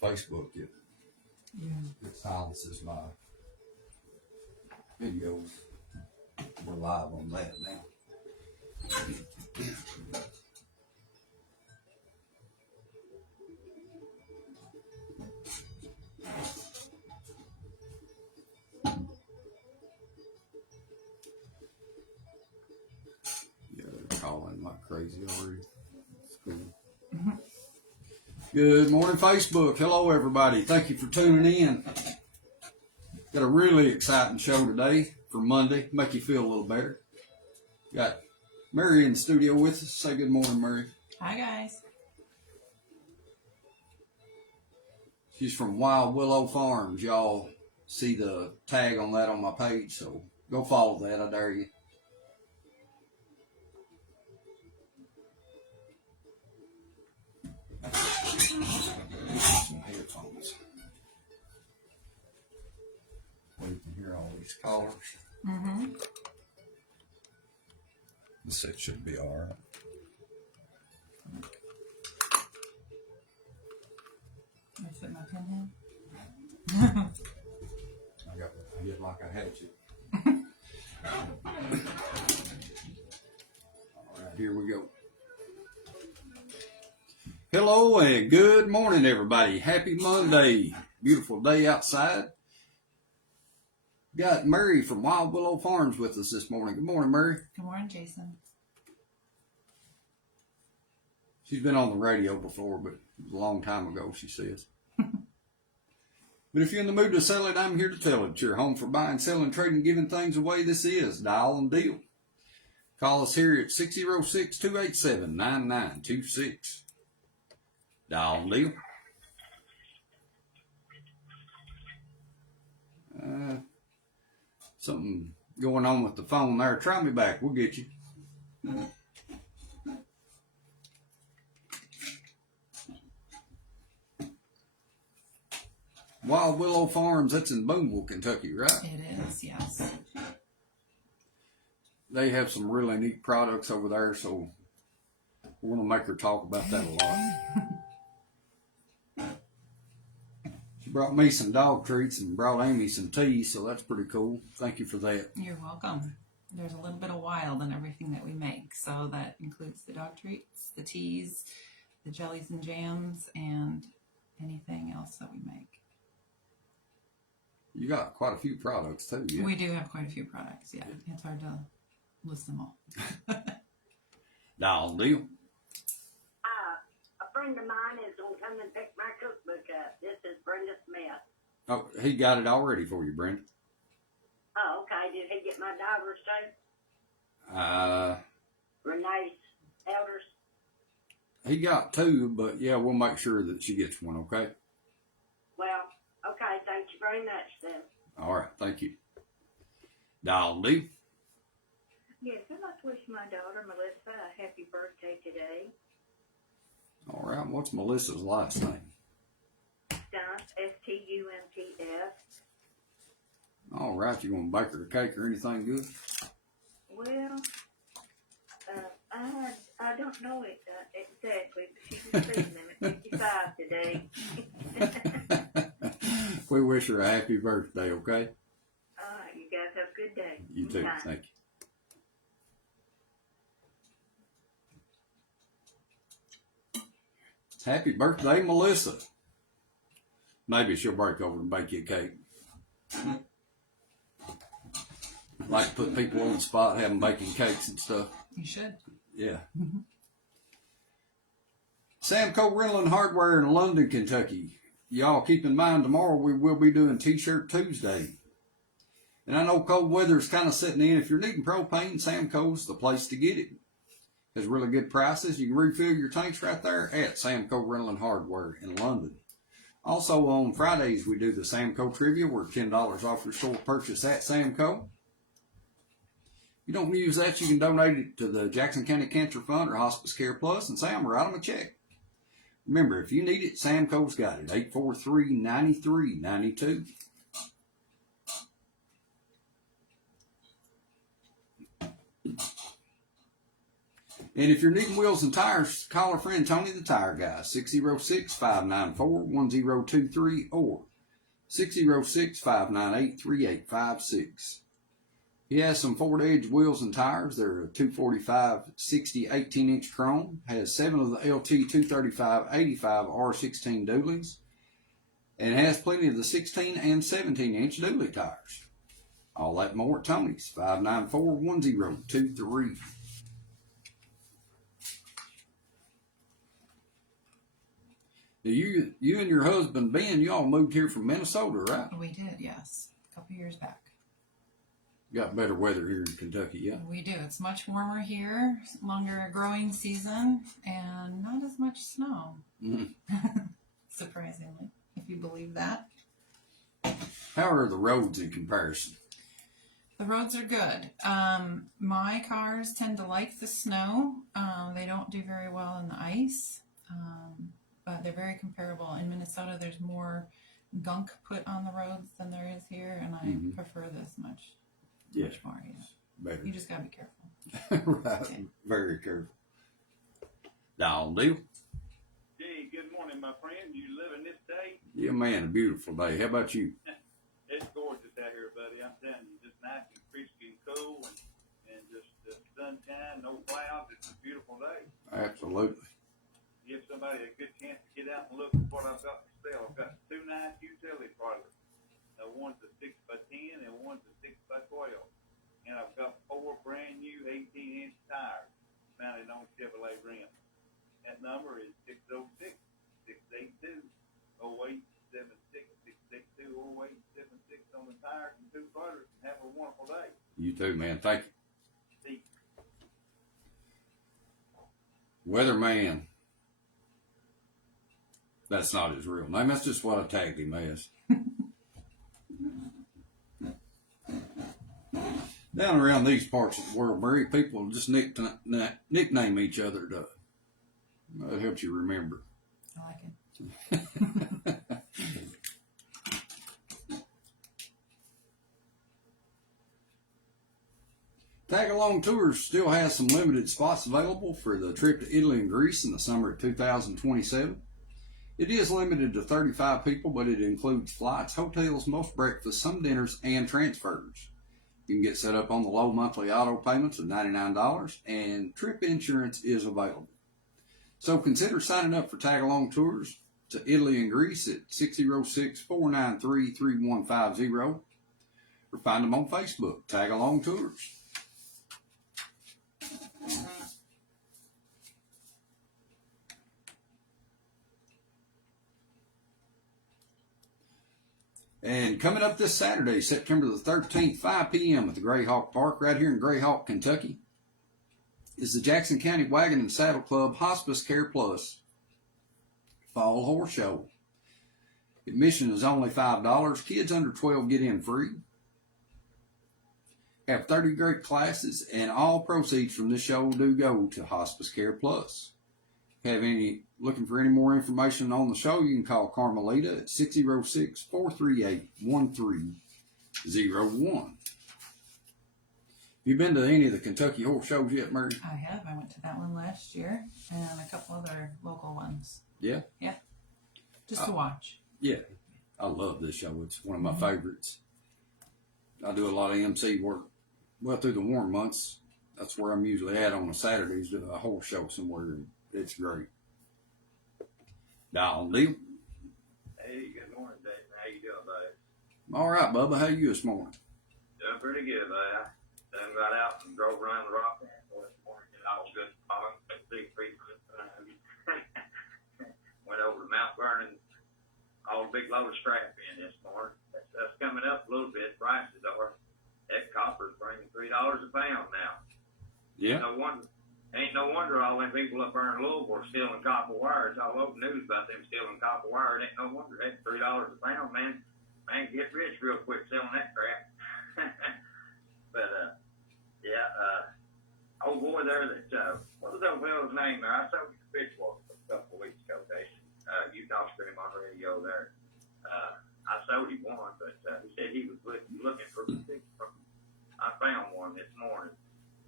Facebook, it silences my videos. We're live on that now. Yeah, they're calling like crazy already. It's cool. Good morning, Facebook. Hello, everybody. Thank you for tuning in. Got a really exciting show today for Monday. Make you feel a little better. Got Mary in the studio with us. Say good morning, Mary. Hi, guys. She's from Wild Willow Farms. Y'all see the tag on that on my page, so go follow that. I dare you. Some headphones. Where you can hear all these callers. Mm-hmm. This set should be all right. I put my pen in. I get like I had to. All right, here we go. Hello and good morning, everybody. Happy Monday. Beautiful day outside. Got Mary from Wild Willow Farms with us this morning. Good morning, Mary. Good morning, Jason. She's been on the radio before, but it was a long time ago, she says. But if you're in the mood to sell it, I'm here to tell it. It's your home for buying, selling, trading, giving things away. This is Dial and Deal. Call us here at 606-287-9926. Dial and Deal. Something going on with the phone there. Try me back. We'll get you. Wild Willow Farms, that's in Boonville, Kentucky, right? It is, yes. They have some really neat products over there, so we're going to make her talk about that a lot. She brought me some dog treats and brought Amy some tea, so that's pretty cool. Thank you for that. You're welcome. There's a little bit of wild in everything that we make, so that includes the dog treats, the teas, the jellies and jams, and anything else that we make. You got quite a few products, too, yeah? We do have quite a few products, yeah. It's hard to list them all. Dial Deal. A friend of mine is going to come and pick my cookbook up. This is Brenda Smith. Oh, he got it all ready for you, Brenda. Oh, okay. Did he get my divers too? Renee's elders? He got two, but yeah, we'll make sure that she gets one, okay? Well, okay. Thank you very much then. All right, thank you. Dial Deal. Yes, I'd like to wish my daughter Melissa a happy birthday today. All right, what's Melissa's last name? Stumps, Stumps. All right, you want to bake her a cake or anything good? Well, I don't know it exactly, but she's receiving them at 55 today. We wish her a happy birthday, okay? All right, you guys have a good day. You too, Bye. thank you. Happy birthday, Melissa. Maybe she'll break over and bake you a cake. Like to put people on the spot, have them baking cakes and stuff. You should. Yeah. Samco Rental and Hardware in London, Kentucky. Y'all keep in mind, tomorrow we will be doing T-Shirt Tuesday. And I know cold weather is kind of setting in. If you're needing propane, Samco's the place to get it. Has really good prices. You can refill your tanks right there at Samco Rental and Hardware in London. Also on Fridays, we do the Samco Trivia. We're $10 off your store purchase at Samco. If you don't use that, you can donate it to the Jackson County Cancer Fund or Hospice Care Plus, and Sam will write them a check. Remember, if you need it, Samco's got it. 843-9392. And if you're needing wheels and tires, call our friend Tony the Tire Guy, 606-594-1023 or 606-598-3856. He has some Ford Edge wheels and tires. They're a 245 60 18-inch chrome. Has 7 of the LT 235 85 R16 dualies. And has plenty of the 16 and 17-inch dually tires. All that more at Tony's, 594-1023. Now you and your husband, Ben, you all moved here from Minnesota, right? We did, yes, a couple years back. Got better weather here in Kentucky, yeah? We do. It's much warmer here, longer growing season, and not as much snow. Surprisingly, if you believe that. How are the roads in comparison? The roads are good. My cars tend to like the snow. They don't do very well in the ice, but they're very comparable. In Minnesota, there's more gunk put on the roads than there is here, and I prefer this much more. Yeah. Better. You just gotta be careful. Right. Okay. Very careful. Down deal. Hey, good morning, my friend. You living this day? Yeah, man, a beautiful day. How about you? It's gorgeous out here, buddy. I'm telling you, just nice and crispy and cool, and just sunshine, no clouds. It's a beautiful day. Absolutely. Give somebody a good chance to get out and look at what I've got for sale. I've got 2 nice utility trailers. One's a 6x10 and one's a 6x12. And I've got 4 brand new 18-inch tires mounted on Chevrolet rims. That number is 606-682-0876, 682-0876 on the tires and 2 butters. Have a wonderful day. You too, man. Thank you. See. Weatherman. That's not his real name. That's just what I tagged him as. Down around these parts of the world, Murray, people just nickname each other. That helps you remember. I like it. Tag Along Tours still has some limited spots available for the trip to Italy and Greece in the summer of 2027. It is limited to 35 people, but it includes flights, hotels, most breakfasts, some dinners, and transfers. You can get set up on the low monthly auto payments of $99, and trip insurance is available. So consider signing up for Tag Along Tours to Italy and Greece at 606-493-3150, or find them on Facebook, Tag Along Tours. And coming up this Saturday, September the 13th, 5 p.m. at the Greyhawk Park right here in Greyhawk, Kentucky, is the Jackson County Wagon and Saddle Club Hospice Care Plus Fall Horse Show. Admission is only $5. Kids under 12 get in free. Have 30 great classes, and all proceeds from this show do go to Hospice Care Plus. Looking for any more information on the show, you can call Carmelita at 606-438-1301. You been to any of the Kentucky horse shows yet, Mary? I have. I went to that one last year and a couple other local ones. Yeah? Yeah. Just to watch. Yeah. I love this show. It's one of my favorites. I do a lot of MC work. Well, through the warm months, that's where I'm usually at on the Saturdays, do a horse show somewhere, and it's great. Dial deal. Hey, good morning, Dave. How you doing, buddy? All right, Bubba. How you this morning? Doing pretty good, buddy. Done got out and drove around the rock this morning. Get all good fog. Big people. Went over to Mount Vernon. All a big load of scrap in this morning. That's coming up a little bit. Prices are. That copper's bringing $3 a pound now. Yeah. Ain't no wonder all them people up there in Louisville are stealing copper wire. It's all over the news about them stealing copper wire. It ain't no wonder. That's $3 a pound, man. Man, get rich real quick selling that crap. But, old boy there that, what was that fellow's name there? I saw him in the pitch walk a couple of weeks ago, Jason. You talked to him on the radio there. I saw he won, but he said he was looking for a I found one this morning.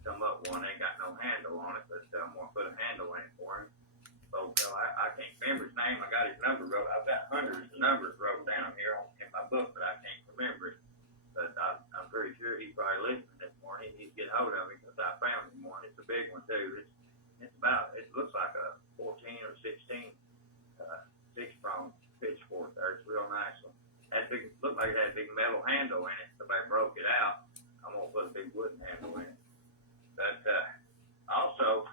come up one. Ain't got no handle on it, but I'm gonna put a handle in it for him. So I can't remember his name. I got his number wrote. I've got hundreds of numbers wrote down here in my book, but I can't remember it. But I'm pretty sure he's probably listening this morning. He needs to get hold of me because I found him one. It's a big one too. It's about. It looks like a 14 or 16 6-prong pitchfork. There, it's a real nice one. That big looked like it had a big metal handle in it. Somebody broke it out. I'm gonna put a big wooden handle in it. But also,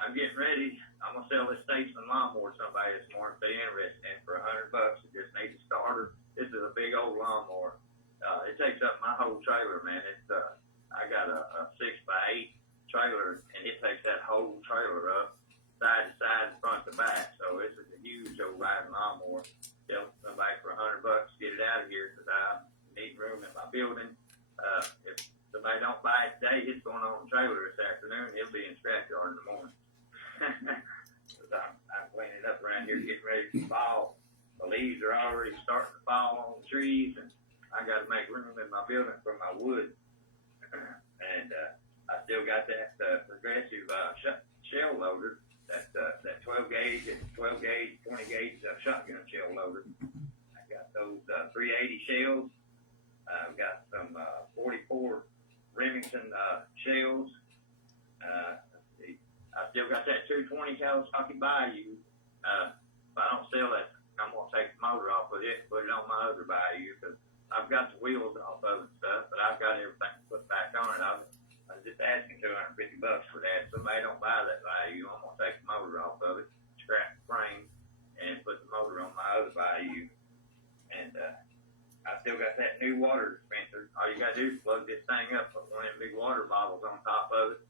I'm getting ready. I'm gonna sell this Statesman lawnmower to somebody this morning if they're interested in it for $100. It just needs a starter. This is a big old lawnmower. It takes up my whole trailer, man. It's I got a 6x8 trailer, and it takes that whole trailer up, side to side, front to back. So this is a huge old riding lawnmower. Sell somebody for $100. Get it out of here because I need room in my building. If somebody don't buy it today, it's going on the trailer this afternoon. It'll be in scrapyard in the morning. Cause I'm cleaning up around here, getting ready for fall. The leaves are already starting to fall on the trees, and I got to make room in my building for my wood. And I still got that progressive shell loader, that 12 gauge and 12 gauge, 20 gauge shotgun shell loader. I got those 380 shells. I've got some 44 Remington shells. I still got that 220 Kawasaki Bayou. If I don't sell it, I'm going to take the motor off of it and put it on my other Bayou because I've got the wheels off of it and stuff, but I've got everything put back on it. I was just asking $250 for that. If somebody don't buy that Bayou, I'm going to take the motor off of it, scrap the frame, and put the motor on my other Bayou. And I still got that new water dispenser. All you got to do is plug this thing up, put one of them big water bottles on top of it,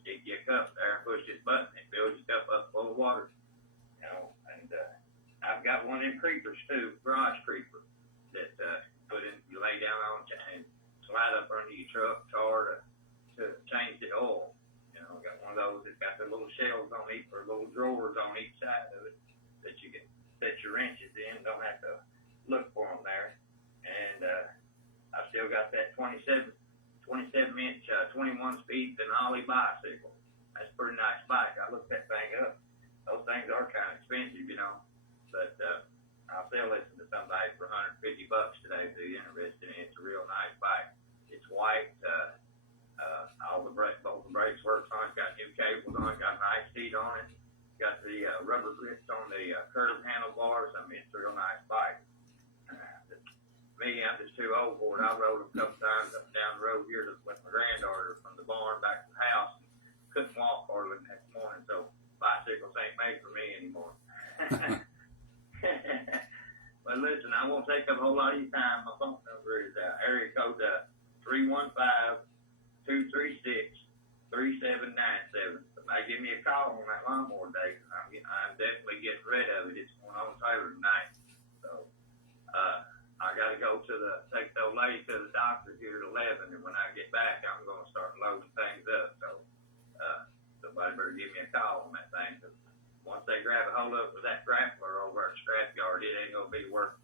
stick your cup there and push this button, it fills your cup up full of water. You know, and I've got one of them creepers too, garage creeper, that put in, you lay down on and slide up under your truck car to change the oil. You know, I got one of those that's got the little shells on each, or little drawers on each side of it that you can set your wrenches in, don't have to look for them there. And I still got that 27 inch 21 speed Denali bicycle. That's a pretty nice bike. I looked that thing up. Those things are kind of expensive, you know, but I'll sell this to somebody for $150 today if they're interested in it. It's a real nice bike. It's white. Both the brakes works on it. Got new cables on it. Got an ice seat on it. Got the rubber grips on the curved handlebars. I mean, it's a real nice bike. Me, I'm just too old for it. I rode a couple times up down the road here with my granddaughter from the barn back to the house. Couldn't walk hardly the next morning, so bicycles ain't made for me anymore. But listen, I won't take up a whole lot of your time. My phone number is area code 315-236-3797. Somebody give me a call on that lawnmower day. I'm definitely getting rid of it. It's going on sale tonight. So, I got to go take the old lady to the doctor here at 11, and when I get back, I'm going to start loading things up. So, somebody better give me a call on that thing. Cause once they grab a hold of it with that grappler over at Scrapyard, it ain't going to be worth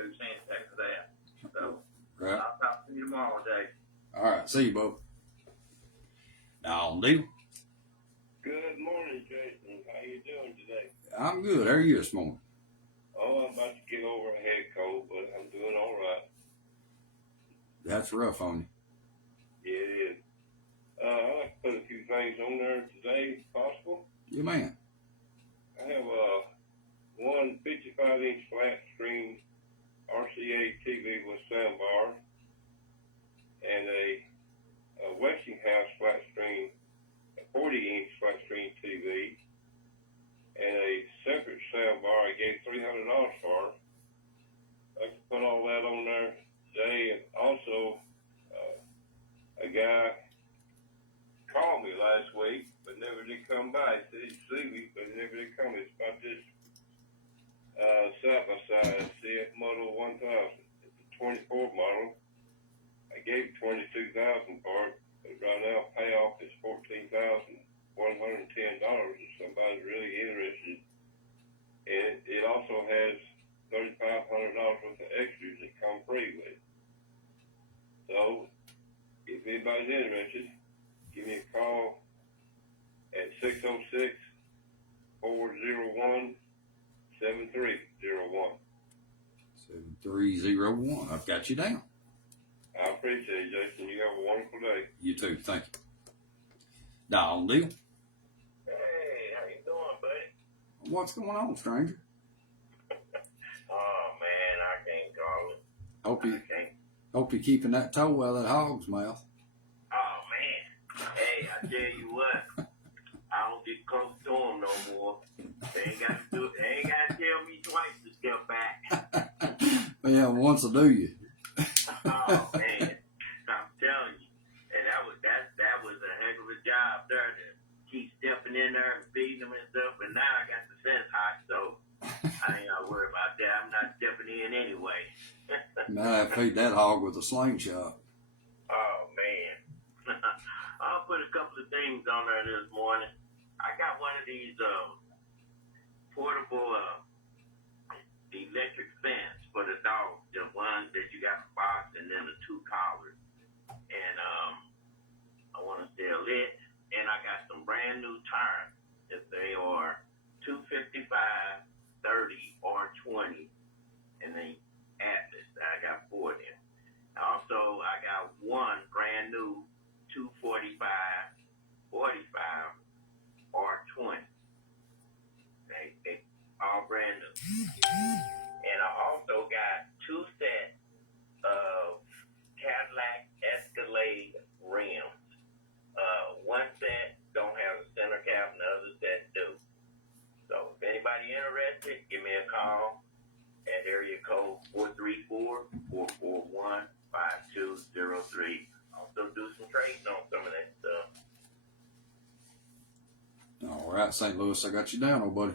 2 cents after that. So, Right. I'll talk to you tomorrow, Dave. All right. See you, Bo. Now, Deal. Good morning, Jason. How you doing today? I'm good. How are you this morning? Oh, I'm about to get over a head cold, but I'm doing all right. That's rough on you. Yeah, it is. I'd like to put a few things on there today, if possible. Yeah, man. I have one 55-inch flat screen RCA TV with soundbar, and a Westinghouse flat screen, a 40-inch flat screen TV, and a separate soundbar I gave $300 for. I can put all that on there today. And also, a guy called me last week, but never did come by. He said he'd see me, but he never did come. It's about this side-by-side CF Model 1000. It's a 24 model. I gave $22,000 for it, but right now payoff is $14,110 if somebody's really interested. And it also has $3,500 worth of extras that come free with it. So, if anybody's interested, give me a 301. I've got you down. I appreciate it, Jason. You have a wonderful day. You too. Thank you. Dial deal. Hey, how you doing, buddy? What's going on, stranger? Oh man, I can't call it. Hope you're keeping that toe out of that hog's mouth. Oh man, hey, I tell you what, I don't get close to them no more. They ain't got to do it. They ain't got to tell me twice to step back. Yeah, once I do you. Oh man, I'm telling you, and that was a heck of a job there to keep stepping in there and feeding them and stuff. But now I got the sense hot, so I ain't gotta worry about that. I'm not stepping in anyway. Now I feed that hog with a slingshot. Oh man, I'll put a couple of things on there this morning. I got one of these portable electric fence for the dogs, the ones that you got a box and then the 2 collars. And I want to sell it. And I got some brand new tires. If they are 255, 30, or 20, and they Atlas. I got 4 of them. Also, I got one brand new 245, 45, or 20. They all brand new. And I also got 2 sets of Cadillac Escalade rims. One set don't have a center cap, and the other set do. So if anybody interested, give me a call at area code 434-441-5203. Also do some trades on some of that stuff. All right, St. Louis, I got you down, old buddy.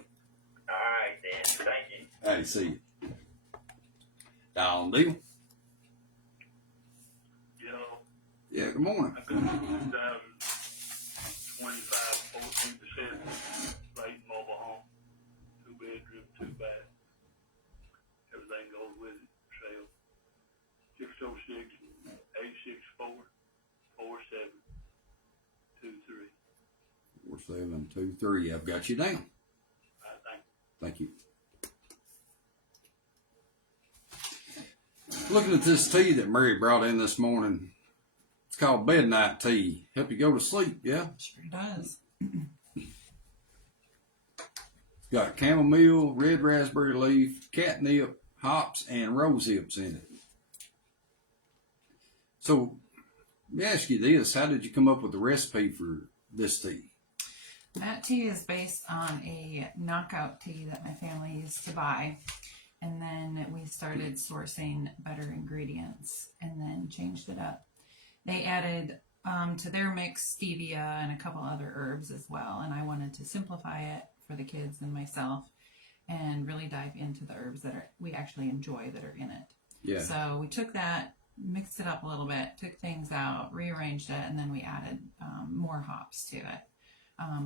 All right, then. Thank you. Hey, see you. Dial deal. Yeah, good morning. I got 2025 14% rate mobile home, 2 bedroom, 2 bath. Everything goes with it. Sale 606-864-4723. 4723. I've got you down. Thank you. Looking at this tea that Mary brought in this morning. It's called bed night tea. Help you go to sleep, yeah? Sure does. It's got chamomile, red raspberry leaf, catnip, hops, and rose hips in it. So, let me ask you this. How did you come up with the recipe for this tea? That tea is based on a knockout tea that my family used to buy. And then we started sourcing better ingredients and then changed it up. They added to their mix stevia and a couple other herbs as well. And I wanted to simplify it for the kids and myself and really dive into the herbs that we actually enjoy that are in it. Yeah. So we took that, mixed it up a little bit, took things out, rearranged it, and then we added more hops to it.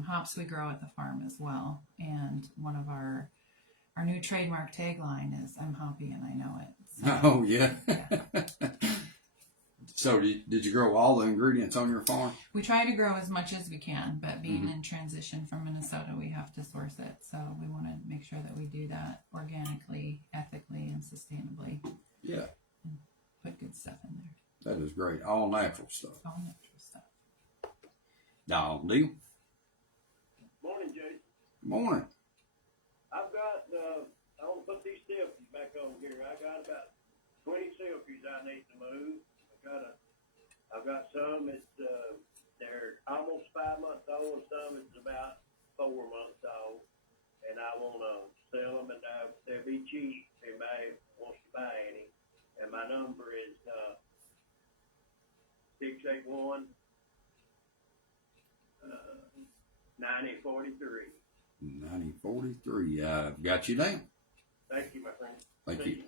Hops we grow at the farm as well. And one of our new trademark tagline is "I'm hoppy and I know it." So, Oh, yeah. yeah. So, did you grow all the ingredients on your farm? We try to grow as much as we can, but being in transition from Minnesota, we have to source it. So we want to make sure that we do that organically, ethically, and sustainably. Yeah. Put good stuff in there. That is great. All natural stuff. All natural stuff. Dial deal. Morning, Jason. Morning. I've got, I want to put these selfies back on here. I got about 20 selfies I need to move. I've got some that's, they're almost 5 months old, and some is about 4 months old. And I want to sell them, and they'll be cheap if anybody wants to buy any. And my number is 681 9043. 9043. I've got you down. Thank you, my friend. Thank you.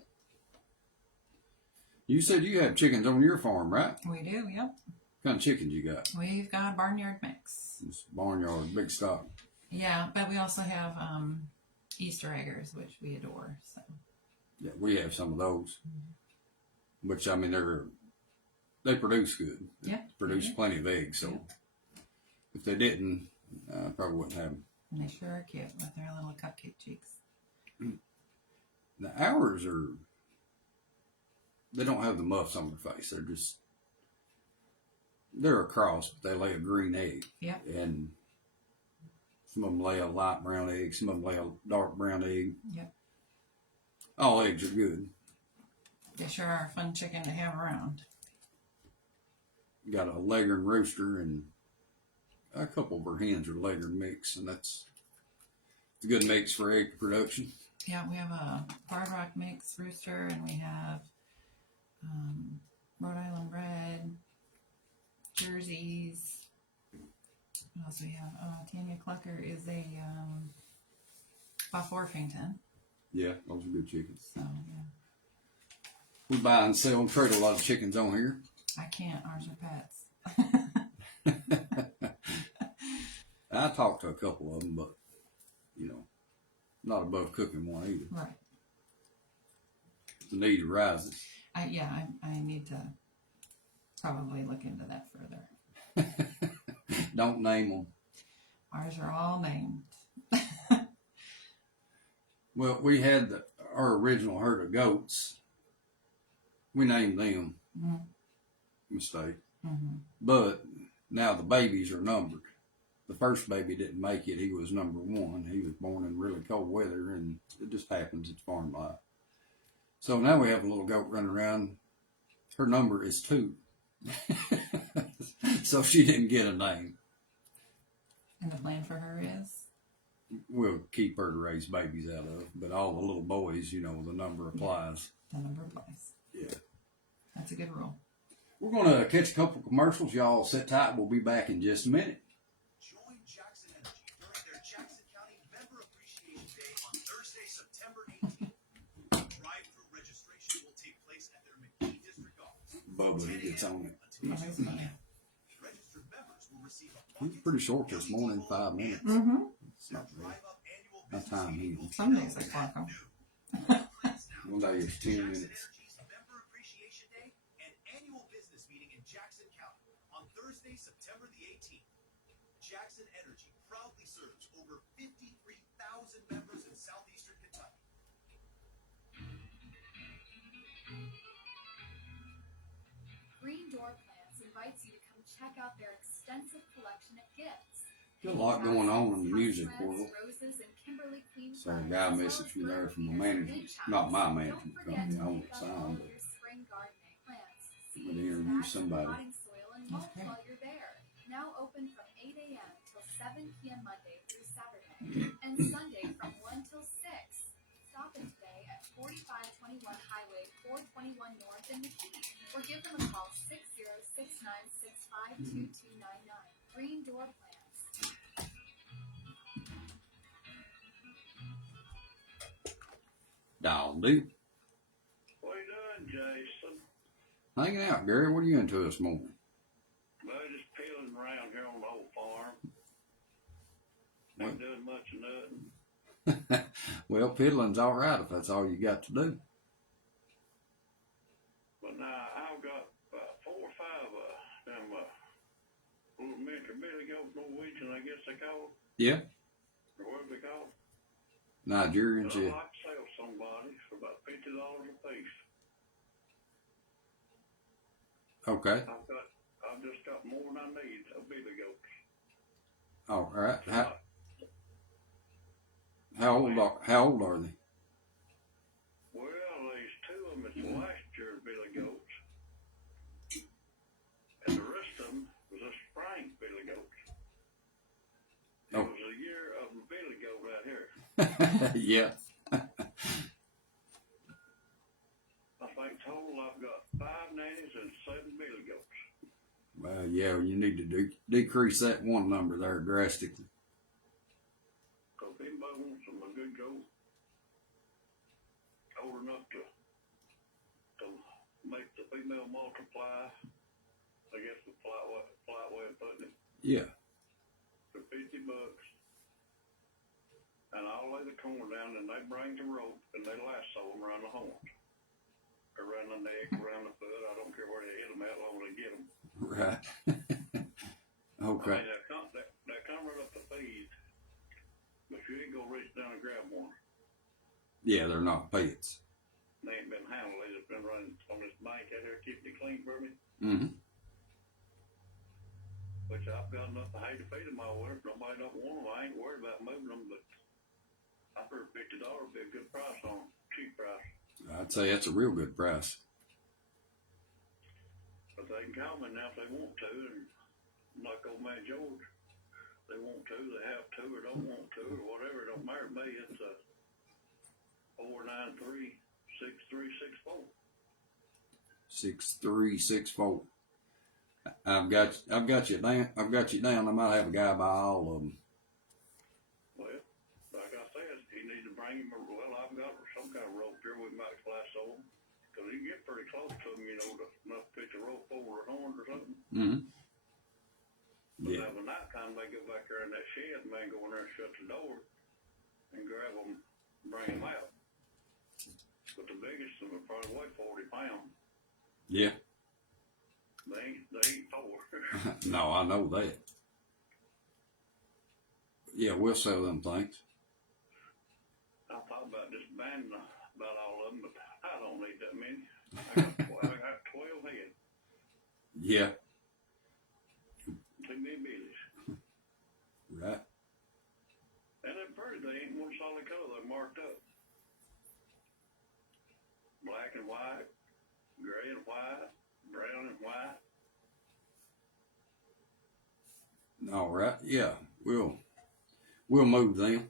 You said you have chickens on your farm, right? We do, yep. What kind of chickens you got? We've got a barnyard mix. It's barnyard, big stock. Yeah, but we also have Easter eggers, which we adore. So Yeah, we have some of those. Which, I mean, they produce good. They Yeah. produce plenty of eggs. So if they didn't, I probably wouldn't have them. and they sure are cute with their little cupcake cheeks. The hours are they don't have the muffs on their face. They're a cross, but they lay a green egg. Yep. And some of them lay a light brown egg. Some of them lay a dark brown egg. Yep. All eggs are good. They sure are a fun chicken to have around. Got a Leghorn rooster, and a couple of our hens are Leghorn mix, and that's a good mix for egg production. Yeah, we have a Hard Rock mix rooster, and we have Rhode Island red, Jerseys. What else do we have? Tanya Clucker is a Buff Orpington. Yeah, those are good chickens. So yeah, We buy and sell and trade a lot of chickens on here. I can't. Ours are pets. I talked to a couple of them, but not above cooking one either. Right. The need arises. I need to probably look into that further. Don't name them. Ours are all named. Well, we had our original herd of goats. We named them. Mm-hmm. Mistake. Mm-hmm. But now the babies are numbered. The first baby didn't make it. He was number 1. He was born in really cold weather, and it just happens. It's farm life. So now we have a little goat running around. Her number is 2. So she didn't get a name. And the plan for her is? We'll keep her to raise babies out of. But all the little boys, the number applies. The number applies. Yeah. That's a good rule. We're going to catch a couple commercials. Y'all sit tight. We'll be back in just a minute. Join Jackson Energy during their Jackson County Member Appreciation Day on Thursday, September 18th. Drive-through registration will take place at their McKee District office. Bubba, he gets on it. Nice money. Registered members will receive a It's pretty short this morning, 5 minutes. Mm-hmm. It's not bad. drive-up annual My business time meeting here. Some days I clock them. One day it's 10 Jackson minutes. Energy's Member Appreciation Day and annual business meeting in Jackson County on Thursday, September the 18th. Jackson Energy proudly serves over 53,000 members in southeastern Kentucky. Green Door Plants invites you to come check out their extensive collection of gifts. There's a lot going on in the music world. Roses and Kimberly Queen So a guy messaged me there from a manager, not my management company, I own the sign, but I'm going to interview somebody. Okay. While you're there. Now open from 8 a.m. till 7 p.m. Monday through Saturday, and Sunday from 1 till 6. Stop in today at 4521 Highway 421 North in McKee, or give them a call 606-965-2299. Green Door Plants. Down deep. What are you doing, Jason? Hanging out, Gary. What are you into this morning? Well, just peeling around here on the old farm. Ain't doing much of nothing. Well, piddling's all right if that's all you got to do. But now I've got 4 or 5 them little miniature billy goat Norwegian, I guess they call Yeah. them. Or what do they call them? Nigerians, I'd yeah. like to sell somebody for about $50 a piece. Okay. I've just got more than I need of billy goats. All right. How old are they? Well, there's 2 of them that's last year's billy goats. And the rest of them was a spring billy goats. It Oh. was a year of a billy goat right here. Yeah. I think total I've got 5 nannies and 7 billy goats. Well, yeah, you need to decrease that one number there drastically. So if anybody wants them a good goat, old enough to make the female multiply, I guess the polite way of putting it, Yeah. for $50. And I'll lay the corn down and they bring the rope and they lasso them around the horns. Around the neck, around the foot, I don't care where they hit them at, long as they get them. Right. Okay. I mean, they come right up the feed, but you ain't gonna reach down and grab one. Yeah, they're not pets. They ain't been handled. They just been running on this bank out here, keeping it clean for me. Mm-hmm. Which I've got enough to hay to feed them all winter. If nobody don't want them, I ain't worried about moving them, but I figured $50 would be a good price on them, cheap price. I'd say that's a real good price. But they can call me now if they want to, and like old man George, they want to, they have to, or don't want to, or whatever. It don't matter to me. It's a 493-6364. 6364. I've got you down. I might have a guy buy all of them. Well, like I said, he needs to bring him. Well, I've got some kind of rope here we might flash over, because he can get pretty close to him, you know, to enough to pitch a rope over a horn or something. Mm-hmm. But Yeah. now the night time they go back there in that shed, man, go in there and shut the door and grab them, bring them out. But the biggest of them will probably weigh 40 pounds. Yeah. They ain't 4. No, I know that. Yeah, we'll sell them things. I thought about just banning about all of them, but I don't need that many. I got 12 heads. Yeah. Too many billies. Right. And they're pretty. They ain't one solid color. They're marked up. Black and white, gray and white, brown and white. All right. Yeah. We'll move them.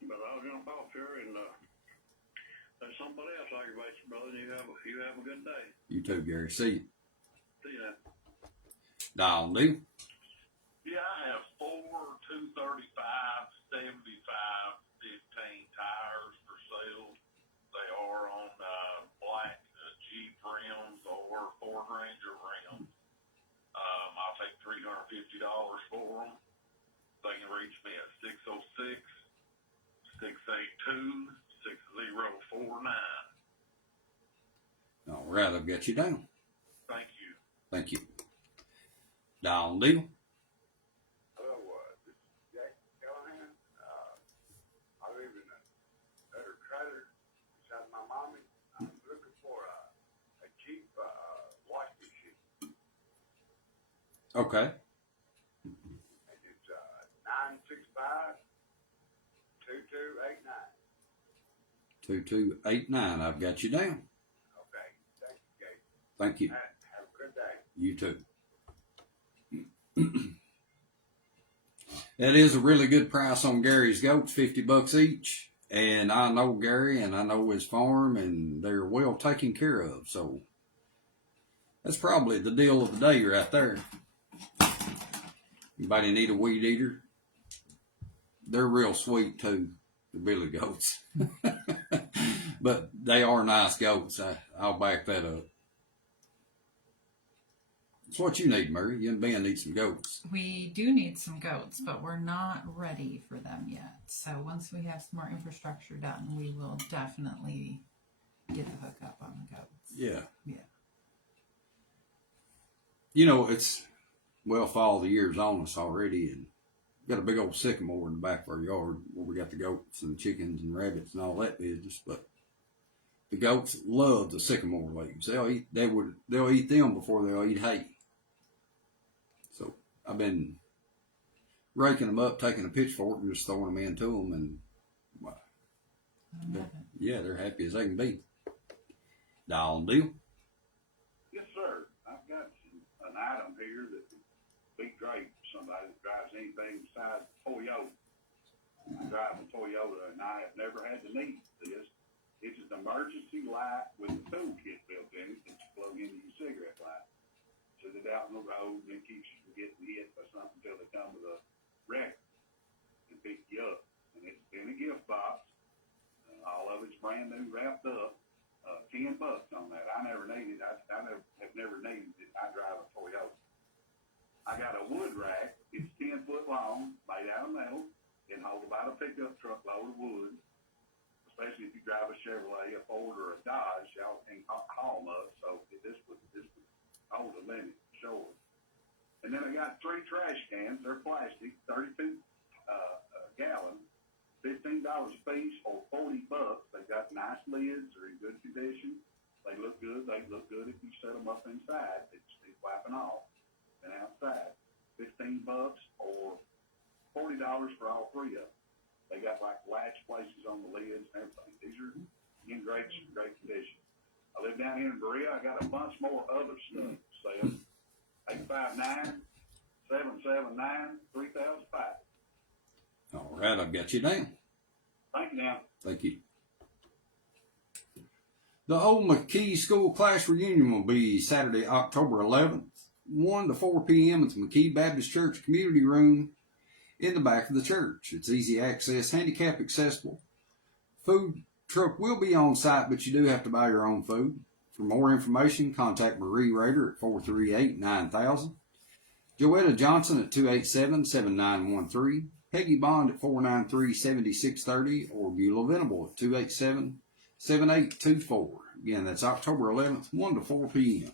But I'll jump off here and there's somebody else aggravates you, brother. You have a good day. You too, Gary. See you. See ya. Dial do. Yeah, I have 4 235 75 15 tires for sale. They are on black Jeep rims or Ford Ranger rims. I'll take $350 for them. They can reach me at 606-682-6049. All right. I've got you down. Thank you. Thank you. Dial deal. Hello, this is Jack Callahan. I live in a better trailer beside my mommy. I'm looking for a cheap wash machine. Okay. And it's 965-2289. 2289. I've got you down. Okay, thank you, Jake. Thank you. Have a good day. You too. That is a really good price on Gary's goats, $50 each. And I know Gary and I know his farm and they're well taken care of. So that's probably the deal of the day right there. Anybody need a weed eater? They're real sweet too, the billy goats. But they are nice goats. I'll back that up. It's what you need, Murray. You and Ben need some goats. We do need some goats, but we're not ready for them yet. So once we have some more infrastructure done, we will definitely get the hookup on the goats. Yeah. Yeah. You know, fall the year's on us already, and got a big old sycamore in the back of our yard where we got the goats and chickens and rabbits and all that business. But the goats love the sycamore leaves. They'll eat them before they'll eat hay. So I've been raking them up, taking a pitchfork and just throwing them into them, and yeah, they're happy as they can be. Dial and deal. Yes, sir. I've got an item here that would be great for somebody that drives anything besides Toyota. I drive a Toyota, and I have never had to need this. It's an emergency light with a toolkit built in it that you plug into your cigarette light. So that out on the road, and it keeps you from getting hit by something until they come with a wreck and pick you up. And it's in a gift box. All of it's brand new, wrapped up. $10 on that. I never needed. I have never needed it. I drive a Toyota. I got a wood rack. It's 10 foot long, made out of metal, and hold about a pickup truck load of wood. Especially if you drive a Chevrolet, a Ford, or a Dodge, y'all can haul them up. So this would hold a limit, sure. And then I got 3 trash cans. They're plastic, 32 gallon, $15 a piece or $40. They got nice lids. They're in good condition. They look good. They look good if you set them up inside. It's wiping off and outside. $15 or $40 for all three of them. They got like latch places on the lids and everything. These are in great condition. I live down here in Berea. I got a bunch more other stuff to sell. 859-779-3005. All right, I've got you down. Thank you now. Thank you. The Old McKee School Class Reunion will be Saturday, October 11th, 1 to 4 p.m. at the McKee Baptist Church Community Room in the back of the church. It's easy access, handicap accessible. Food truck will be on site, but you do have to buy your own food. For more information, contact Marie Rader at 438-9000, Joetta Johnson at 287-7913, Peggy Bond at 493-7630, or Beulah Venable at 287-7824. Again, that's October 11th, 1 to 4 p.m.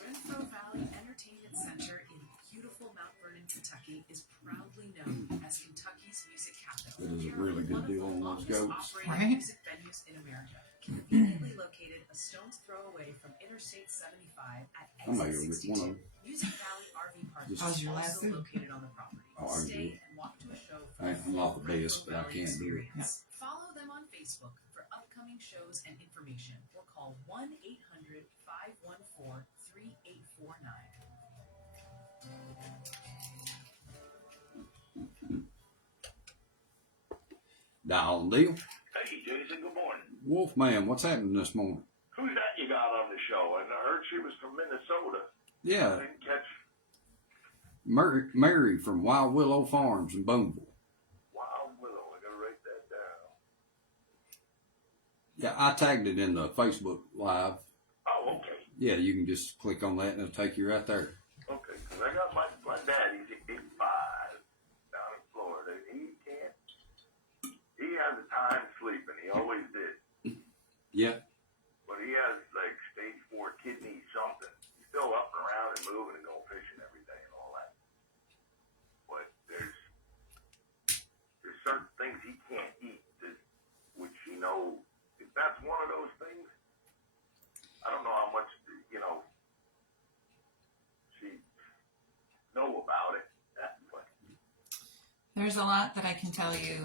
Renfro Valley Entertainment Center in beautiful Mount Vernon, Kentucky is proudly known as Kentucky's music capital. That is a really good deal on those goats. Operating music venues in America, conveniently located a stone's throw away from Interstate 75 at I may exit go get one of 62. them. Music Valley RV Park is How's your last also food? located on the property. Oh, I Stay agree. and walk to a show for I'm not the best, but I Valley can't do it. experience. Follow them on Facebook for upcoming shows and information, or call 1-800-514-3849. Dial and deal. Hey, Jason, good morning. Wolfman, what's happening this morning? Who's that you got on the show? And I heard she was from Minnesota. I Yeah, didn't catch Mary from Wild Willow Farms in Boonville. Wild Willow. I gotta write that down. Yeah, I tagged it in the Facebook Live. Oh, okay. Yeah, you can just click on that and it'll take you right there. Okay, because I got my dad, he's 85 down in Florida, and he has a time sleeping, he always did. Yeah, But he has like stage 4 kidney something. He's still up and around and moving and going fishing every day and all that. But there's certain things he can't eat, which if that's one of those things, I don't know how much, she know about it. But There's a lot that I can tell you.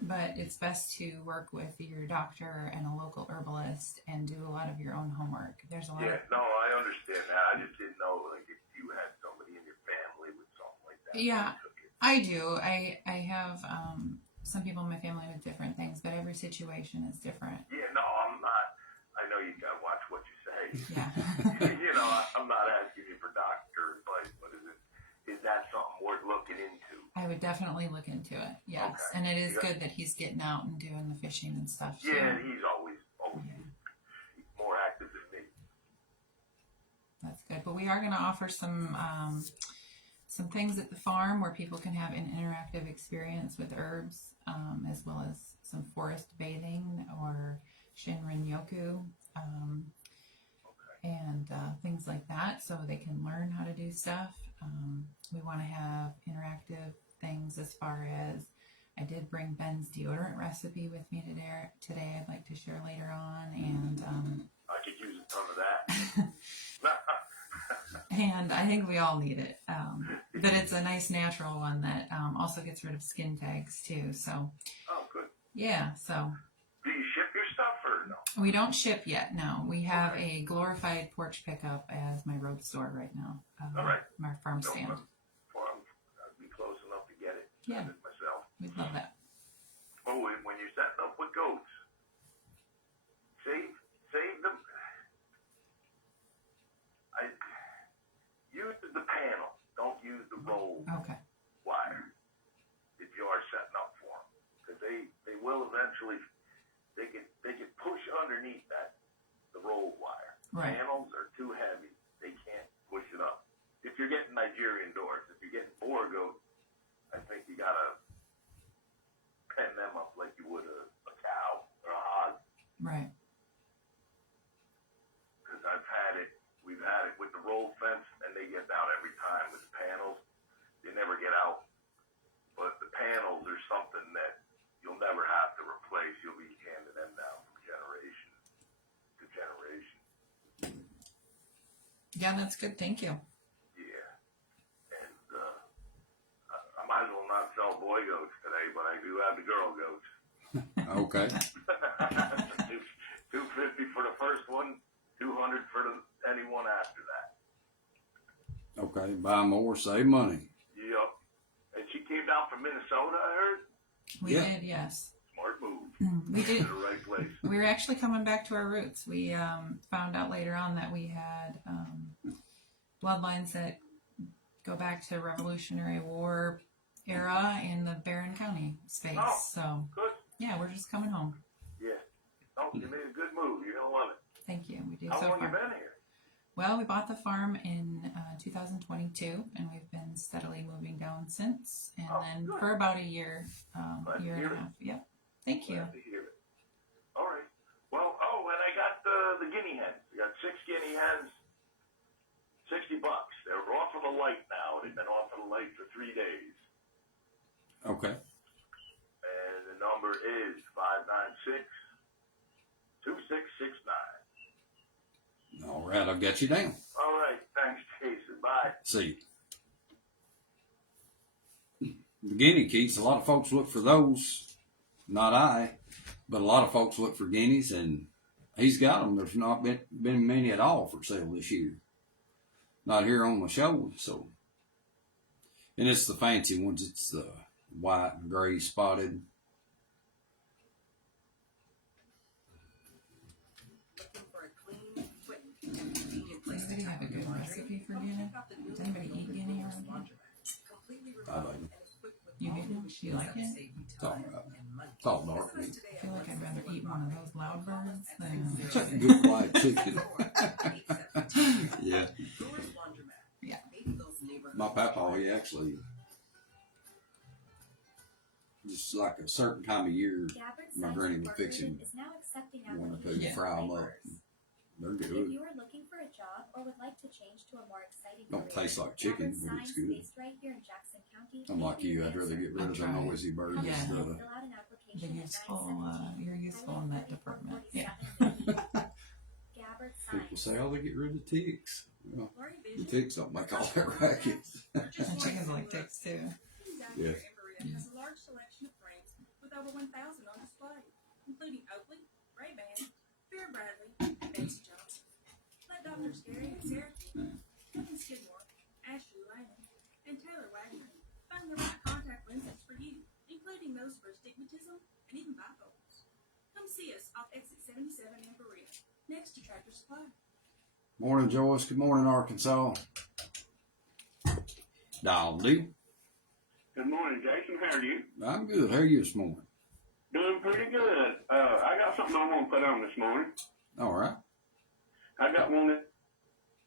But it's best to work with your doctor and a local herbalist and do a lot of your own homework. There's a lot yeah, no, I understand that. I just didn't know like if you had somebody in your family with something like that. Yeah, I do. I have some people in my family with different things, but every situation is different. Yeah, no, I'm not. I know you gotta watch what you say. Yeah. I'm not asking you for doctor advice, but is that something worth looking into? I would definitely look into it. Yes, Okay. and it is Yeah. good that he's getting out and doing the fishing and stuff. Too. Yeah, and he's always he's more active than me. That's good. But we are going to offer some things at the farm where people can have an interactive experience with herbs, as well as some forest bathing or Shinrin Yoku, and things like that, so they can learn how to do stuff. We want to have interactive things as far as I did bring Ben's deodorant recipe with me today. I'd like to share later on, and I could use a ton of that. and I think we all need it. But it's a nice natural one that also gets rid of skin tags too. So Oh, good. yeah, so Do you ship your stuff or no? we don't ship yet. No, we have a glorified porch pickup as my road store right now. All right. My farm No, stand. I'd be close enough to get it. Yeah. Send it myself. We'd love that. Oh, and when you're setting up with goats, save them. Use the panel. Don't use the roll Okay. wire if you are setting up for them, because they will eventually. They can push underneath the roll wire. Right. Panels are too heavy. They can't push it up. If you're getting Nigerian doors, if you're getting Boer goats, I think you gotta pen them up like you would a cow. Right. Because we've had it with the roll fence, and they get out every time with the panels. They never get out. But the panels are something that you'll never have to replace. You'll be handing them down from generation to generation. Yeah, that's good. Thank you. Yeah. And I might as well not sell boy goats today, but I do have the girl goats. Okay. $250 for the first one, $200 for anyone after that. Okay. Buy more, save money. Yep. And she came down from Minnesota, I heard. We Yeah. did, yes. Smart move. We did. To the right place. We were actually coming back to our roots. We found out later on that we had bloodlines that go back to Revolutionary War era in the Barron County space. Oh, so, good. yeah, we're just coming home. Yeah. Oh, you made a good move. You're going to love it. Thank you. We do How so long far. you been here? Well, we bought the farm in 2022, and we've been steadily moving down since. And Oh, then good. for about a year, Glad to year and hear a it. half. Yep. Thank you. Glad to hear it. All right. Well, and I got the guinea hens. I got 6 guinea hens, $60. They're off of the light now. They've been off of the light for 3 days. Okay. And the number is 596-2669. All right. I've got you down. All right. Thanks, Jason. Bye. See you. The guinea geese, a lot of folks look for those. Not I, but a lot of folks look for guineas, and he's got them. There's not been many at all for sale this year. Not here on the show, so. And it's the fancy ones. It's the white and gray spotted. Looking for a clean, quick, convenient place Does anybody have a good recipe for guinea? Does anybody eat guinea or completely I remote like and it. equipped with You all do? new You machines like that will it? save you It's all time right. and money. It's all dark Visit us meat. today I feel like I'd rather eat one of those loud birds than. Good white chicken. Yeah. Brewers Laundromat. Yeah. Maybe those neighborhood My papa, he actually, just like a certain time of year, Gabbard my Science granny would fix him Incorporated is now accepting one or two, applications fry for them up. laborers. They're If good. you are looking for a job or would like to change to a more exciting Don't career, taste like chicken, Gabbard but it's Science, good. based right here in Jackson County, I'm like you, I'd rather get rid of them noisy birds Yeah. instead of. Fill out an application You're at useful. 917 You're useful in that department. Yeah. Gabbard People Science. say, oh, they get rid of ticks. Well, Blurry the vision. ticks don't make all that racket. And chickens like ticks too. Yeah. Infrared has a large selection of frames with over 1,000 on display, including Oakley, Ray-Ban, Bear Bradley, and Betsy Johnson. Let Drs. Gary and Sarah Kevin Skidmore, Ashley Lane, and Taylor Wagner find the right contact lenses for you, including those for astigmatism and even bifocals. Come see us off exit 77 in Berea, next to Tractor Supply. Morning, Joyce. Good morning, Arkansas. Dolly. Good morning, Jason. How are you? I'm good. How are you this morning? Doing pretty good. I got something I want to put on this morning. All right. I got one that's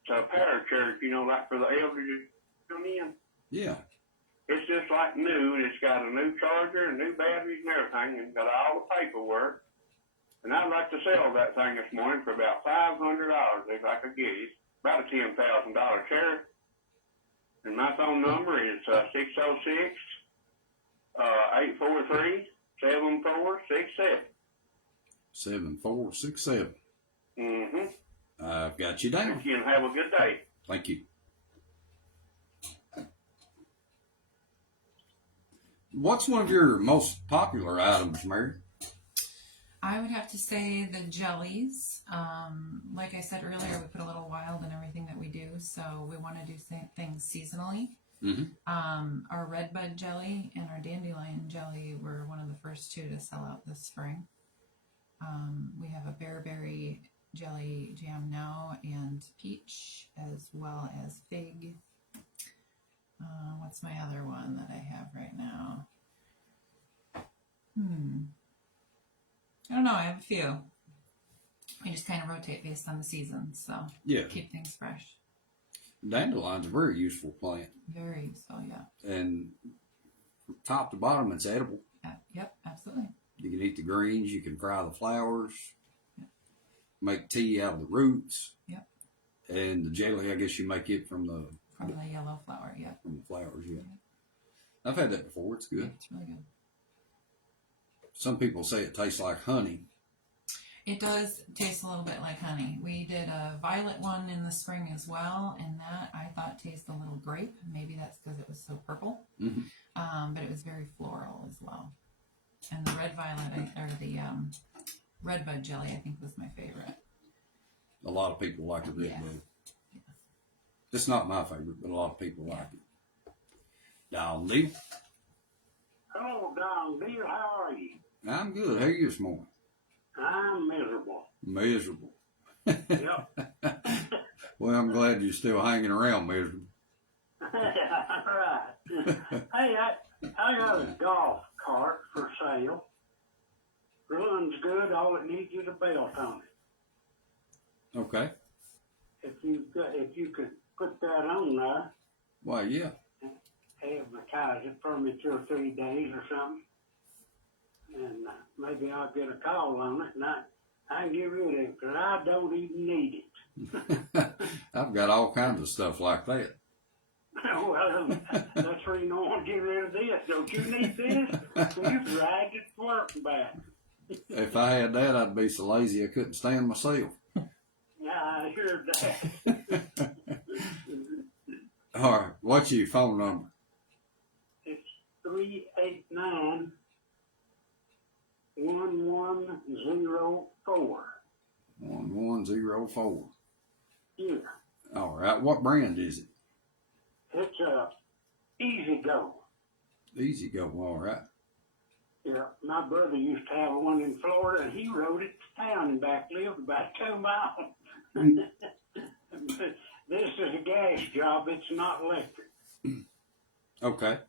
a parachurch, like for the elderly to come in. Yeah. It's just like new. It's got a new charger and new batteries and everything, and got all the paperwork. And I'd like to sell that thing this morning for about $500 if I could get it. About a $10,000 chair. And my phone number is 606-843-7467. 7467. Mm-hmm. I've got you down. Thank you and have a good day. Thank you. What's one of your most popular items, Mary? I would have to say the jellies. Like I said earlier, we put a little wild in everything that we do, so we want to do things seasonally. Mm-hmm. Our redbud jelly and our dandelion jelly were one of the first two to sell out this spring. We have a bearberry jelly jam now and peach, as well as fig. What's my other one that I have right now? I don't know. I have a few. We just kind of rotate based on the season, so Yeah. keep things fresh. Dandelion's a very useful plant. Very useful, yeah. And from top to bottom, it's edible. Yep, absolutely. You can eat the greens. You can fry the flowers. make tea out of the roots. Yep. And the jelly, I guess you make it from the yellow flower. Yeah. from the flowers. Yeah. I've had that before. It's good. It's really good. Some people say it tastes like honey. It does taste a little bit like honey. We did a violet one in the spring as well, and that I thought tasted a little grape. Maybe that's because it was so purple. Mm-hmm. But it was very floral as well. And the red violet, or the redbud jelly, I think was my favorite. A lot of people like the red bud. Yeah. It's not my favorite, but a lot of people like it. Don Deal. Hello, Don Deal. How are you? I'm good. How are you this morning? I'm miserable. Miserable. Yep. Well, I'm glad you're still hanging around miserable. Right. Hey, I got a golf cart for sale. Runs good. All it needs is a belt on it. Okay. If you could put that on there, Why, yeah. advertise it for me 2 or 3 days or something, and maybe I'll get a call on it, and I can get rid of it because I don't even need it. I've got all kinds of stuff like that. Well, that's where you don't want to get rid of this. Don't you need this? Well, you ride it to work and back. If I had that, I'd be so lazy I couldn't stand myself. Yeah, I heard that. All right. What's your phone number? It's 389-1104. 1104. Yeah. All right. What brand is it? It's Easy Go. Easy Go. All right. Yeah, my brother used to have one in Florida, and he rode it to town and back, lived about 2 miles. But this is a gas job, it's not electric. Okay.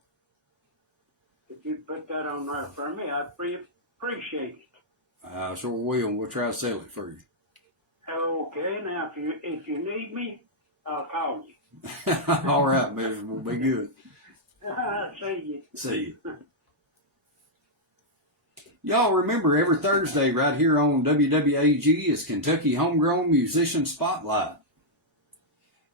If you'd put that on there for me, I'd appreciate it. I sure will. We'll try to sell it for you. Okay, now if you need me, I'll call you. All right, miserable. Be good. See you. See you. Y'all remember every Thursday right here on WWAG is Kentucky Homegrown Musician Spotlight.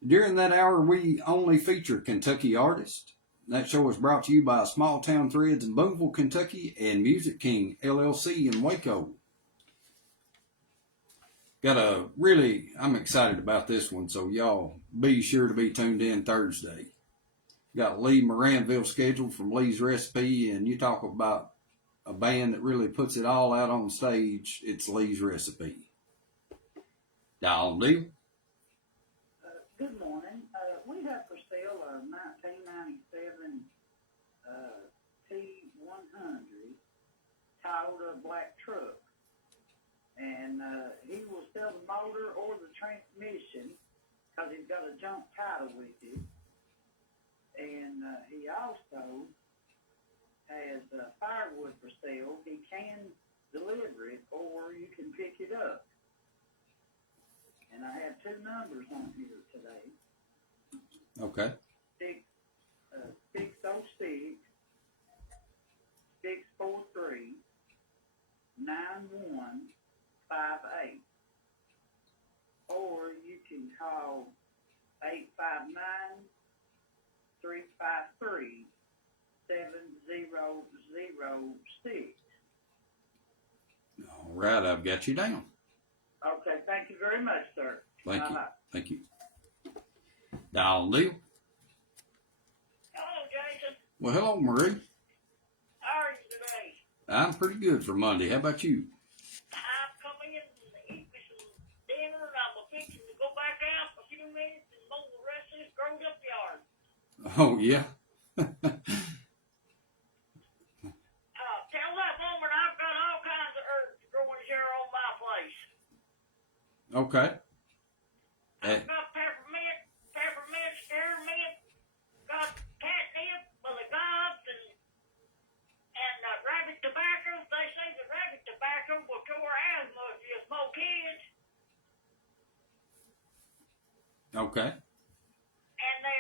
During that hour, we only feature Kentucky artists. That show is brought to you by Small Town Threads in Boonville, Kentucky, and Music King LLC in Waco. I'm excited about this one, so y'all be sure to be tuned in Thursday. Got Lee Moranville scheduled from Lee's Recipe, and you talk about a band that really puts it all out on stage. It's Lee's Recipe. Don Deal. Good morning. We have for sale a 1997 T100 Toyota black truck. And he will sell the motor or the transmission because he's got a junk title with it. And he also has firewood for sale. He can deliver it or you can pick it up. And I have 2 numbers on here today. Okay. 606 643 9158. Or you can call 859 353 7006. All right, I've got you down. Okay, thank you very much, sir. Thank you. Bye-bye. Thank you. Don Deal. Hello, Jason. Well, hello, Marie. How are you today? I'm pretty good for Monday. How about you? I'm coming in to eat me some dinner, and I'm fixing to go back out for a few minutes and mow the rest of this growed up yard. Oh, yeah. Tell that woman I've got all kinds of herbs growing here on my place. Okay. I've got peppermint, spearmint, got catnip, gods, and rabbit tobacco. They say the rabbit tobacco will cure asthma if you smoke kids. Okay. And the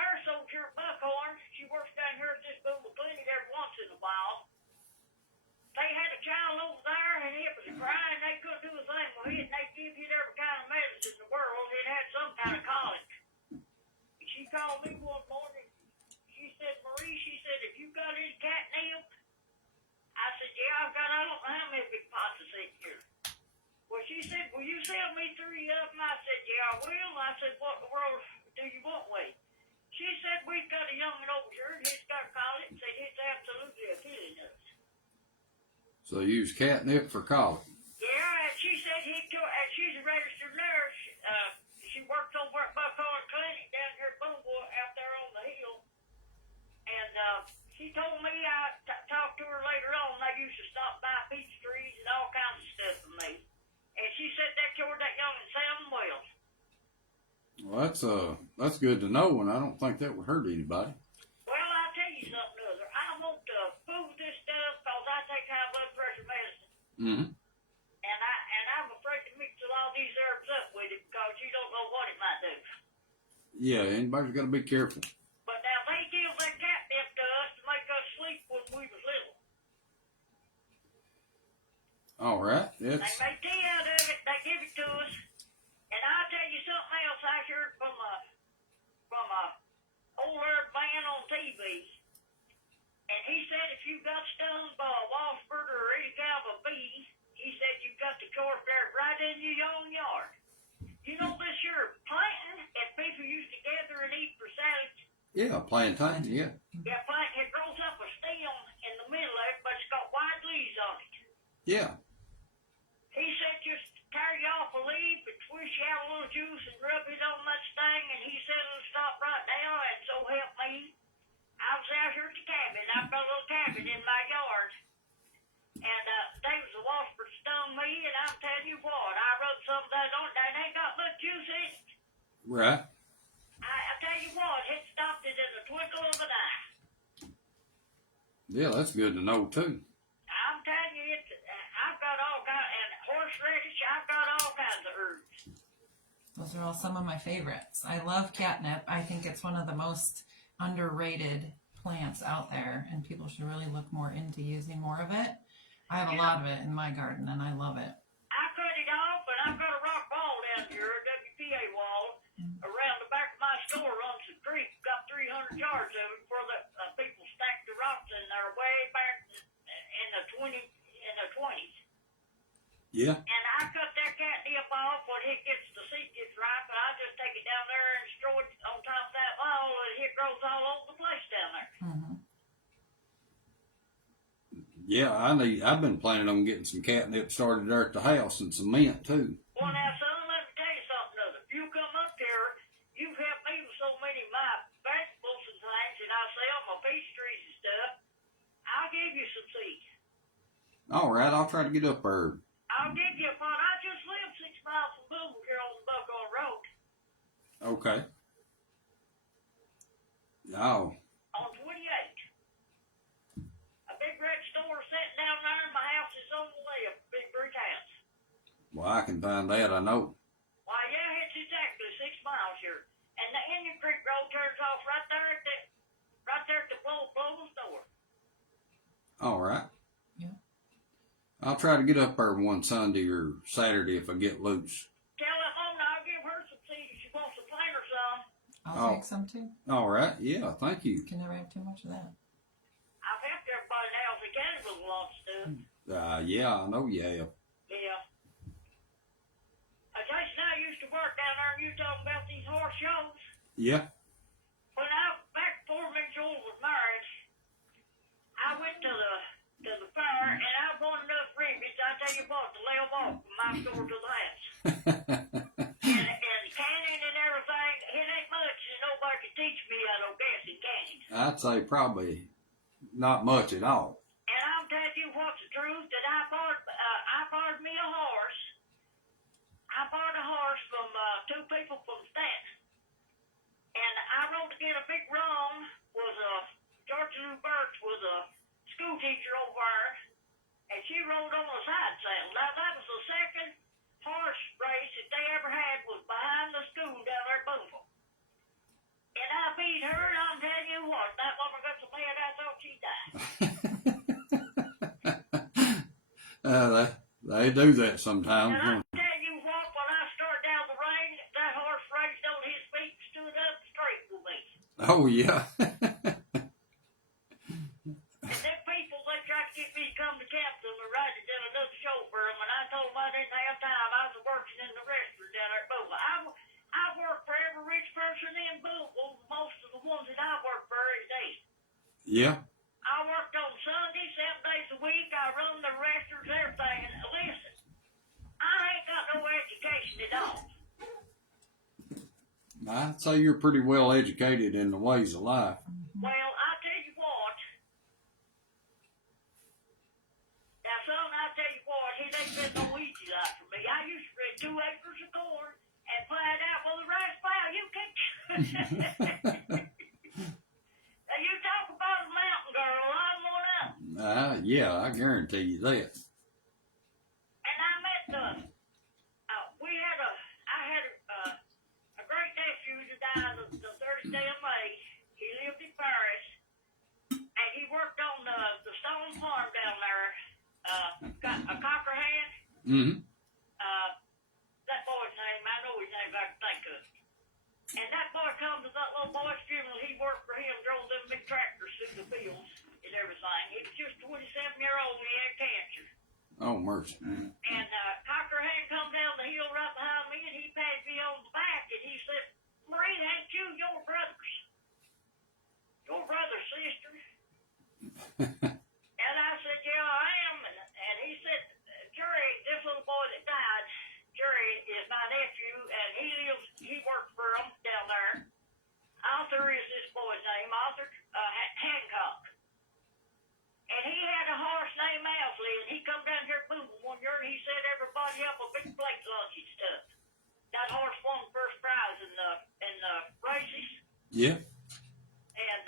nurse over here at Buckhorn, she works down here at this little clinic every once in a while. They had a child over there, and it was crying. They couldn't do a thing with it. They called me one morning. She said, Marie, she said, if you got any catnip? I said, yeah, I've got, I don't know how many big pots is in here. Well, she said, will you sell me 3 of them? I said, yeah, I will. I said, what in the world do you want with? She said, we've got a young'un over here, and he's got colic, and said it's absolutely a killing us. So you use catnip for colic. Yeah, and she said and she's a registered nurse. She works over at Buckhorn Clinic down here at Boonville, out there on the hill. And she told me talked to her later on. They used to stop by peach trees and all kinds of stuff for me. And she said that cured that young'un sound well. Well, that's good to know, and I don't think that would hurt anybody. Well, I'll tell you something other. I want to food this stuff because I take high blood pressure medicine. Mm-hmm. And I'm afraid to mix all these herbs up with it because you don't know what it might do. Yeah, anybody's got to be careful. But now they give that catnip to us to make us sleep when we was little. All right. They make tea out of it. They give it to us. And I'll tell you something else I heard from a old herb man on TV. And he said if you got stung by a wasp or any kind of a bee, he said you've got the cork dirt right in your own yard. You know this here plantain that people used to gather and eat for salads? Yeah, plantain, yeah. Yeah, plantain. It grows up a stem in the middle of it, but it's got white leaves on it. Yeah. He said just tear you off a leaf and twist you out a little juice and rub it on that thing, and he said it'll stop right now, and so help me. I was out here at the cabin. I've got a little cabin in my yard. And there was a wasp that stung me, and I'm telling you what, I rubbed some of that on it, and ain't got much juice in it. Right. I tell you what, it stopped it in the twinkle of an eye. Yeah, that's good to know, too. I'm telling you, I've got all kinds, and horseradish, I've got all kinds of herbs. Those are all some of my favorites. I love catnip. I think it's one of the most underrated plants out there, and people should really look more into using more of it. I have a lot of it in my garden, and I love it. I cut it off, and I've got a rock wall down here, a WPA wall. Around the back of my store runs a creek, got 300 yards of it, where the people stacked the rocks in there way back in the 20s. Yeah. And I cut that catnip off when the seed gets ripe, and I just take it down there and throw it on top of that wall, and it grows all over the place down there. Mm-hmm. Yeah, I've been planning on getting some catnip started there at the house and some mint, too. Well, now, son, let me tell you something other. If you come up here, you've helped me with so many of my vegetables and things, and I sell my peach trees and stuff. I'll give you some seeds. All right, I'll try to get up there. I'll give you a pot. I just live 6 miles from Boonville here on the Buckhorn Road. Okay. Oh. On 28. A big red store sitting down there, and my house is on the way, a big brick house. Well, I can find that, I know. Why, yeah, it's exactly 6 miles here. And the Indian Creek Road turns off right there at the Blow store. All right. Yeah. I'll try to get up there one Sunday or Saturday if I get loose. Tell that Mona I'll give her some seeds if she wants to plant her some. I'll take some too. All right. Yeah, thank you. You can never have too much of that. I've helped everybody now if they can with a lot of stuff. Yeah, I know you have. Yeah. Jason, I used to work down there and you talking about these horse shows. Yeah. When back before me and Joel was married, I went to the fair and I bought enough ribbons, I tell you what, to lay them off from my store to the house. and canning and everything, it ain't much and nobody can teach me how to guess in canning. I'd say probably not much at all. And I'm telling you what's the truth, that I bought me a horse. I bought a horse from 2 people from Stanton. And I rode to get a big wrong was Georgia Lou Birch was a school teacher over there, and she rode on a side saddle. Now that was the second horse race that they ever had was behind the school down there at Boonville. And I beat her, and I'm telling you what, that woman got so mad I thought she died. They do that sometimes. And I tell you what, when I started down the ring, that horse raised on his feet and stood up straight with me. Oh yeah. And them people, they tried to get me to come to Capitol and write it down another show for them, and I told them I didn't have time. I was working in the restaurant down there at Boulevard. I worked for every rich person in Boulevard. Most of the ones that I work for is dead. Yeah. I worked on Sunday, 7 days a week. I run the restaurants, everything. And listen, I ain't got no education at all. I'd say you're pretty well educated in the ways of life. Well, I tell you what. Now, son, I tell you what, it ain't been no easy life for me. I used to spread 2 acres of corn and plant out with a rice plow. You can't. Now, you talk about a mountain girl, I'm one of them. Yeah, I guarantee you that. And I met I had a great nephew that died the 30th day of May. He lived in Paris, and he worked on the stone farm down there. Got a cocker hand. Mm-hmm. That boy's name, I know his name, I can think of it. And that boy come to that little boy's funeral. He worked for him, drove them big tractors through the fields and everything. He was just 27-year-old and he had cancer. Oh, mercy. And Cocker Hand come down the hill right behind me, and he patted me on the back, and he said, "Marie, ain't you your brothers? Your brother's sister?" And I said, "Yeah, I am." And he said, "Jerry, this little boy that died, Jerry is my nephew, and he worked for him down there. Arthur is this boy's name, Arthur Hancock. And he had a horse named Owsley, and he come down here at Boone one year, and he set everybody up a big plate lunch and stuff. That horse won first prize in the races. Yeah. And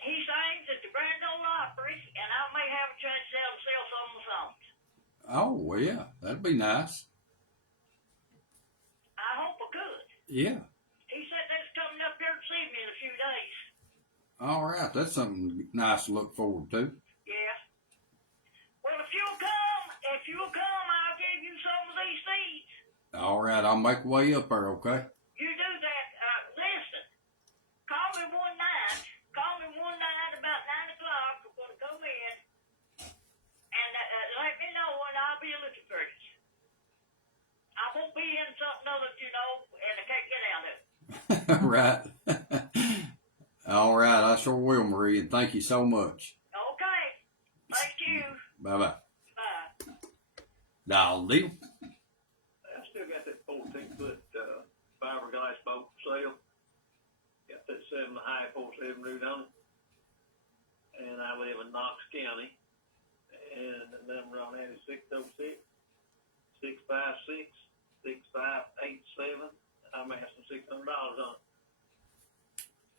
he sings at the Grand Ole Opry, and I may have a chance to sell some of the songs. Oh, well, yeah. That'd be nice. I hope I could. Yeah. He said that's coming up here to see me in a few days. All right. That's something nice to look forward to. Yeah. Well, if you'll come, I'll give you some of these seeds. All right. I'll make way up there, okay? You do that. Listen, call me one night. About 9 o'clock. I'm going to come in. And let me know when I'll be looking for you. I won't be in something other, and I can't get out of it. Right. All right. I sure will, Marie, and thank you so much. Okay. Thank you. Bye-bye. Bye. Dial deal. I still got that 14-foot fiberglass boat for sale. Got that 7-high 47 root on it. And I live in Knox County. And the number on that is 606-656-6587. I'm asking $600 on it.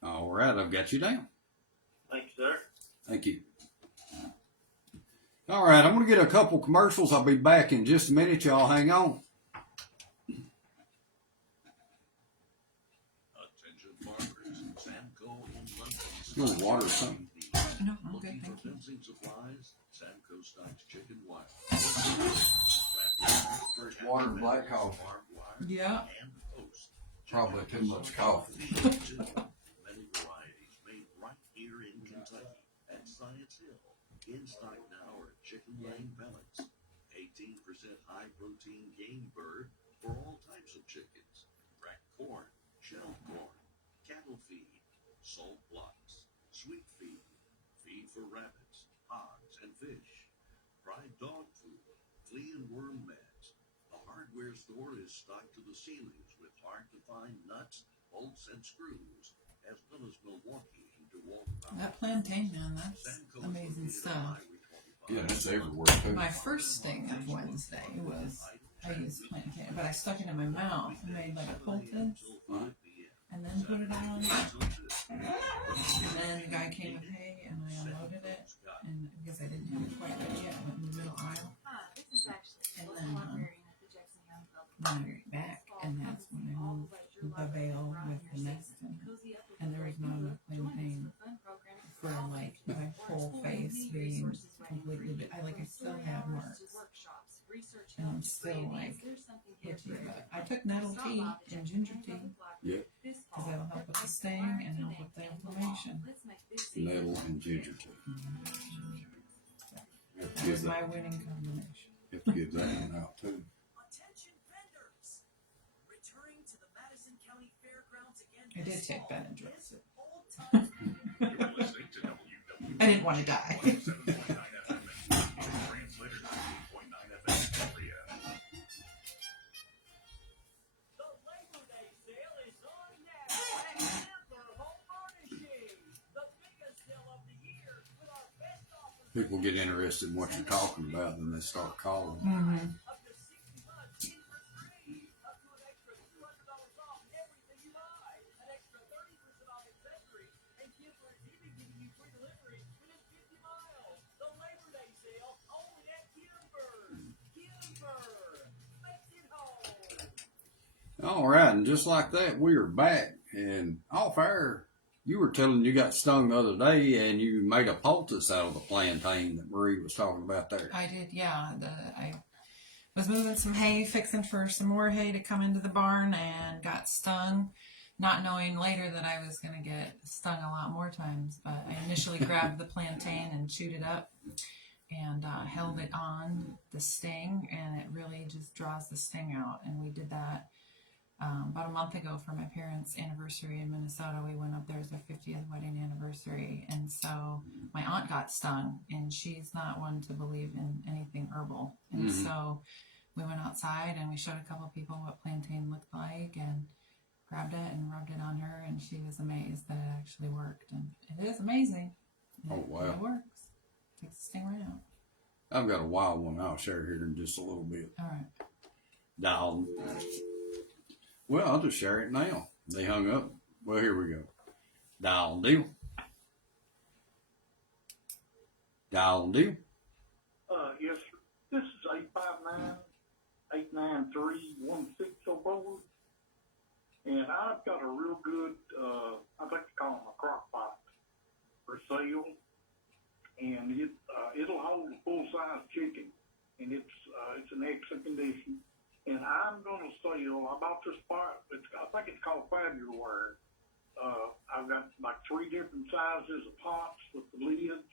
All right. I've got you down. Thank you, sir. Thank you. All right. I'm going to get a couple commercials. I'll be back in just a minute. Y'all hang on. Attention farmers, Samco in London. You want water or something? No, I'm good, Looking for thank you. fencing supplies? Samco stocks chicken wire. There's water and black coffee. Yeah. And post. Probably too much coffee. Many varieties made right here in Kentucky at Science Hill. In stock now are chicken laying pellets, 18% high protein game bird for all types of chickens, cracked corn, shelled corn, cattle feed, salt blocks, sweet feed, feed for rabbits, hogs, and fish, fried dog food, flea and worm meds. The hardware store is stocked to the ceilings with hard-to-find nuts, bolts, and screws, as well as Milwaukee and DeWalt. That plantain, man, that's amazing stuff. Yeah, that's everywhere, too. My first thing of Wednesday was I used plantain, but I stuck it in my mouth and made like a poultice, and then put it on. And then the guy came to pay, and I unloaded it, and because I didn't have it quite ready yet, I went in the middle aisle. This is actually And then I got it back, and that's when I moved the veil with the Neston, and there was not enough plantain for like my whole face being completely. I still have marks, and I'm still like itchy. But I took nettle tea and ginger tea, Yeah. because it'll help with the sting and help with the inflammation. Nettle and ginger tea. Have to That was give my that, winning combination. have to give that one out too. Attention vendors! Returning to the Madison County Fairgrounds again. I did this take fall. Benadryl. This old-time You're listening to WW. I didn't want to die. 7.9 FM. Translator 9.9 FM. Area. The Labor Day sale is on now at Denver Home Furnishings. The biggest sale of the year with our best offers. People get interested in what you're talking about, and they start calling. Mm-hmm. Up to 60 months interest-free. Up to an extra $200 off everything you buy. An extra 30% off accessories. And Kipper is even giving you free delivery within 50 miles. The Labor Day sale only at Kimber's. Kimber makes it home. All right, and just like that, we are back. And off air, you were telling you got stung the other day, and you made a poultice out of the plantain that Marie was talking about there. I did, yeah. I was moving some hay, fixing for some more hay to come into the barn, and got stung, not knowing later that I was going to get stung a lot more times. But I initially grabbed the plantain and chewed it up and held it on the sting, and it really just draws the sting out. And we did that about a month ago for my parents' anniversary in Minnesota. We went up there as their 50th wedding anniversary, and so my aunt got stung, and she's not one to believe in anything herbal. And Mhm. so we went outside and we showed a couple people what plantain looked like, and grabbed it and rubbed it on her, and she was amazed that it actually worked. And it is amazing. Oh, wow. It works. Takes the sting right out. I've got a wild one I'll share here in just a little bit. All right. Dial. Well, I'll just share it now. They hung up. Well, here we go. Dial and deal. Dial and deal. Yes, sir. This is 859-893-1604. And I've got a real good, I'd like to call them a crock pot for sale. And it'll hold a full-size chicken. And it's in excellent condition. And I'm going to sell, I bought this part, I think it's called Fabulware. I've got like 3 different sizes of pots with the lids.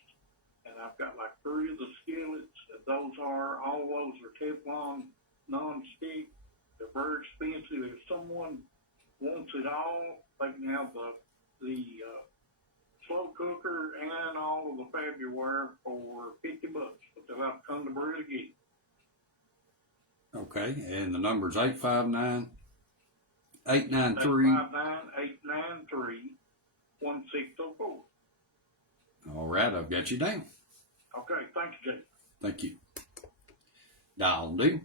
And I've got like 3 of the skillets. All those are Teflon non-stick. They're very expensive. If someone wants it all, they can have the slow cooker and all of the Fabulware for $50, but they'll have to come to Brew again. Okay, and the number's 859-893. 859-893-1604. All right, I've got you down. Okay, thank you, Jay. Thank you. Dial and deal. Hey,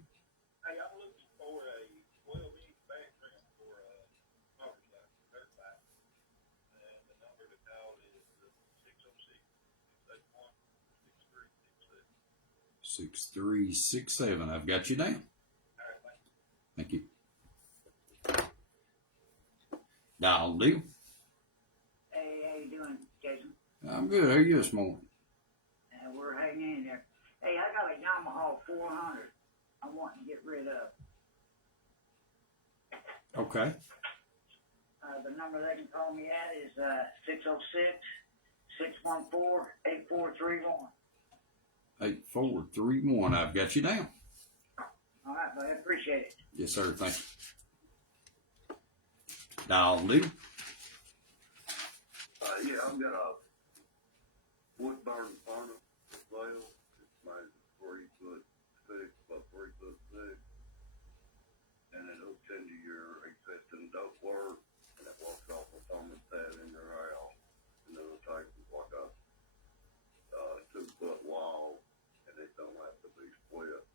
I'm looking for a 12-inch back rim for a motorcycle, dirt bike. And the number to call is 606-681-6367. 6367. I've got you down. All right, thank you. Thank you. Dial and deal. Hey, how you doing, Jason? I'm good. How are you this morning? We're hanging in there. Hey, I got a Yamaha 400 I'm wanting to get rid of. Okay. The number they can call me at is 606-614-8431. 8431. I've got you down. All right, buddy. Appreciate it. Yes, sir. Thank you. Dial and deal. Yeah, I've got a wood burning furnace for sale. It's made 3 foot thick, about 3 foot thick. And it hooks into your existing ductwork, and it works off a thermostat in your house. And it'll take like a 2-foot wall, and it don't have to be split.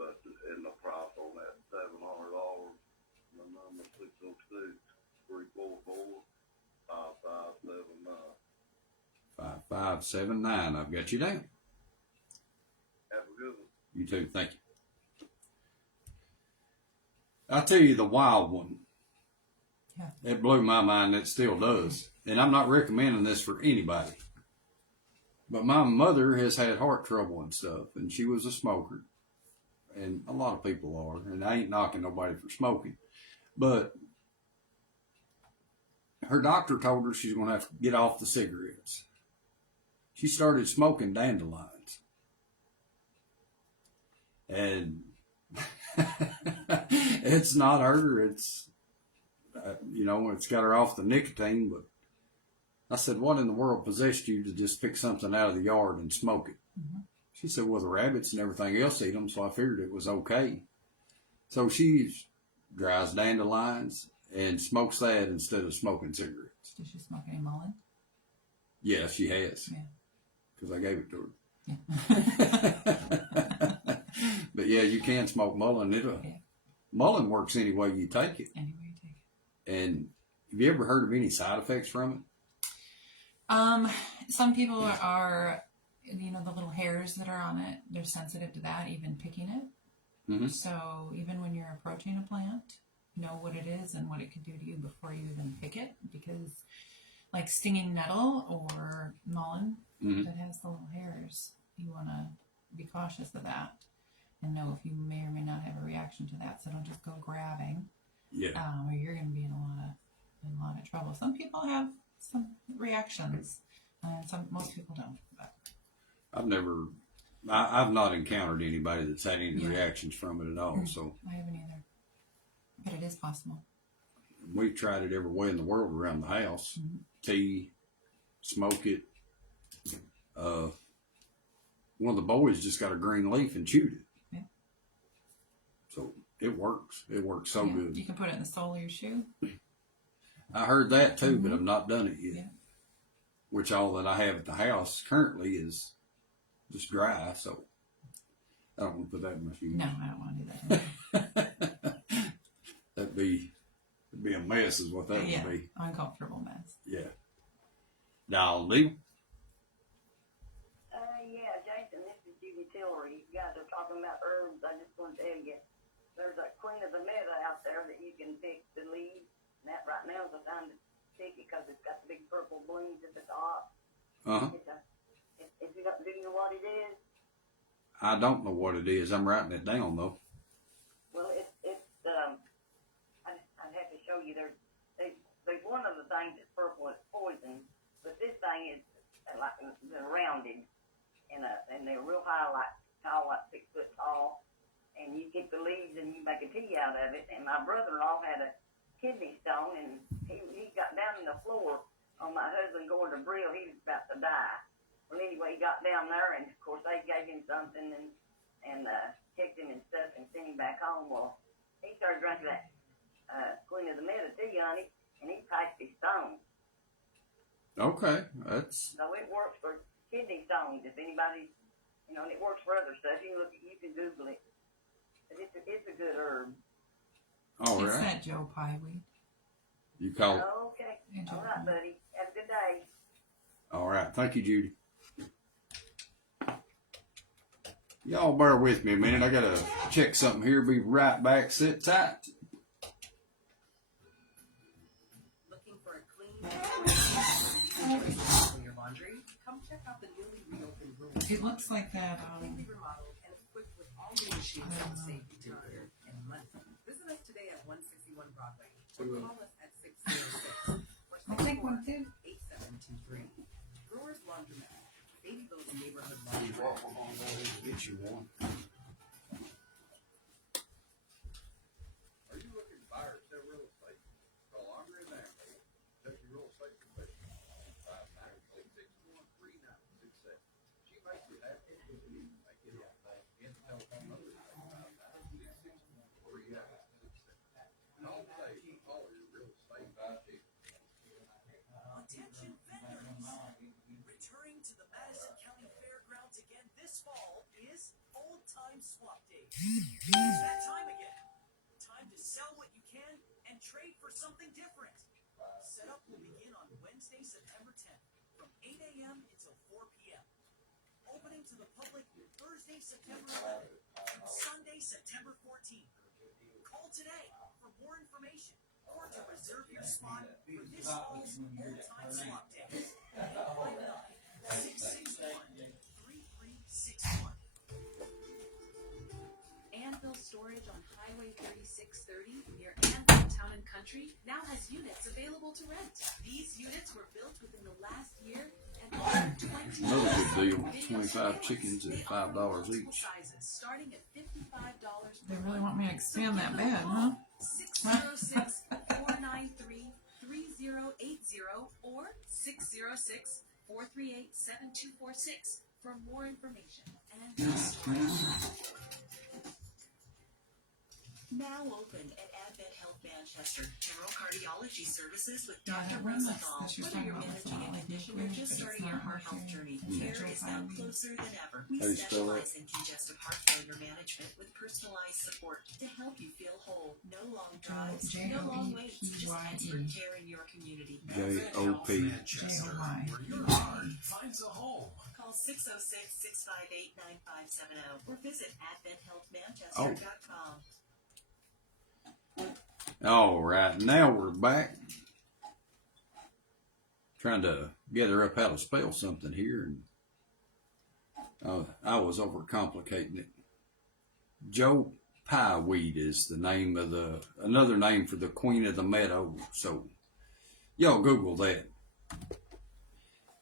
But in the price on that, $700, the number 606-344-5579. 5579. I've got you down. Have a good one. You too. Thank you. I'll tell you the wild one. Yeah. It blew my mind. It still does. And I'm not recommending this for anybody. But my mother has had heart trouble and stuff, and she was a smoker. And a lot of people are. And I ain't knocking nobody for smoking. But her doctor told her she's going to have to get off the cigarettes. She started smoking dandelions. And it's not her. It's, it's got her off the nicotine. But I said, what in the world possessed you to just pick something out of the yard and smoke it? Mm-hmm. She said, well, the rabbits and everything else eat them, so I figured it was okay. So she dries dandelions and smokes that instead of smoking cigarettes. Does she smoke any mullen? Yeah, she has. Yeah. Because I gave it to Yeah. her. But yeah, you can smoke mullen. Mullen works any way you take it. Any way you take it. And have you ever heard of any side effects from it? Some people are, the little hairs that are on it, they're sensitive to that, even picking it. Mm-hmm. So even when you're approaching a plant, know what it is and what it could do to you before you even pick it, because like stinging nettle or mullen that has the little hairs, you want to be cautious of that and know if you may or may not have a reaction to that. So don't just go grabbing, or you're going to be in a lot of trouble. Some people have some reactions, and most people don't. But I've not encountered anybody that's had any reactions from it at all. So I haven't either, but it is possible. We've tried it every way in the world around the house. Mm-hmm. Tea, smoke it. One of the boys just got a green leaf and chewed it. Yeah. So it works. It works so good. You can put it in the sole of your shoe. I heard that too, but I've not done it yet. Yeah. Which all that I have at the house currently is just dry, so I don't want to put that in my shoes. No, I don't want to do that. That'd be a mess is what that would be. Uncomfortable mess. Yeah. Now, Lee? Yeah, Jason, this is Judy Tillery. You guys are talking about herbs. I just want to tell you, there's a Queen of the Meadow out there that you can pick the leaves. And that right now is the time to pick it because it's got the big purple blooms at the top. Uh-huh. Do you know what it is? I don't know what it is. I'm writing it down, though. Well, I'd have to show you. There's one of the things that's purple. It's poison, but this thing is like they're rounded, and they're real high, like 6 foot tall. And you get the leaves and you make a tea out of it. And my brother-in-law had a kidney stone, and he got down in the floor on my husband going to Brill. He was about to die. Well, anyway, he got down there, and of course they gave him something and kicked him and stuff and sent him back home. Well, he started drinking that Queen of the Meadow tea on it, and he passed his stone. Okay, So it works for kidney stones. If anybody, and it works for other stuff. You can Google it. But it's a good herb. All right. It's that Joe Pye weed. You call it. Okay. All right, buddy. Have a good day. All right. Thank you, Judy. Y'all bear with me a minute. I got to check something here. Be right back. Sit tight. Looking for a clean for your laundry? Come check out the newly reopened room. It looks like that. Completely remodeled and equipped with all new machines to save you time and money. Visit us today at 161 Broadway or call us at 606 I'll take one too. 8723. Brewers Laundromat. Babyville's neighborhood laundry. Get you one. Are you looking to buy or sell real estate? Call Andre Lamb, Kentucky Real Estate Professional, 596-613-967. She makes you happy. Make it happen. In telephone number 596-613-967. Call today for all your real estate needs. Attention vendors! Returning to the Madison County Fairgrounds again this fall is Old Time Swap Day. It's that time again. Time to sell what you can and trade for something different. Setup will begin on Wednesday, September 10th from 8 a.m. until 4 p.m. Opening to the public Thursday, September 11th and Sunday, September 14th. Call today for more information or to reserve your spot for this fall's Old Time Swap Day. 859-661-3361. Anvil Storage on Highway 3630 near Anvil Town and Country. country now has units available to rent. These units were built within the last year and offer 20 Another good deal. videos 25 surveillance. chickens at They offer $5 multiple each. sizes, starting at $55 They really want me to expand that bed, huh? 606-493-3080 or 606-438-7246 for more information and storage. Now open at Advent Health Manchester. General cardiology services with Yeah, Dr. that one that's Rosenthal. that she was Whether talking you're about was managing a not like condition or nuclear, just but it's starting your not heart health mercury. journey, It's care natural is now fibers. closer than ever. We How do you spell specialize in congestive heart failure management with personalized support to help you feel whole. No long drives, no long waits, just expert J-O-E-P-Y-E. care in your community. J-O-P. Manchester, J-O-Y. where your heart finds a home. Call 606-658-9570 or visit adventhealthmanchester.com. All right, now we're back. Trying to get her up how to spell something here, and I was overcomplicating it. Joe Pieweed is the name of another name for the Queen of the Meadow. So y'all Google that.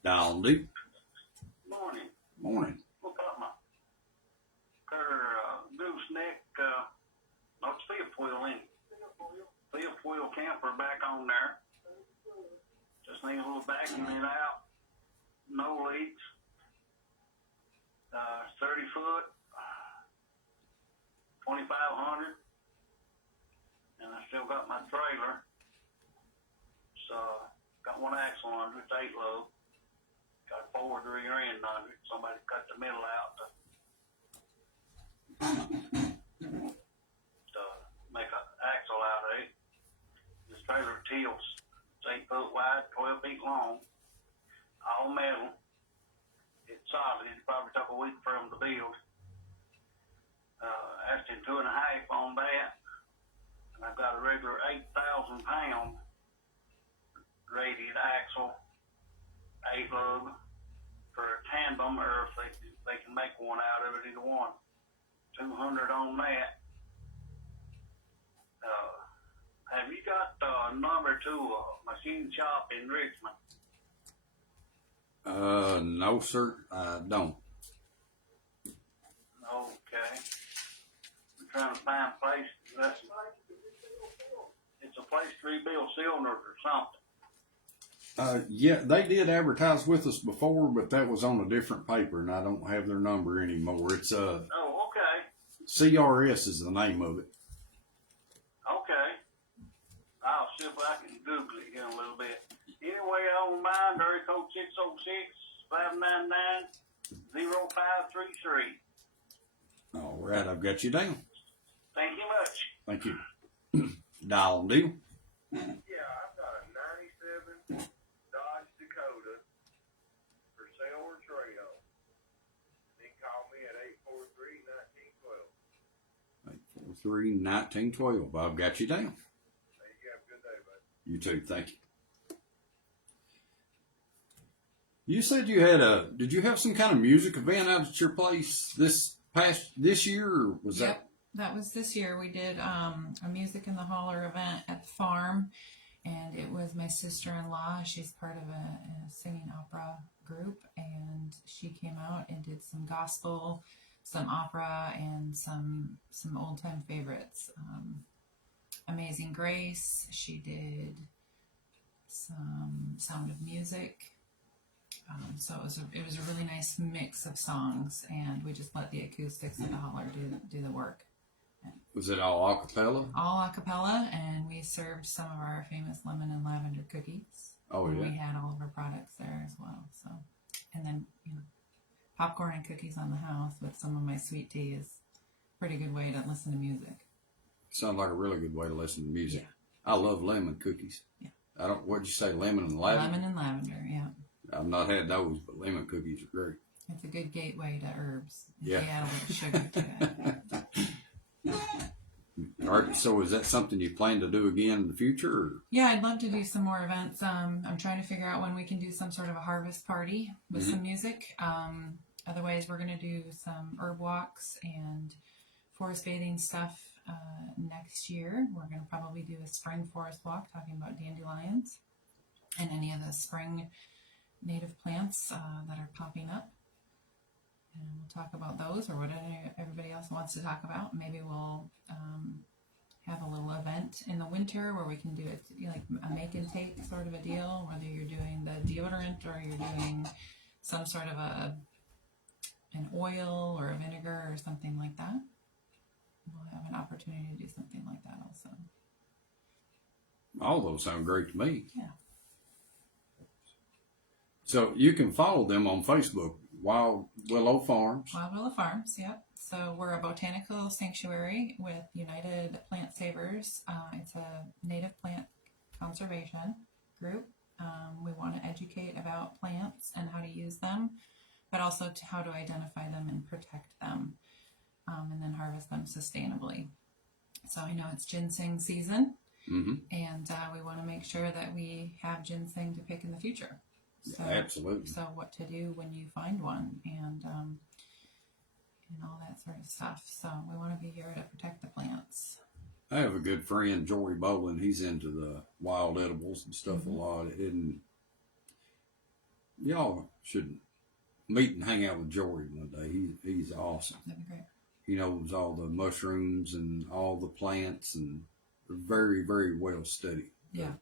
Dial deep. Morning. Morning. What about my gooseneck, no fifth wheel in it. Fifth wheel camper back on there. Just need a little backing it out. No leaks. 30 foot. 2,500. And I still got my trailer. So, got one axle under it, 8 load. Got a forward rear end under it. Somebody cut the middle out to make an axle out of it. This trailer tilts. It's 8 foot wide, 12 feet long. All metal. It's solid. It probably took a week for them to build. Asking 2.5 on that. And I've got a regular 8,000 pound rated axle, 8 lug for a tandem, or if they can make one out of it, either one. 200 on that. Have you got a number to a machine shop in Richmond? No, sir, I don't. Okay. We're trying to find a place. It's a place to rebuild cylinders or something. Yeah, they did advertise with us before, but that was on a different paper, and I don't have their number anymore. It's Oh, okay. CRS is the name of it. Okay. I'll see if I can Google it here in a little bit. Anyway, I don't mind. Area code 606-599-0533. All right, I've got you down. Thank you much. Thank you. Dial deal. Yeah, I've got a 97 Dodge Dakota for sale or trade on. They can call me at 843-1912. 843-1912. I've got you down. Hey, you have a good day, bud. You too. Thank you. You said you had did you have some kind of music event out at your place this year, or was Yep, that was this year. We did a Music in the Holler event at the farm, and it was my sister-in-law. She's part of a singing opera group, and she came out and did some gospel, some opera, and some old-time favorites. Amazing Grace. She did some Sound of Music. So it was a really nice mix of songs, and we just let the acoustics of the holler do the work. Was it all a cappella? All a cappella, and we served some of our famous lemon and lavender cookies. Oh, and yeah. we had all of our products there as well. So, and then popcorn and cookies on the house with some of my sweet tea is a pretty good way to listen to music. Sounds like a really good way to listen to music. Yeah. I love lemon cookies. Yeah. What'd you say, lemon and lavender? Lemon and lavender, yeah. I've not had those, but lemon cookies are great. It's a good gateway to herbs. Yeah. You add a little sugar to it. All right, so is that something you plan to do again in the future? Or? Yeah, I'd love to do some more events. I'm trying to figure out when we can do some sort of a harvest party with some music. Otherwise, we're going to do some herb walks and forest bathing stuff next year, we're going to probably do a spring forest walk talking about dandelions and any of the spring native plants that are popping up. And we'll talk about those or whatever everybody else wants to talk about. Maybe we'll have a little event in the winter where we can do it like a make and take sort of a deal, whether you're doing the deodorant or you're doing some sort of an oil or a vinegar or something like that. We'll have an opportunity to do something like that also. All those sound great to me. Yeah. So you can follow them on Facebook, Wild Willow Farms. Wild Willow Farms, yep. So we're a botanical sanctuary with United Plant Savers. It's a native plant conservation group. We want to educate about plants and how to use them, but also to how to identify them and protect them, and then harvest them sustainably. So I know it's ginseng season, Mm-hmm. and we want to make sure that we have ginseng to pick in the future. So, Absolutely. So what to do when you find one, and all that sort of stuff. So we want to be here to protect the plants. I have a good friend, Jory Bolin. He's into the wild edibles and stuff Mm-hmm. a lot. And y'all should meet and hang out with Jory one day. He's awesome. That'd be great. He knows all the mushrooms and all the plants, and they're very, very well studied. Yeah.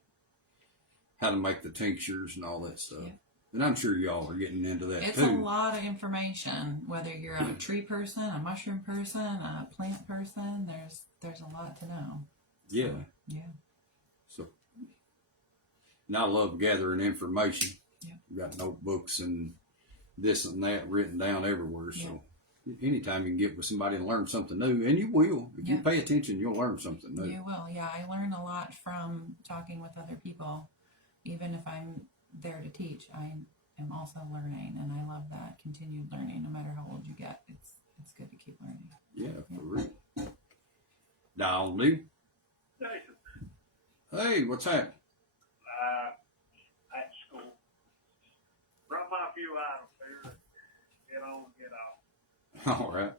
How to make the tinctures and all that stuff. Yeah. And I'm sure y'all are getting into that It's too. a lot of information, whether you're a tree person, a mushroom person, a plant person. There's a lot to know. Yeah. Yeah. So, and I love gathering information. Yeah. We've got notebooks and this and that written down everywhere. So, anytime you can get with somebody and learn something new, and you will. If you Yeah. pay attention, you'll learn something new. You will. Yeah, I learn a lot from talking with other people. Even if I'm there to teach, I am also learning, and I love that continued learning. No matter how old you get, it's good to keep learning. Yeah, for real. Dial me. Jason, Hey, what's that? at school, run by a few items here, get on, get off. All right.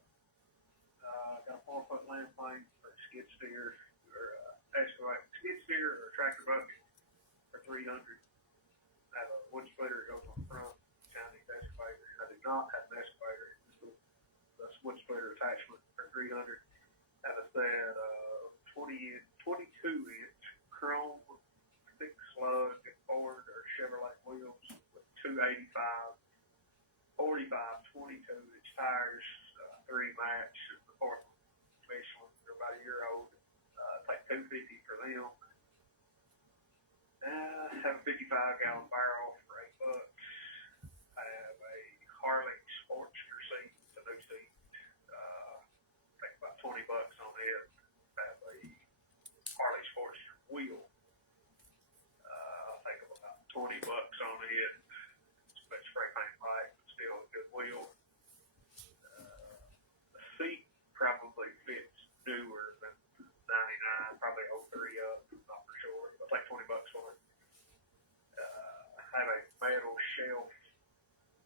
Got a 4-foot land plane for a skid steer, or excavator, skid steer or tractor bucket for $300. I have a wood splitter that goes on the front, Chinese excavator. I do not have an excavator. That's wood splitter attachment for $300. And I said 22-inch chrome thick slug Ford or Chevrolet wheels with 285, 45, 22-inch tires, 3 match. The fourth Michelin, they're about a year old. Take $250 for them. I have a 55-gallon barrel for $8. I have a Harley Sportster seat, a new seat. Take about $20 on it. I have a Harley Sportster wheel. I'll take about $20 on it. It's a bit spray paint light, but still a good wheel. The seat probably fits newer than 99, probably 03 up, not for sure. I'll take $20 for it. I have a metal shelf,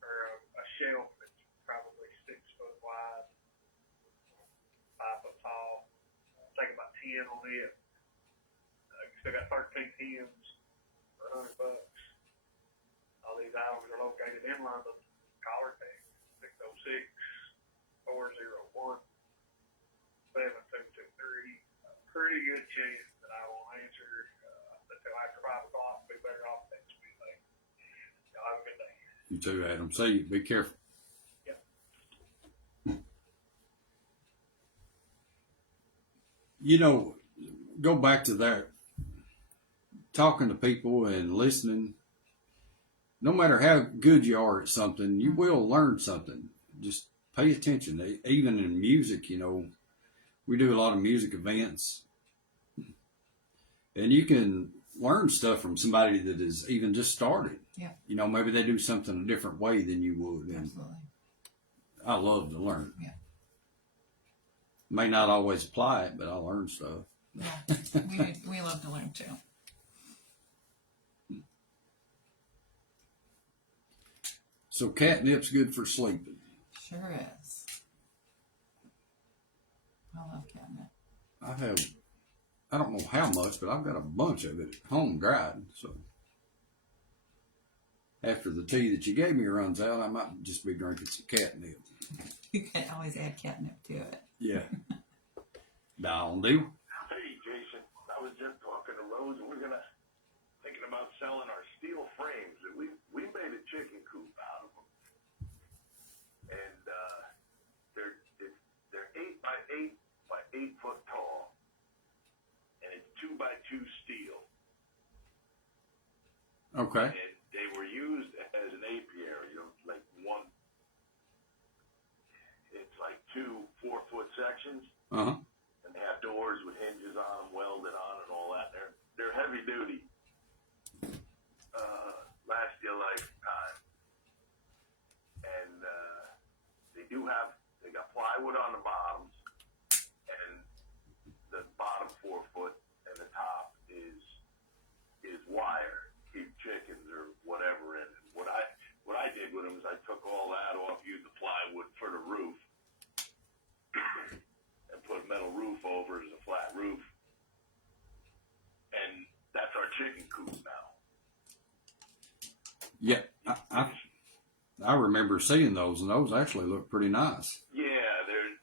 or a shelf that's probably 6 foot wide, 5 foot tall. I'll take about 10 on it. Still got 13 hens for $100. All these items are located in London. Caller text 606-401-7223. Pretty good chance that I won't answer until after 5 o'clock. Be better off next week. Y'all have a good day. You too, Adam. See you. Be careful. Yep. You know, go back to that. Talking to people and listening. No matter how good you are at something, you will learn something. Just pay attention. Even in music, you know, we do a lot of music events. And you can learn stuff from somebody that has even just started. Yeah. You know, maybe they do something a different way than you would. And Absolutely. I love to learn. Yeah. May not always apply it, but I learn stuff. Yeah. We love to learn too. So catnip's good for sleeping. Sure is. I love catnip. I don't know how much, but I've got a bunch of it home dried. So after the tea that you gave me runs out, I might just be drinking some catnip. You can always add catnip to it. Yeah. Down deal. Hey, Jason, I was just talking to Rose, and we're thinking about selling our steel frames. We made a chicken coop out of them, and they're 8 by 8 by 8 foot tall, and it's 2 by 2 steel. Okay. And they were used as an apiary, like one. It's like 2 4-foot sections. Uh huh. And they have doors with hinges on them, welded on, and all that. They're heavy duty. Last your lifetime. And they got plywood on the bottoms, and the bottom 4 foot and the top is wire. Keep chickens or whatever in it. What I did with them is I took all that off, used the plywood for the roof, and put a metal roof over it as a flat roof. And that's our chicken coop now. Yeah, I remember seeing those, and those actually look pretty nice. Yeah, they're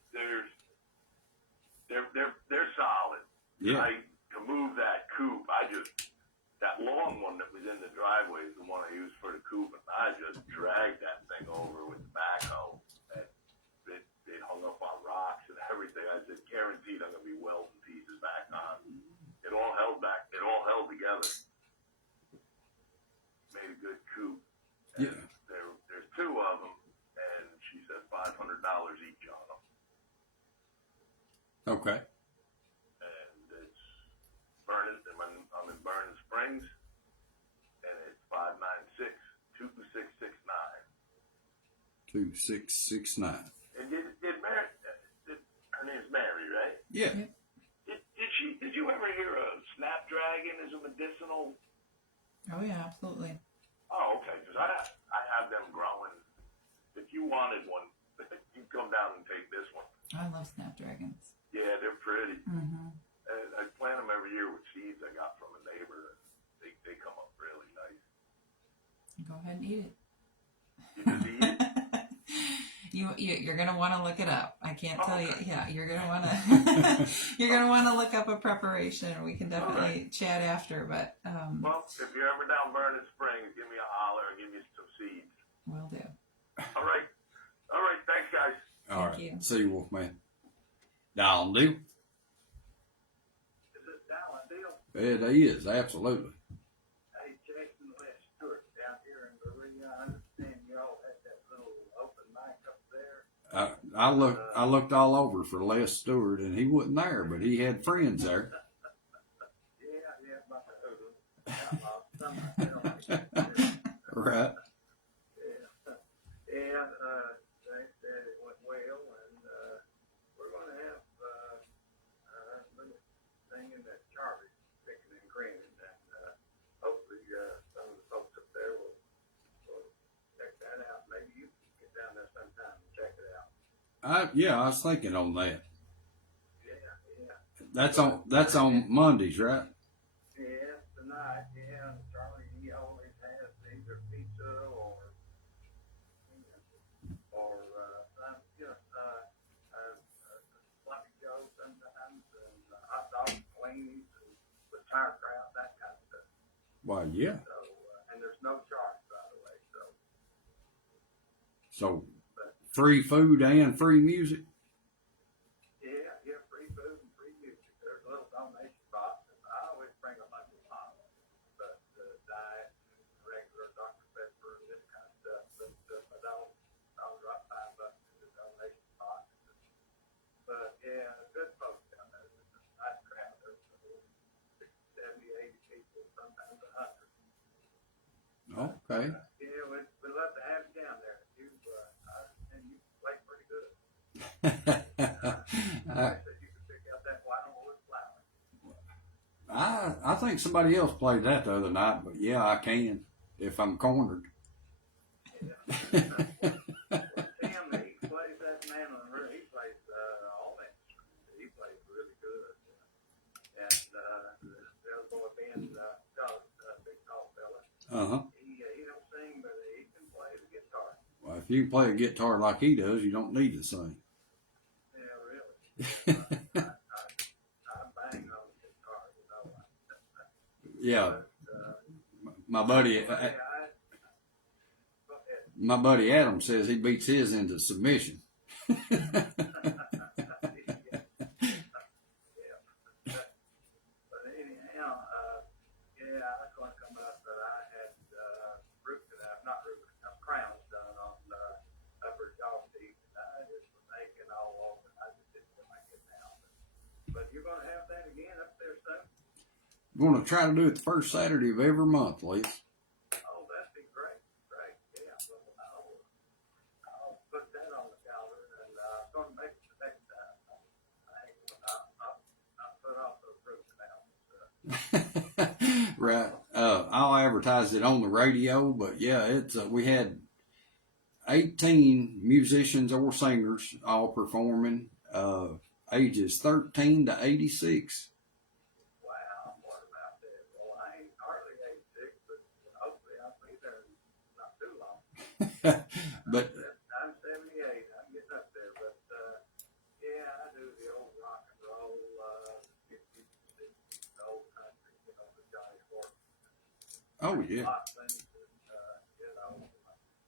solid. Yeah. To move that coop, that long one that was in the driveway is the one I used for the coop, and I just dragged that thing over with the backhoe. And it hung up on rocks and everything. I said, guaranteed I'm going to be welding pieces back on. It all held together. Made a good coop. And Yeah. There's 2 of them, and she said $500 each on them. Okay. And it's Vernon. I'm in Vernon Springs, and it's 596-2669. 2669. And did Mary? Her name's Mary, right? Yeah. Did you ever hear of snapdragon as a medicinal? Oh yeah, absolutely. Oh, okay. Because I have them growing. If you wanted one, you come down and take this one. I love snapdragons. Yeah, they're pretty. Mm-hmm. And I plant them every year with seeds I got from a neighbor. They come up really nice. Go ahead and eat it. You just eat it? You're gonna want to look it up. I can't tell you. Okay. Yeah, you're gonna want to. You're gonna want to look up a preparation. We can definitely chat after. But Well, if you're ever down Vernon Springs, give me a holler and give me some seeds. will do. All right. Thanks, guys. All Thank right. you. See you, Wolfman. Down deal. Is this Dallin Deal? It is, absolutely. Hey, Jason Les Stewart down here in Berea. I understand y'all had that little open mic up there. I looked all over for Les Stewart, and he wasn't there, but he had friends there. Yeah, about the Right. Yeah, they said it went well, and we're going to have a little thing in that Charlie's picking and creaming, and hopefully some of the folks up there will check that out. Maybe you can get down there sometime and check it out. Yeah, I was thinking on that. Yeah. That's on Mondays, right? Yeah, tonight, yeah, Charlie, he always has either pizza or sloppy joe sometimes, and hot dogs, wings, and with sauerkraut, that kind of stuff. Why, yeah. So, and there's no charge, by the way, so. So, free food and free music? Yeah, free food and free music. There's a little donation box, and I always bring a bunch of bottles, but diet, regular Dr. Pepper, and this kind of stuff. But I'll drop $5 in the donation box. But yeah, good folks down there. It's a nice crowd. There's 60, 70, 80 people, sometimes 100. Okay. Yeah, we'd love to have you down there. And you play pretty good. I think somebody else played that the other night, but yeah, I can if I'm cornered. Tim, he plays that mandolin. He plays all that. He plays really good. He don't sing, but he can play the guitar. Well, if you can play a guitar like he does, you don't need to sing. Yeah, really. I bang on the guitar, you know. Yeah, But, my buddy, go ahead. my buddy Adam says he beats his into submission. But anyhow, yeah, I was going to come up, but I had root canal, not root canal, crowns done on upper jaw teeth. I just was aching all over. I just didn't make it now. But you're going to have that again up there soon? I'm going to try to do it the first Saturday of every month, Les. Oh, that'd be great. Great. Yeah. Well, I'll put that on the calendar, and I'm going to make it the next time. I'll put off those root canals. Right. I'll advertise it on the radio, but yeah, it's we had 18 musicians or singers all performing, ages 13 to 86. Wow, what about that? Well, I ain't hardly 86, but hopefully I'll be there in not too long. But I'm 78. I'm getting up there, but yeah, I do the old rock and roll, 50s, 60s, the old country, you know, the Johnny Horton. oh yeah, Lot of things that, you know,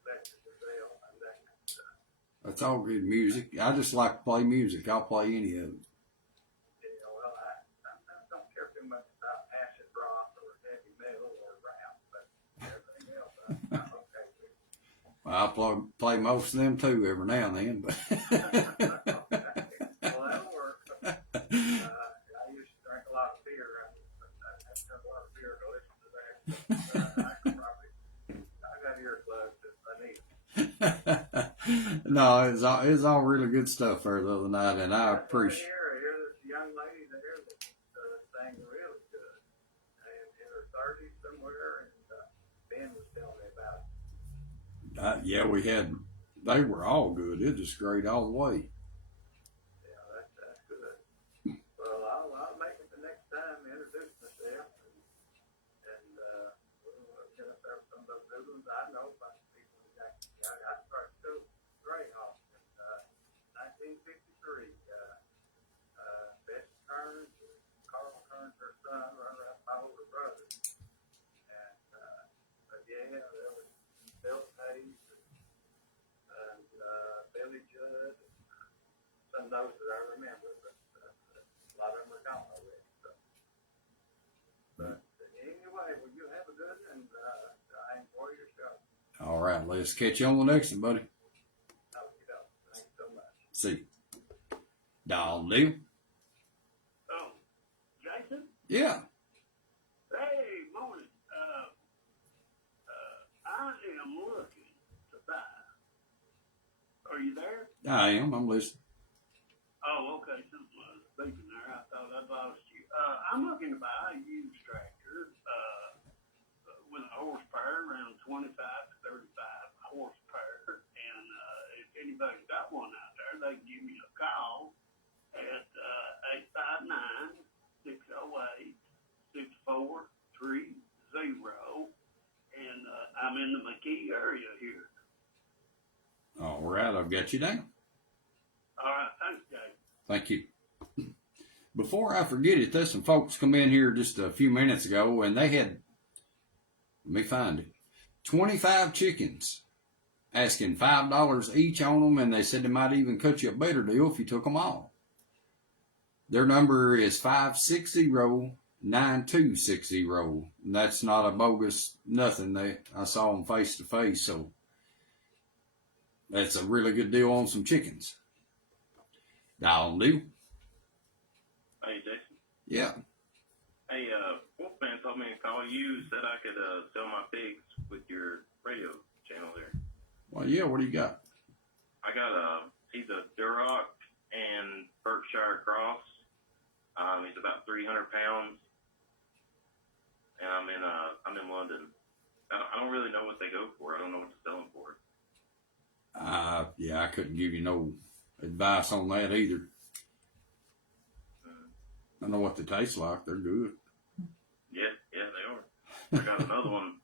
Lexus Brazil and that kind of stuff. that's all good music. I just like to play music. I'll play any of it. Yeah, well, I don't care too much about acid rock or heavy metal or rap, but everything else I'm okay with. I'll play most of them too every now and then. But Well, that'll work. I used to drink a lot of beer. I drink a lot of beer to listen to that. I could probably, I got earplugs if I need them. no, it's all really good stuff there the other night, and I appreciate. Here, there's a young lady there that sang really good, and in her 30s somewhere, and Ben was telling me about it. Yeah, they were all good. It was just great all the way. Yeah, that's good. Well, I'll make it the next time, introduce myself, and we'll get up there with some of those new ones. I know about the people in Jackson County. I started school in Greyhawk in 1953. Bessie Kearns, Carl Kearns, her son, run around my older brother. And, but yeah, there was Bill Hayes and Billy Judd, some of those that I remember, but a lot of them are gone already. So. But anyway, well, you have a good one, and I enjoy your show. All right, let's catch you on the next one, buddy. Thanks so much. See, Don Deal. Oh, Jason? Yeah. Hey, morning. I am looking to buy. Are you there? I am. I'm listening. Oh, okay. Something was speaking there. I thought I'd lost you. I'm looking to buy a used tractor with a horsepower around 25 to 35 horsepower. And if anybody's got one out there, they can give me a call at 859-608-6430. And I'm in the McKee area here. All right, I've got you down. All right. Thanks, Jay. Thank you. Before I forget it, there's some folks come in here just a few minutes ago, and they had, let me find it, 25 chickens, asking $5 each on them, and they said they might even cut you a better deal if you took them all. Their number is 560-9260, and that's not a bogus nothing. I saw them face to face, so that's a really good deal on some chickens. Dial deal. Hey, Jason. Yeah. Hey, Wolfman told me to call you, said I could sell my pigs with your radio channel there. Well, yeah, what do you got? I got he's a Duroc and Berkshire cross. He's about 300 pounds. And I'm in London. I don't really know what they go for. I don't know what to sell them for. Yeah, I couldn't give you no advice on that either. I know what they taste like. They're good. Yeah, they are. I got another one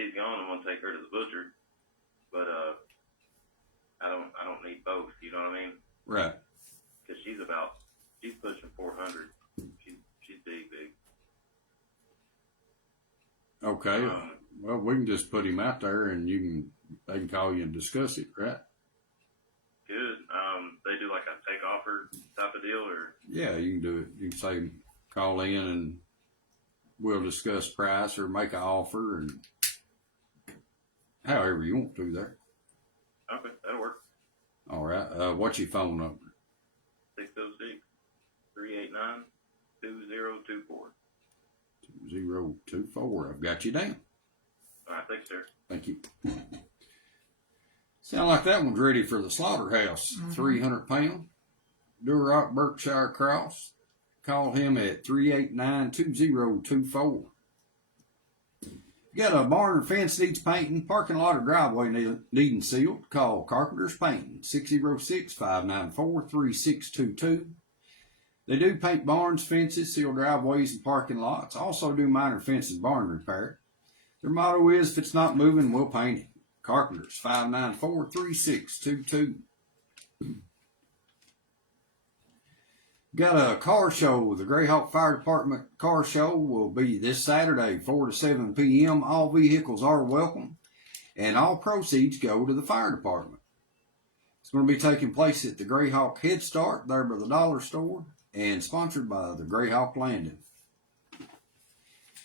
he's gone, I'm gonna take her to the butcher. But I don't need both. You know what I mean? Right. Because she's pushing 400. She's big. Okay. Well, we can just put him out there, and they can call you and discuss it, right? Good. They do like a take offer type of deal, or Yeah, you can do it. You can say, call in and we'll discuss price or make an offer, and however you want to there. okay, that'll work. All right. What's your phone number? 606-389-2024. 2024. I've got you down. All right, thanks, sir. Thank you. Sound like that one's ready for the slaughterhouse. 300 pound. Duroc Berkshire Cross. Call him at 389-2024. Got a barn or fence needs painting, parking lot or driveway needing sealed? Call Carpenter's Painting, 606-594-3622. They do paint barns, fences, seal driveways, and parking lots. Also do minor fence and barn repair. Their motto is, if it's not moving, we'll paint it. Carpenter's, 594-3622. Got a car show. The Greyhawk Fire Department car show will be this Saturday, 4 to 7 p.m. All vehicles are welcome, and all proceeds go to the fire department. It's going to be taking place at the Greyhawk Head Start, there by the dollar store, and sponsored by the Greyhawk Landing.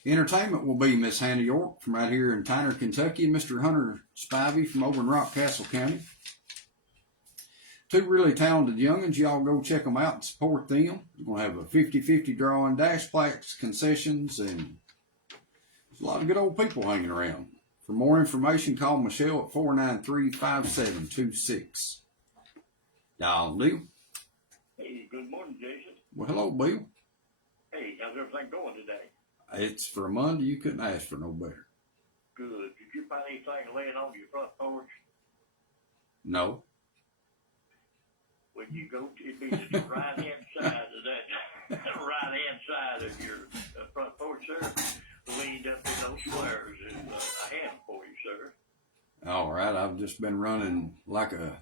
Entertainment will be Miss Hannah York from right here in Tyner, Kentucky, and Mr. Hunter Spivey from over in Rockcastle County. Two really talented youngins. Y'all go check them out and support them. We're going to have a 50-50 drawing, dash plaques, concessions, and there's a lot of good old people hanging around. For more information, call Michelle at 493-5726. Y'all, Bill. Hey, good morning, Jason. Well, hello, Bill. Hey, how's everything going today? It's for a Monday. You couldn't ask for no better. Good. Did you find anything laying on your front porch? No. When you go to the right hand side of that, right hand side of your front porch there, leaned up in those squares is a hand for you, sir. All right. I've just been running like a...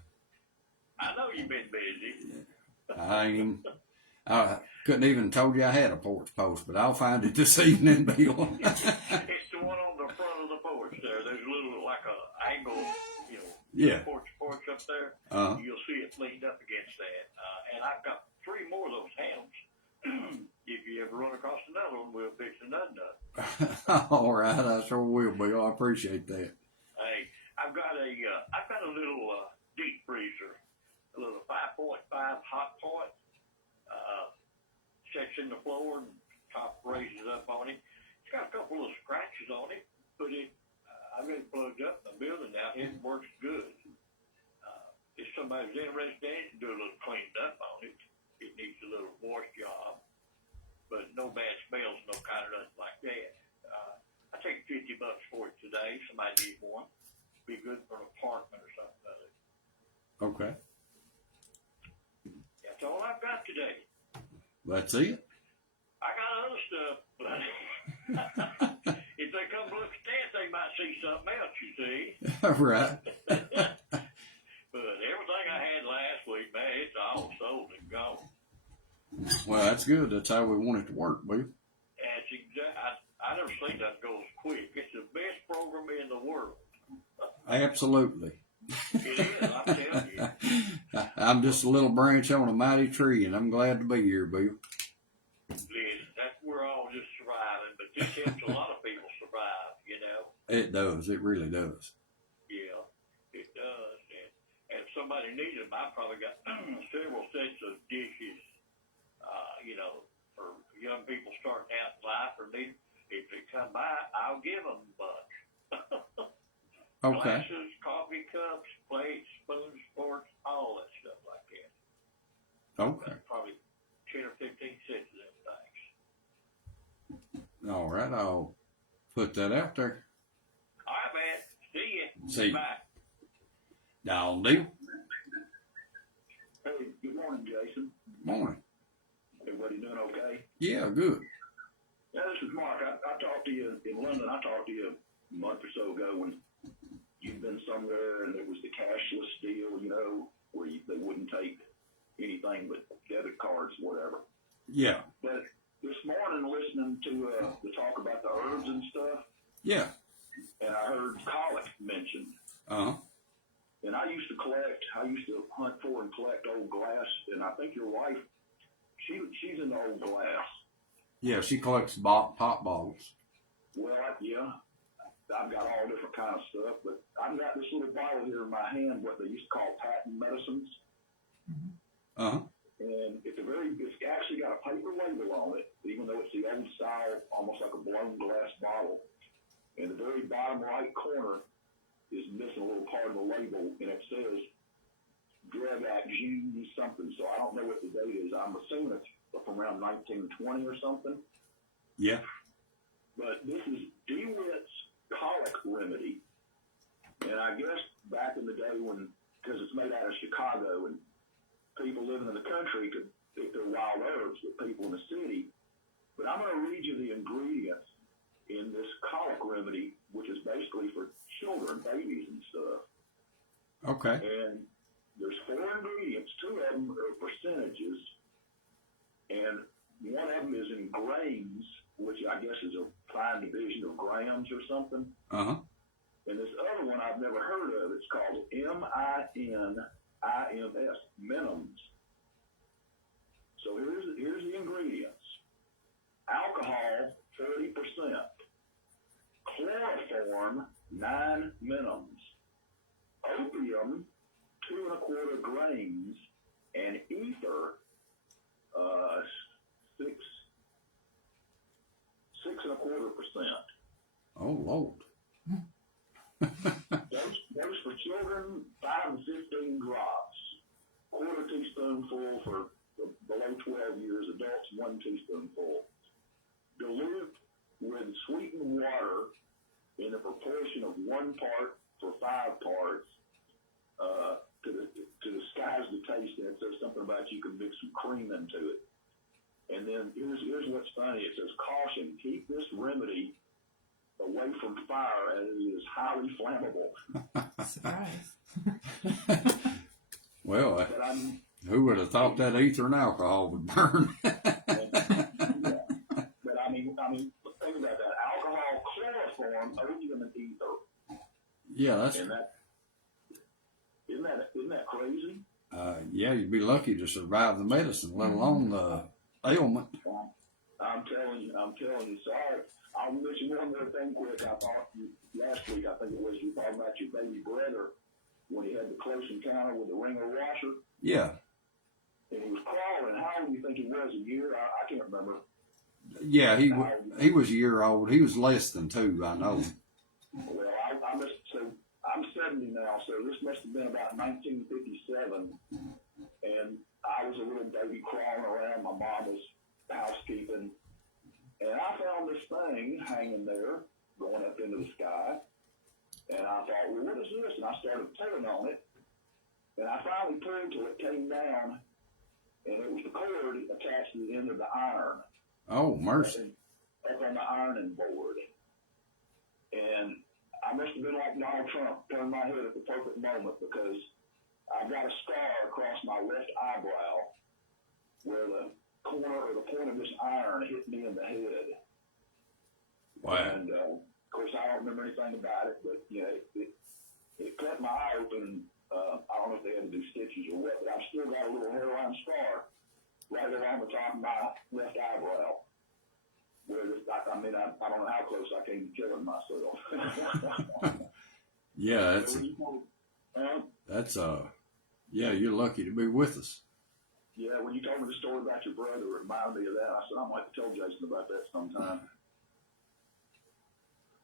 I know you've been busy. I couldn't even told you I had a porch post, but I'll find it this evening, Bill. It's the one on the front of the porch there. There's a little, like a angle, you know, Yeah. porch up there. You'll see it leaned up against that. And I've got 3 more of those hams. If you ever run across another one, we'll fix another nut. All right, I sure will, Bill. I appreciate that. Hey, I've got a little deep freezer, a little 5.5 hot point. Sets in the floor and top raises up on it. It's got a couple of scratches on it, but I've got it plugged up in the building now. It works good. If somebody's interested in it, do a little cleaned up on it. It needs a little wash job, but no bad smells, no kind of nothing like that. I take $50 for it today. Somebody needs one. Be good for an apartment or something like that. Okay. That's all I've got today. That's it. I got other stuff, but if they come look at that, they might see something else, you see. Right. But everything I had last week, man, it's all sold and gone. Well, that's good. That's how we want it to work, Bill. That's I never seen that go as quick. It's the best program in the world. Absolutely. It is, I'm telling you. I'm just a little branch on a mighty tree, and I'm glad to be here, Bill. Listen, we're all just surviving, but this helps a lot of people survive, you know. It does. It really does. Yeah, it does. And if somebody needs them, I've probably got several sets of dishes, you know, for young people starting out in life or need. If they come by, I'll give them a bunch. Okay. Glasses, coffee cups, plates, spoons, forks, all that stuff like that. Okay. Probably 10 or 15 sets of them things. All right. I'll put that out there. All right, man. See you. See you. Bye. Down, Bill. Hey, good morning, Jason. Morning. Everybody doing okay? Yeah, good. Yeah, this is Mark. I talked to you in London. I talked to you month or so ago when you'd been somewhere and it was the cashless deal, you know, where they wouldn't take anything but debit cards, whatever. Yeah. But this morning, listening to the talk about the herbs and stuff, Yeah. and I heard colic mentioned. Uh-huh. And I used to hunt for and collect old glass, and I think your wife, she's into old glass. Yeah, she collects pop bottles. Well, yeah, I've got all different kind of stuff, but I've got this little bottle here in my hand, what they used to call patent medicines. Uh-huh. And it's actually got a paper label on it, even though it's the old style, almost like a blown glass bottle. And the very bottom right corner is missing a little part of the label, and it says drug act June something. So I don't know what the date is. I'm assuming it's from around 1920 or something. Yeah. But this is DeWitt's colic remedy. And I guess back in the day because it's made out of Chicago and people living in the country could pick their wild herbs with people in the city. But I'm going to read you the ingredients in this colic remedy, which is basically for children, babies and stuff. Okay. And there's 4 ingredients. 2 of them are percentages. And one of them is in grains, which I guess is a fine division of grams or something. Uh-huh. And this other one I've never heard of. It's called MINIMS, minims. So here's the ingredients. Alcohol, 30%. Chloroform, 9 minims. Opium, 2 1/4 grains. And ether, 6 1/4%. Oh, Lord. Those for children, 5 to 15 drops. 1/4 teaspoonful for below 12 years. Adults, 1 teaspoonful. Dilute with sweetened water in a proportion of 1 part for 5 parts. To disguise the taste, and it says something about you can mix some cream into it. And then here's what's funny. It says, caution, keep this remedy away from fire as it is highly flammable. Surprise. Well, who would have thought that ether and alcohol would burn? But I mean, think about that. Alcohol, chloroform, opium, and ether. Yeah, that's... And isn't that crazy? Yeah, you'd be lucky to survive the medicine, let alone the ailment. I'm telling you. Sorry. I'll mention one more thing quick. I thought last week, I think it was, you talking about your baby brother when he had the close encounter with the ringer washer. Yeah. And he was crawling. How old do you think he was? A year? I can't remember. Yeah, he was a year old. He was less than 2, I know. Well, I'm 70 now, so this must have been about 1957. And I was a little baby crawling around. My mom was housekeeping. And I found this thing hanging there, going up into the sky. And I thought, well, what is this? And I started pulling on it. And I finally pulled till it came down. And it was the cord attached to the end of the iron. Oh, mercy. Up on the ironing board. And I must have been like Donald Trump, turned my head at the perfect moment, because I've got a scar across my left eyebrow where the corner or the point of this iron hit me in the head. Wow. And of course, I don't remember anything about it, but you know, it cut my eye open. I don't know if they had to do stitches or what, but I've still got a little hairline scar right around the top of my left eyebrow. Where I don't know how close I came to killing myself. Yeah, yeah, you're lucky to be with us. Yeah, when you told me the story about your brother, it reminded me of that. I said, I might tell Jason about that sometime.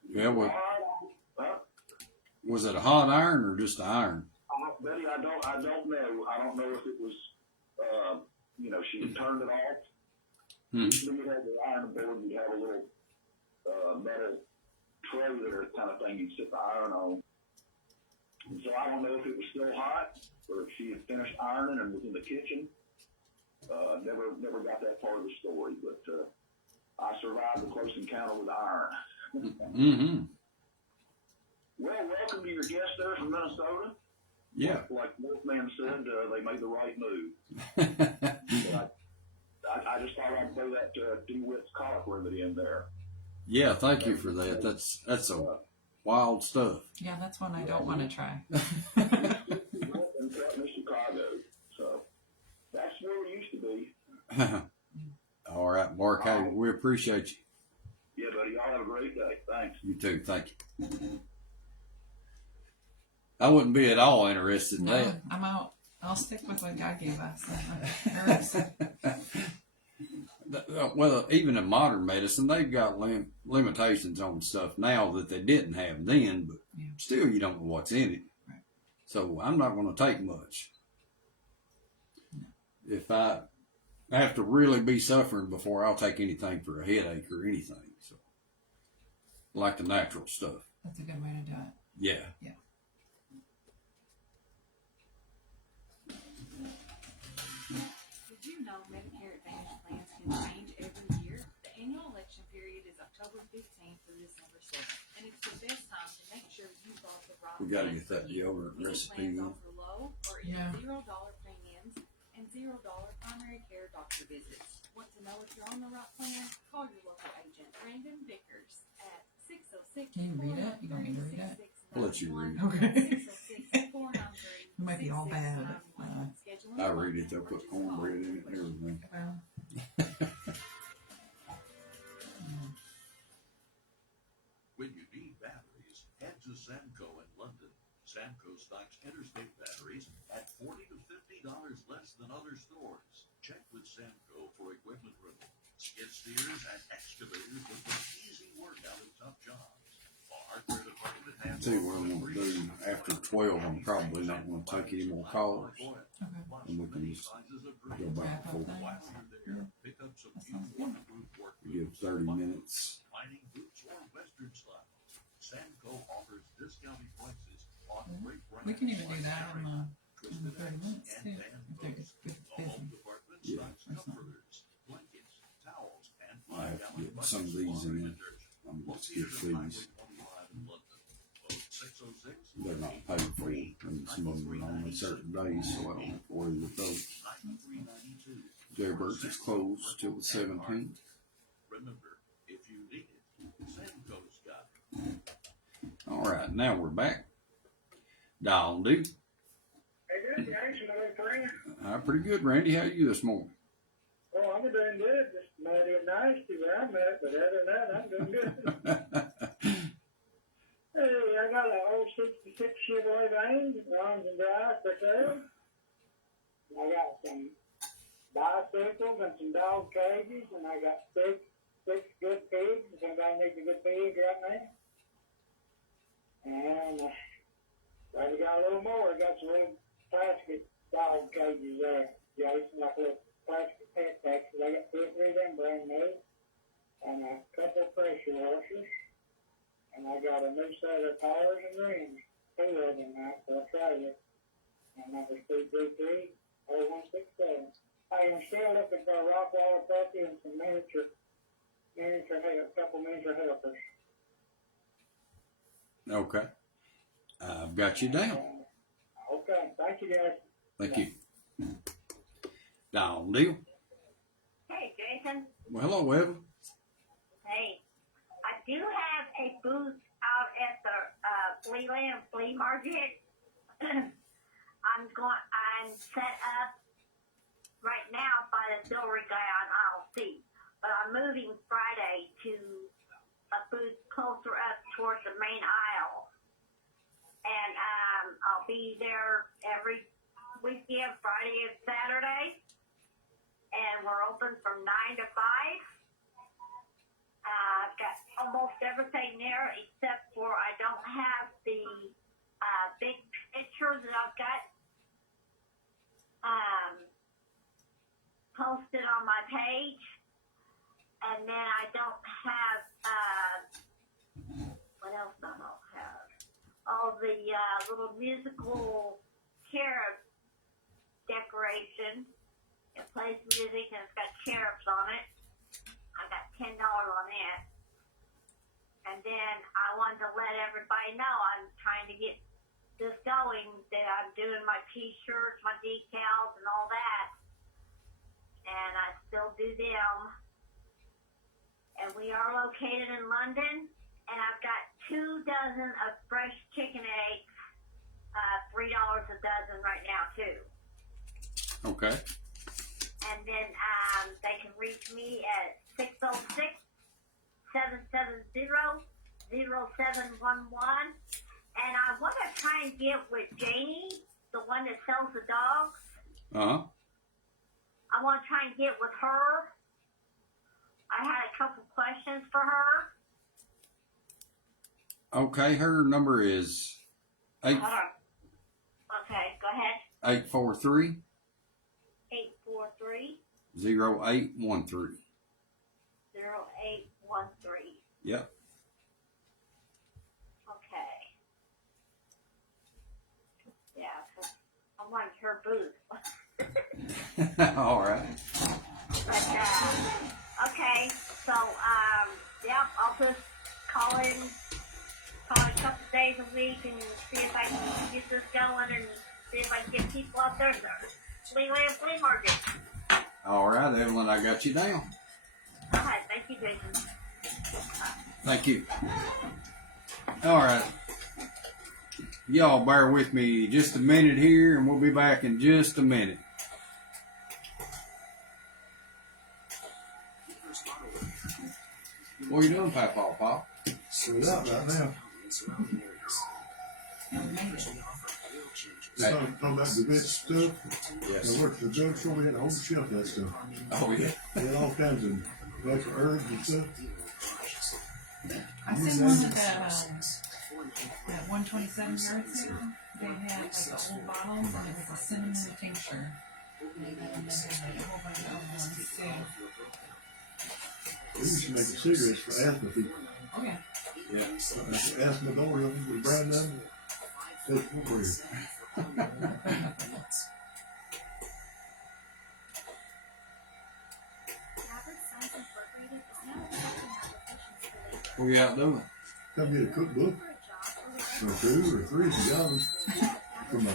Yeah, was it a hot iron or just an iron? Betty, I don't know. I don't know if it was, she had turned it off. Usually you had the iron board, you have a little metal tray there kind of thing you'd sit the iron on. And so I don't know if it was still hot or if she had finished ironing and was in the kitchen. Never got that part of the story, but I survived the close encounter with iron. Well, welcome to your guest there from Minnesota. Yeah. Like Wolfman said, they made the right move. But I just thought I'd throw that DeWitt's colic remedy in there. Yeah, thank you for that. That's a wild stuff. Yeah, that's one I don't want to try. In Chicago, so that's where we used to be. All right, Mark. Hey, we appreciate you. Yeah, buddy. Y'all have a great day. Thanks. You too. Thank you. I wouldn't be at all interested in No, that. I'm out. I'll stick with what God gave us. Herbs. Well, even in modern medicine, they've got limitations on stuff now that they didn't have then, but still you don't know what's in it. Right. So I'm not going to take much. If I have to really be suffering before I'll take anything for a headache or anything. So, like the natural stuff. That's a good way to do it. Yeah. Yeah. Did you know Medicare Advantage plans can change every year? The annual election period is October 15th through December 7th, and it's the best time to make sure you bought the right We got to plan get for that you. yogurt Many recipe. plans offer low or even Yeah. $0 premiums and $0 primary care doctor visits. Want to know if you're on the right plan? Call your local agent, Brandon Vickers, at 606. Can you read it? You want me to read it? I'll let you read it. Okay. It might be all bad. I read it. They'll put cornbread in it and everything. Well, When you need batteries, head to Samco in London. Samco stocks interstate batteries at $40 to $50 less than other stores. Check with Samco for equipment rental. Skid steers and excavators will put easy work out of tough jobs. A hardware department has See what I'm going to do after 12. I'm probably not going to take any more callers. And we can just go back and forth. Pick up some that sounds good. waterproof work Give 30 minutes. mining boots or western style. Samco offers discounted prices on great brands. we can even do that in the Twisted 30 minutes and too. Van If they're Boots. just The home busy. department Yeah. stocks comforters, blankets, towels, and I have to 5-gallon get some of buckets, these in laundry there. detergent. I'm going to Located skip on these. Highway 25 in London. Phone 606 They're not paid for. And some of them are on a certain days, so I don't have to worry with those. 9392. Jailbirds is closed till the 17th. Remember, if you need it, Samco's got it. All right, now we're back. Dial D. Hey, good, thanks, my friend. Pretty good, Randy. How are you this morning? Oh, I'm doing good. Just mighty nasty where I'm at, but other than that, I'm doing good. Hey, I got an old 66 Chevrolet van that runs and drives for sale. I got some bicycles and some dog cages, and I got six good pigs. If anybody needs a good pig right now. And I got a little more. I got some little plastic dog cages there, Jason, like little plastic pet taxes. I got 2 or 3 of them brand new, and a couple of pressure washers. And I got a new set of tires and rims, 2 of them out for a trailer. And number's 233-0167. I am still looking for a rock water puppy and some miniature help, couple miniature helpers. Okay. I've got you down. Okay, thank you guys. Thank you. Dial deal. Hey, Jason. Well, hello, Eva. Hey, I do have a booth out at the Fleeland Flea Market. I'm set up right now by the jewelry guy on aisle C, but I'm moving Friday to a booth closer up towards the main aisle, and I'll be there every weekend, Friday and Saturday, and we're open from 9 to 5. I've got almost everything there except for I don't have the big picture that I've got posted on my page. And then I don't have, what else I don't have? All the little musical cherub decoration. It plays music and it's got cherubs on it. I got $10 on it. And then I wanted to let everybody know I'm trying to get this going, that I'm doing my t-shirts, my decals, and all that. And I still do them. And we are located in London, and I've got 2 dozen of fresh chicken eggs, $3 a dozen right now too. Okay. And then they can reach me at 606-770-0711. And I want to try and get with Janie, the one that sells the dogs. Uh-huh. I want to try and get with her. I had a couple questions for her. Okay, her number is Hold on. Okay, go ahead. 843 843 0813. 0813. Yep. Okay. Yeah, 'cause I wanted her booth. All right. But, okay, so, yeah, I'll just call in probably a couple days a week and see if I can get this going and see if I can get people out there to Leland Flea Market. All right, Evelyn, I got you down. All right, thank you, Jason. Thank you. All right. Y'all bear with me just a minute here, and we'll be back in just a minute. What are you doing, Papa? Pop? Straight up right now. Come back to vet stuff. Yes. I worked at the drugstore. We had a whole shelf of that stuff. Oh, yeah. We had all kinds of natural herbs and stuff. I seen one at that 127 yard sale. They had like the old bottles, and it was a cinnamon tincture. And then they had a whole bunch of other ones too. We used to make cigarettes for asthma people. Oh yeah. Yeah. Asthma door up with brand name. That's for free. What are you out doing? Come get a cookbook. Or 2 or 3 if you got them. From $1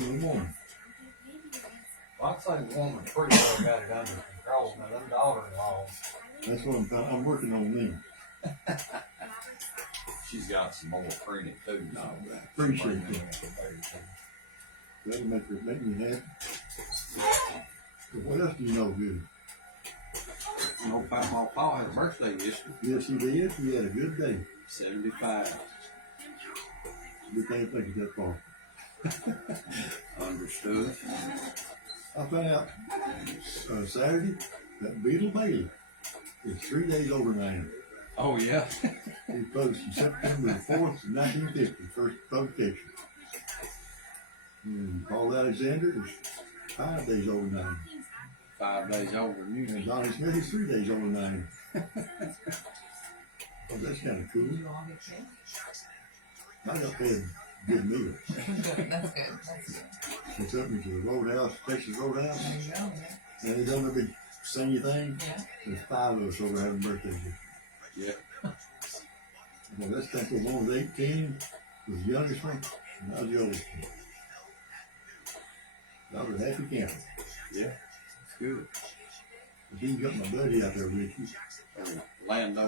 in the morning. Well, I'd say the woman pretty well got it under control. Now, them daughter-in-law, That's what I'm working on them. she's got some more printing too. No, Appreciate that. That'll make me happy. But what else do you know good? You know, Papa Paul had a birthday yesterday. Yes, he did. He had a good day. 75. We can't think of that far. Understood. I found out Saturday that Beetle Bailey is 3 days older than I am. Oh, yeah. He posted September 4th, 1950, first publication. And Paul Alexander is 5 days older than I am. 5 days older than you. And Donnie Smith is 3 days older than I am. Oh, that's kind of cool. I got paid a good meal. That's good. That's good. They took me to the Roadhouse, Texas Roadhouse. There you go. And they done a big singy thing. Yeah. There's 5 of us over having birthdays. Yeah. Well, this thing was one was 18, was the youngest one, and I was the oldest one. I was a happy camper. Yeah. It's good. But he got my buddy out there with you. Lando.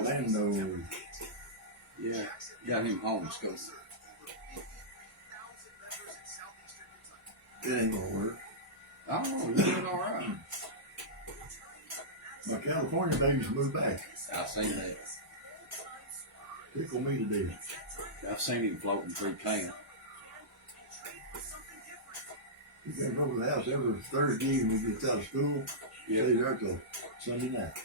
Yeah. Got him homeschooled. It ain't gonna work. Oh, you're doing all right. My California babies moved back. I seen that. Tickle me to death. I've seen him floating through town. He came over to the house every Thursday evening when he gets out of school. Yeah. Stays there till Sunday night.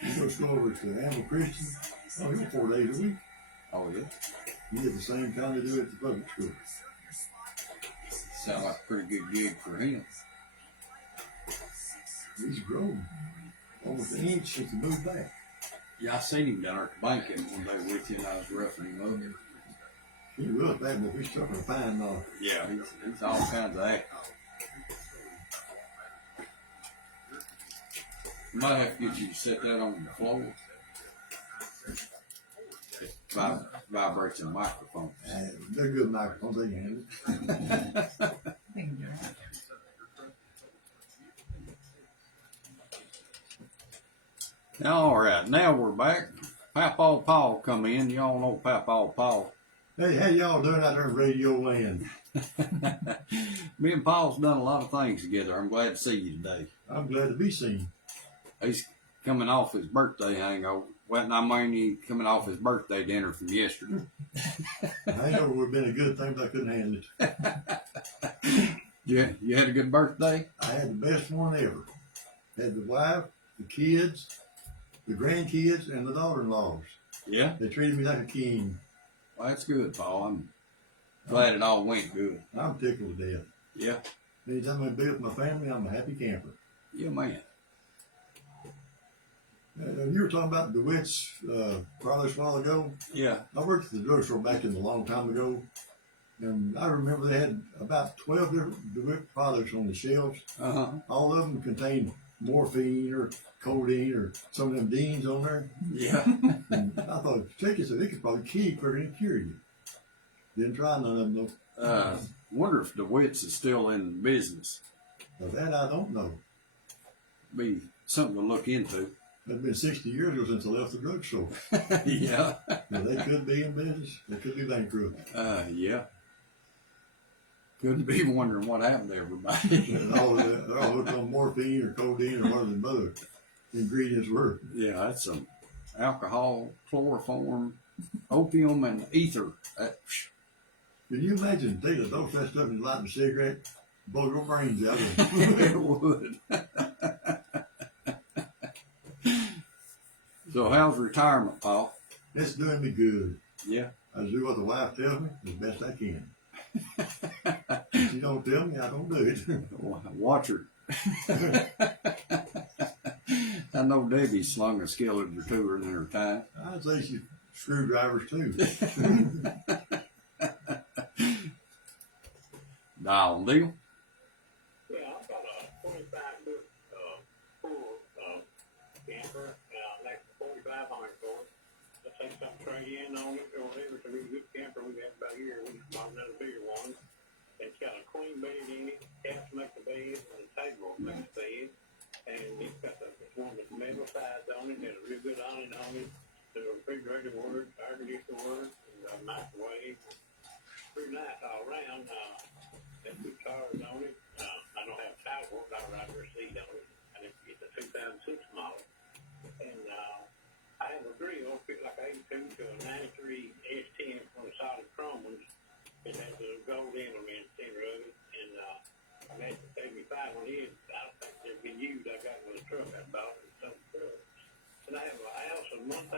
He goes to go over to Amble Christian. Oh, he's 4 days a week. Oh, yeah. He did the same kind they do at the public school. Sound like a pretty good gig for him. He's grown almost an inch since he moved back. Yeah, I seen him down there at the bank one day with you, and I was roughing him up. He was bad, but he's tougher to find now. Yeah, he's all kinds of active. Might have to get you to set that on the floor. vibrates in the microphone. They're good microphones, they can handle it. All right, now we're back. Papaw Paul come in. Y'all know Papaw Paul. Hey, how y'all doing out there in Radio Land? Me and Paul's done a lot of things together. I'm glad to see you today. I'm glad to be seen. He's coming off his birthday hangover. Well, I mean, he's coming off his birthday dinner from yesterday. Hangover would have been a good thing, but I couldn't handle it. Yeah, you had a good birthday? I had the best one ever. Had the wife, the kids, the grandkids, and the daughter-in-laws. Yeah? They treated me like a king. Well, that's good, Paul. I'm glad it all went good. I'm tickled to death. Yeah? Anytime I be with my family, I'm a happy camper. Yeah, man. You were talking about DeWitt's products a while ago. Yeah. I worked at the drugstore back in a long time ago, and I remember they had about 12 different DeWitt products on the shelves. Uh-huh. All of them contained morphine or codeine or some of them deans on there. Yeah. And I thought, take it, so they could probably keep or cure you. Didn't try none of them though. Wonder if DeWitt's is still in business. Now that I don't know. Be something to look into. It's been 60 years ago since I left the drugstore. Yeah. Now, they could be in business. They could be bankrupt. Yeah. Couldn't be wondering what happened to everybody. They're all hooked on morphine or codeine or whatever the other ingredients were. Yeah, that's some alcohol, chloroform, opium, and ether. Can you imagine taking a dose of that stuff and lighting a cigarette? Blow your brains out. It would. So how's retirement, Paul? It's doing me good. Yeah. I do what the wife tells me as best I can. If she don't tell me, I don't do it. Watch her. I know Debbie slung a skillet or two in her time. I'd say she's screwdrivers too. Dial deal. Yeah, I've got a 25-foot pool camper, next to 45 Hunter for it. I take some trade in on it or whatever. It's a really good camper we have about here. We just bought another bigger one. It's got a queen bed in it, cats make the bed, and a table makes the bed. And it's got it's one with metal sides on it, has a real good awning on it. There's a refrigerator works, air conditioner works, and a microwave. Pretty nice all around. Got two cars on it. I don't have tile work, I ride their seat on it. And it's a 2006 model. And I have a grill fit like an 82 to a 93 S10 from the solid chrome ones. It has a gold emblem in the center of it. And I had the 75 one in. I don't think they've been used. I got one in the truck I bought in some truck. And I have a house of 1,000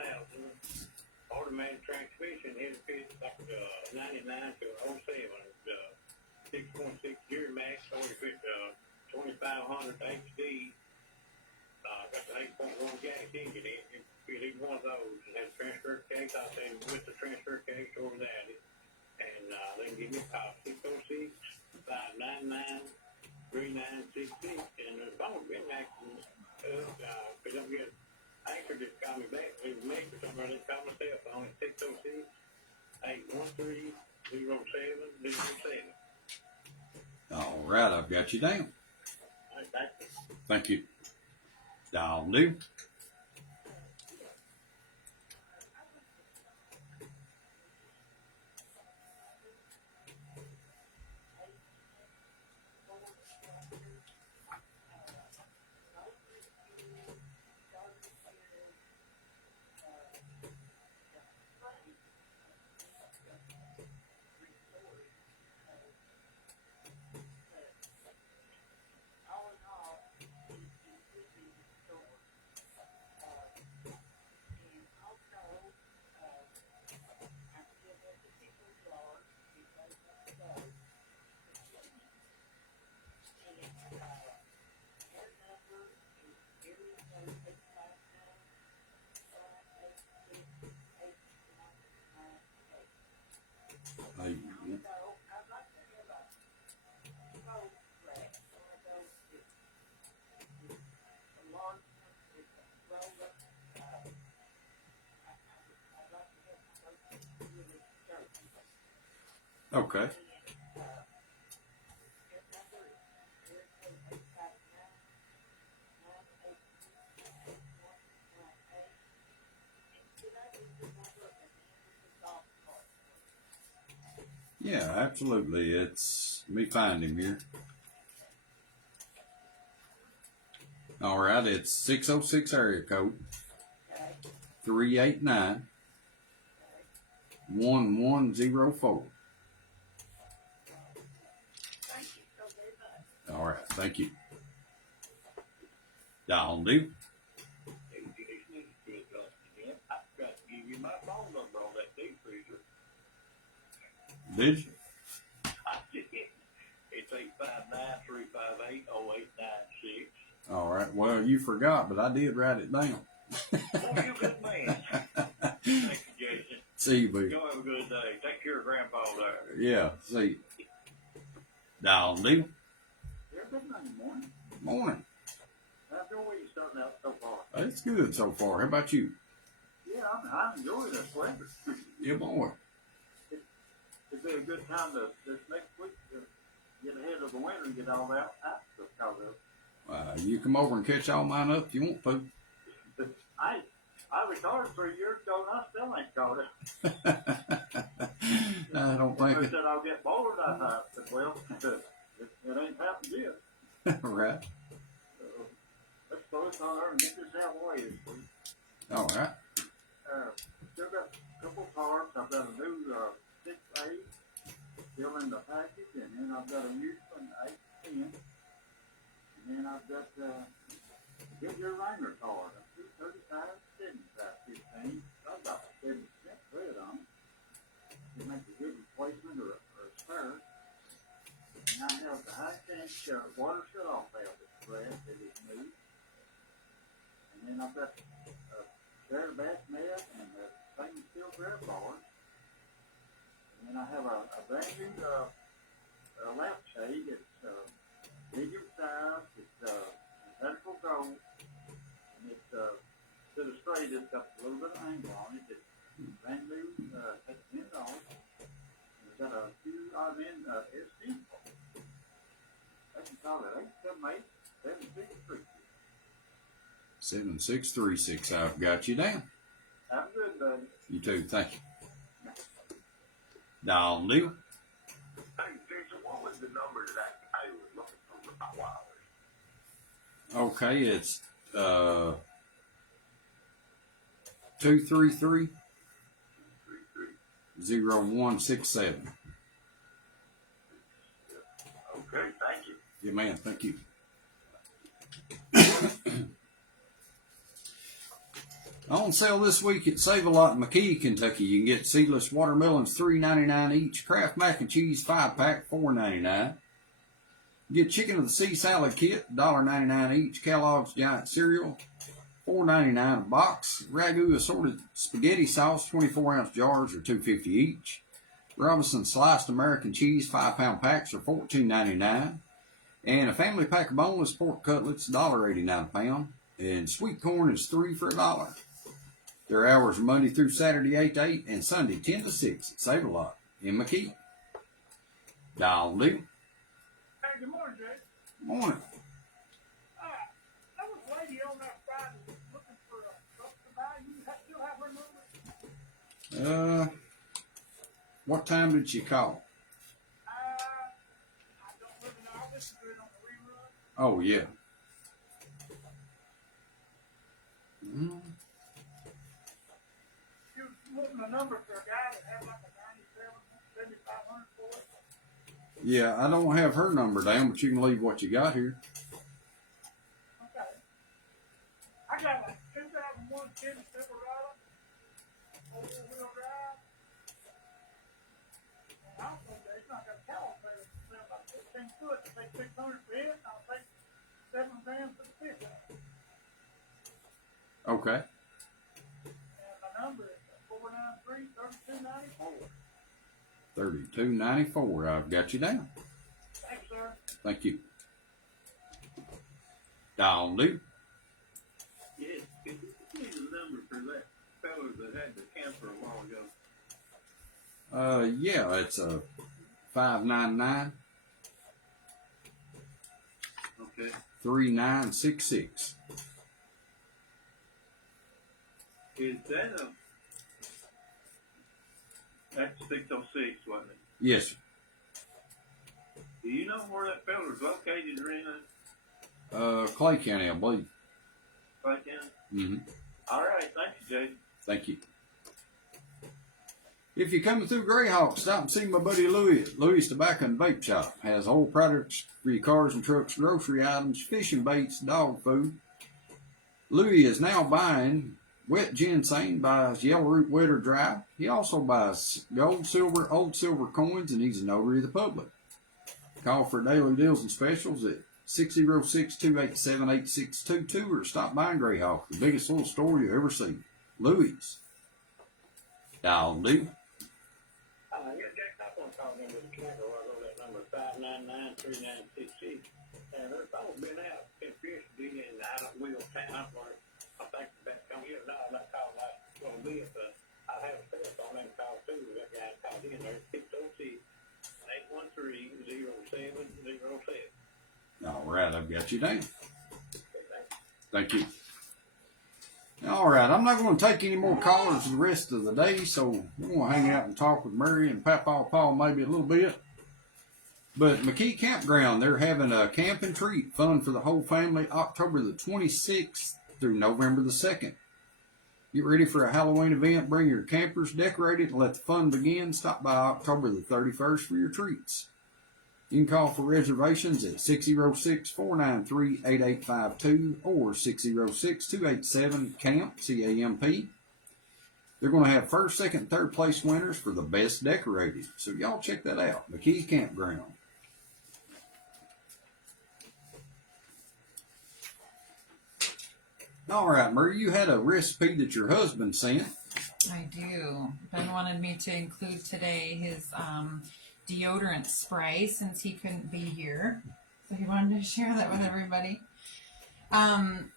automatic transmission. It fits like a 99 to a 07. 6.6 Duramax, or if it's 2500 HD, got the 8.1 gas engine in it. If either one of those has a transfer case, I'll say with the transfer case or without it. And they can give me a call, 606 599 3966. And the phone been acting up, because I'm getting Anchor just call me back. Leave a message somewhere, they call my cell phone at 606 813 0707. All right, I've got you down. Thank you. Dial deal. Okay. Yeah, absolutely. It's let me find him here. All right, it's 606 area code 389 1104. All right, thank you. Dial do. I've got to give you my phone number on that deep freezer. Did you? I did. It's 859-358-0896. All right. Well, you forgot, but I did write it down. Oh, you good man. Thank you, Jason. See you, boo. Y'all have a good day. Take care of Grandpa there. Yeah, see you. Dial do. Good morning. Morning. How's your week starting out so far? It's good so far. How about you? Yeah, I'm enjoying this weather. Yeah, boy. It'd be a good time this next week to get ahead of the winter and get all that stuff caught up. You come over and catch all mine up if you want to. I retired 3 years ago and I still ain't caught it. I don't think I it. said I'll get bored. I said, well, it ain't happened yet. Right. So let's throw this on there and get this out of the way this week. All right. Still got a couple of parts. I've got a new 6A still in the package, and then I've got a new one 810, and then I've got Goodyear Wrangler car, a 235, 75, 15. I've got 70% red on it. It makes a good replacement or a spare. And I have the high tank water shut off valve that's red that is new. And then I've got spare bassinet and the stainless steel grab bars. And then I have a brand new lampshade. It's medium size. It's mechanical gold. And it's to the straight, it's got a little bit of angle on it. It's brand new, takes $10. It's got a few SD. I can call it 878-7636. 7636. I've got you down. Have a good day. You too. Thank you. Dial do. Hey, Jason, what was the number that I was looking for about Wilder? Okay, it's 233 0167. Okay, thank you. Yeah, man. Thank you. On sale this week at Save-A-Lot in McKee, Kentucky. You can get seedless watermelons $3.99 each. Kraft mac and cheese 5-pack $4.99. Get chicken of the sea salad kit $1.99 each. Kellogg's giant cereal $4.99 a box. Ragu assorted spaghetti sauce 24-ounce jars are $2.50 each. Robinson sliced American cheese 5-pound packs are $14.99. And a family pack of boneless pork cutlets $1.89 a pound. And sweet corn is $3 for $1. Their hours are Monday through Saturday 8 to 8 and Sunday 10 to 6 at Save-A-Lot in McKee. Dial do. Hey, good morning, Jay. Morning. There was a lady on that Friday looking for a truck to buy. You still have her number? What time did you call? I don't really know. I listened to it on the rerun. Oh, yeah. You was looking a number for a guy that had like a 97, 7500 for it. Yeah, I don't have her number down, but you can leave what you got here. Okay. I got like 2001 Chevy Silverado, four-wheel drive. And also, it's not got a cow trailer. It's about 15 foot. I take 600 for it, and I'll take 7 grand for the pickup. Okay. And my number is 493-3294. 3294. I've got you down. Thanks, sir. Thank you. Dial do. Yes, could you give me the number for that fellow that had the camper a while ago? Yeah, it's 599 Okay. 3966. Is that that's 606, wasn't it? Yes, sir. Do you know where that feller's located, Rena? Clay County, I believe. Right down? Mm-hmm. All right, thank you, Jason. Thank you. If you're coming through Greyhawk, stop and see my buddy Louis at Louis Tobacco and Vape Shop. Has oil products for your cars and trucks, grocery items, fishing baits, dog food. Louis is now buying wet ginseng, buys yellow root wet or dry. He also buys gold, silver, old silver coins, and he's a notary of the public. Call for daily deals and specials at 606-287-8622 or stop by in Greyhawk, the biggest little store you ever see. Louis. Y'all do. Yeah, Jack, I want to call them with the camera right on that number 599-3966. And there's always been out in Fishby and I don't wheel town where I think about come here. No, I'm not calling like it's going to be, but I have a cell phone and call too. That guy called in there 606-813-0707. All right, I've got you down. Thank you. All right, I'm not going to take any more callers the rest of the day, so we're going to hang out and talk with Murray and Papa Paul maybe a little bit. But McKee Campground, they're having a camp and treat, fun for the whole family, October the 26th through November the 2nd. Get ready for a Halloween event, bring your campers, decorate it, and let the fun begin. Stop by October the 31st for your treats. You can call for reservations at 606-493-8852 or 606-287-CAMP, C-A-M-P. They're going to have first, second, third place winners for the best decorated. So y'all check that out, McKee Campground. All right, Murray, you had a recipe that your husband sent. I do. Ben wanted me to include today his deodorant spray since he couldn't be here. So he wanted to share that with everybody.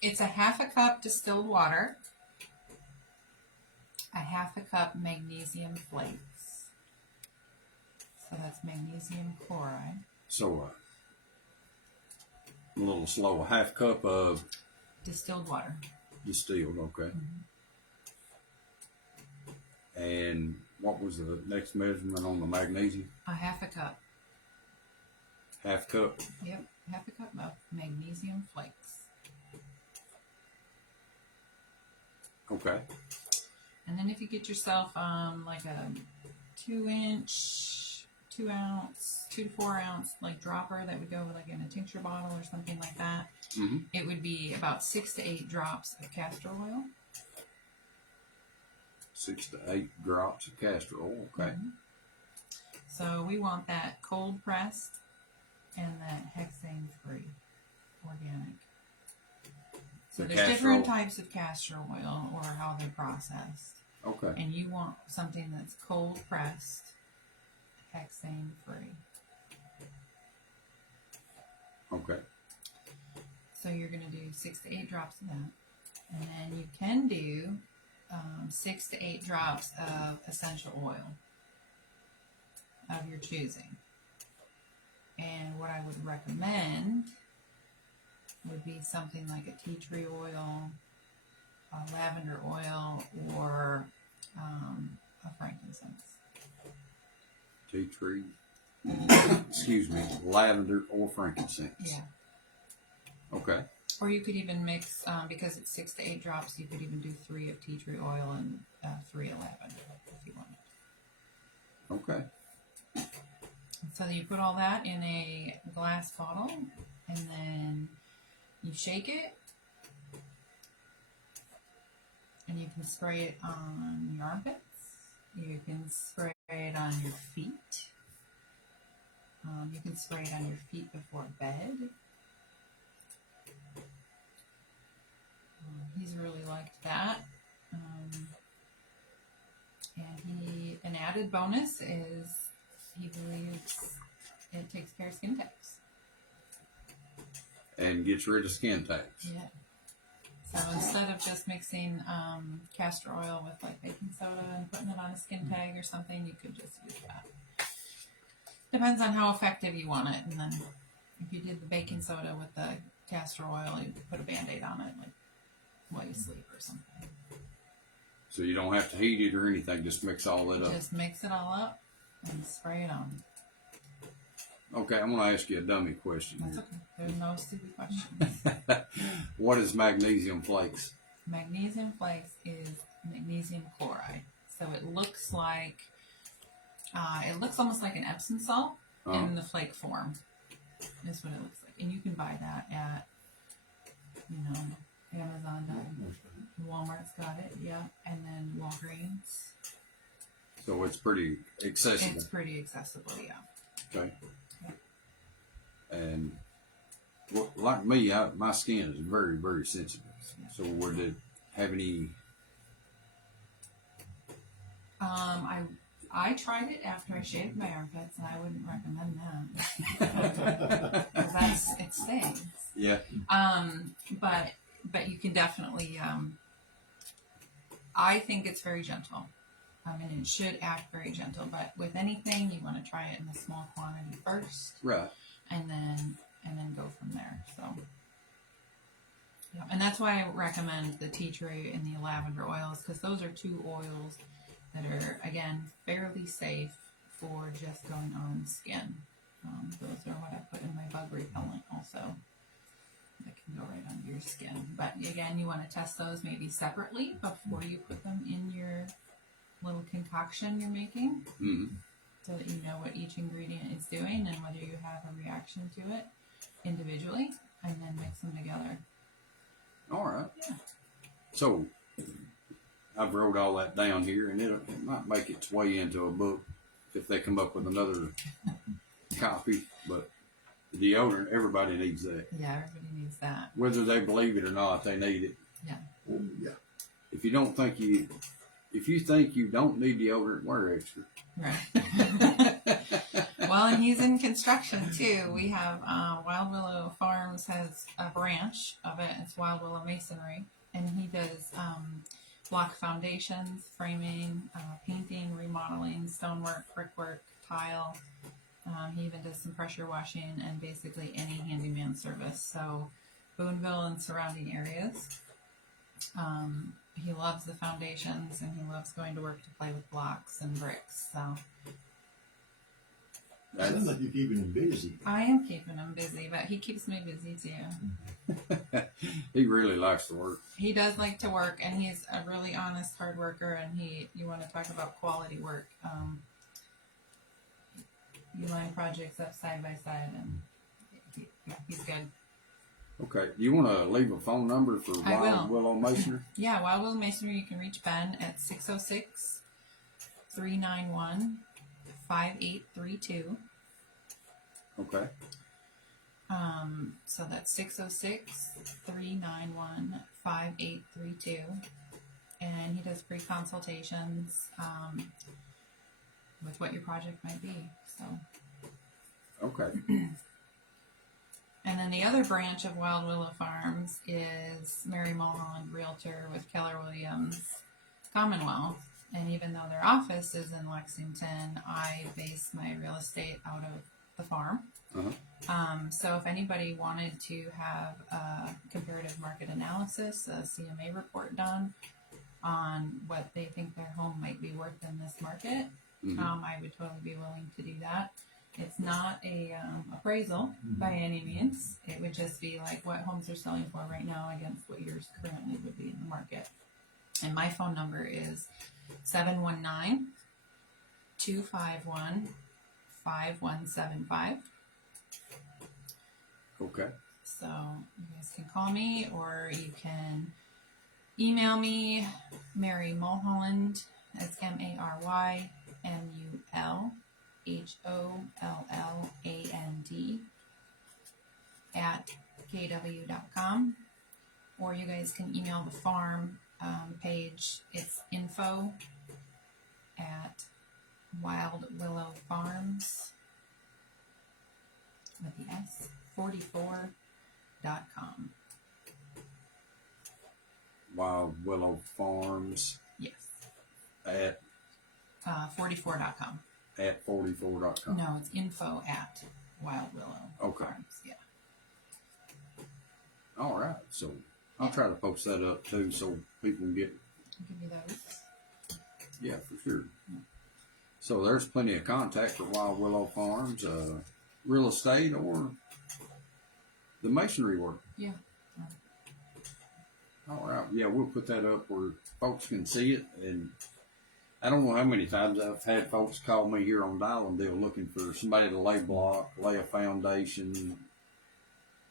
It's a half a cup distilled water, a half a cup magnesium flakes. So that's magnesium chloride. So a little slow, a half cup of distilled water. Distilled, okay. Mm-hmm. And what was the next measurement on the magnesium? A half a cup. Half cup? Yep, half a cup of magnesium flakes. Okay. And then if you get yourself like a 2 ounce, 2 to 4 ounce like dropper that would go like in a tincture bottle or something like that, mm-hmm. It would be about 6 to 8 drops of castor oil. 6 to 8 drops of castor oil, okay. Mm-hmm. So we want that cold pressed and that hexane free, organic. So there's different types of castor oil or how they're processed. Okay. And you want something that's cold pressed, hexane free. Okay. So you're going to do 6 to 8 drops of that. And then you can do 6 to 8 drops of essential oil of your choosing. And what I would recommend would be something like a tea tree oil, a lavender oil, or a frankincense. Tea tree. Excuse me, lavender or frankincense. Yeah. Okay. Or you could even mix, because it's 6 to 8 drops, you could even do 3 of tea tree oil and 3 of lavender if you wanted. Okay. So you put all that in a glass bottle, and then you shake it, and you can spray it on your armpits. You can spray it on your feet. You can spray it on your feet before bed. He's really liked that. And an added bonus is he believes it takes care of skin tags. And gets rid of skin tags. Yeah. So instead of just mixing castor oil with like baking soda and putting it on a skin tag or something, you could just use that. Depends on how effective you want it, and then if you did the baking soda with the castor oil, you put a Band-Aid on it, like while you sleep or something. So you don't have to heat it or anything. Just mix all that up. Just mix it all up and spray it on. Okay, I'm going to ask you a dummy question That's here. okay. There's no stupid questions. What is magnesium flakes? Magnesium flakes is magnesium chloride. So it looks almost like an Epsom salt in the flake form. That's what it looks like. And you can buy that at, Amazon. Walmart's got it, yeah. And then Walgreens. So it's pretty accessible. It's pretty accessible, yeah. Okay. And like me, my skin is very, very sensitive. So would it have any? I tried it after I shaved my armpits, and I wouldn't recommend that. 'Cause it stings. Yeah. But you can definitely. I think it's very gentle. I mean, it should act very gentle, but with anything, you want to try it in a small quantity first, Right. and then go from there. So, yeah, and that's why I recommend the tea tree and the lavender oils, because those are two oils that are, again, fairly safe for just going on skin. Those are what I put in my bug repellent also. That can go right under your skin. But again, you want to test those maybe separately before you put them in your little concoction you're making, Mm-hmm. so that you know what each ingredient is doing and whether you have a reaction to it individually, and then mix them together. All right. Yeah. So I've wrote all that down here, and it might make its way into a book if they come up with another copy. But deodorant, everybody needs that. Yeah, everybody needs that. Whether they believe it or not, they need it. Yeah. Oh, yeah. If you think you don't need deodorant, wear extra. Right. Well, and he's in construction too. We have Wild Willow Farms has a branch of it. It's Wild Willow Masonry, and he does block foundations, framing, painting, remodeling, stonework, brickwork, tile. He even does some pressure washing and basically any handyman service. So Boonville and surrounding areas. He loves the foundations, and he loves going to work to play with blocks and bricks. So Sounds like you're keeping him busy. I am keeping him busy, but he keeps me busy too. He really likes to work. He does like to work, and he's a really honest, hard worker. And you want to talk about quality work. You line projects up side by side, and he's good. Okay. Do you want to leave a phone number for I Wild will. Willow Masonry? Yeah, Wild Willow Masonry, you can reach Ben at 606-391-5832. Okay. So that's 606-391-5832. And he does free consultations with what your project might be. So. Okay. And then the other branch of Wild Willow Farms is Mary Mulholland Realtor with Keller Williams Commonwealth. And even though their office is in Lexington, I base my real estate out of the farm. Uh-huh. So if anybody wanted to have a comparative market analysis, a CMA report done on what they think their home might be worth in this market, I would totally be willing to do that. It's not a appraisal by any means. It would just be like what homes are selling for right now against what yours currently would be in the market. And my phone number is 719-251-5175. Okay. So you guys can call me, or you can email me, Mary Mulholland. That's MaryMulholland @kw.com, or you guys can email the farm page. It's info@wildwillowfarms with the S 44.com. Wild Willow Farms Yes. at 44.com. at 44.com. No, it's info at Wild Willow Okay. Farms. Yeah. All right. So I'll try to post that up too so people can get. I'll give you those. Yeah, for sure. So there's plenty of contact for Wild Willow Farms, real estate or the masonry work. Yeah. All right. Yeah, we'll put that up where folks can see it. And I don't know how many times I've had folks call me here on Dialandale looking for somebody to lay block, lay a foundation.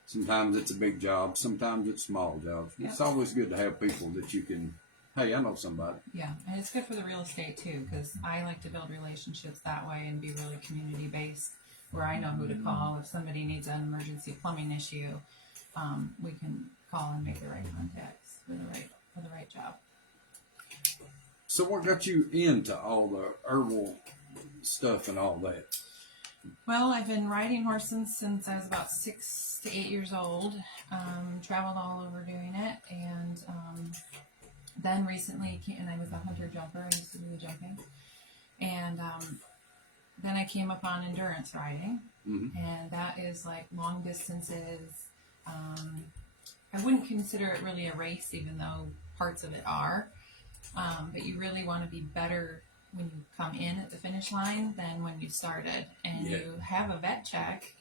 Sometimes it's a big job. Sometimes it's small jobs. Yep. It's always good to have people that you can, hey, I know somebody. Yeah, and it's good for the real estate too, because I like to build relationships that way and be really community based, where I know who to call if somebody needs an emergency plumbing issue. We can call and make the right contacts for the right job. So what got you into all the herbal stuff and all that? Well, I've been riding horses since I was about 6 to 8 years old. Traveled all over doing it, and then recently, and I was a hunter jumper. I used to do the jumping, and then I came upon endurance riding, and that is like long distances. I wouldn't consider it really a race, even though parts of it are. But you really want to be better when you come in at the finish line than when you started. And Yeah. you have a vet check,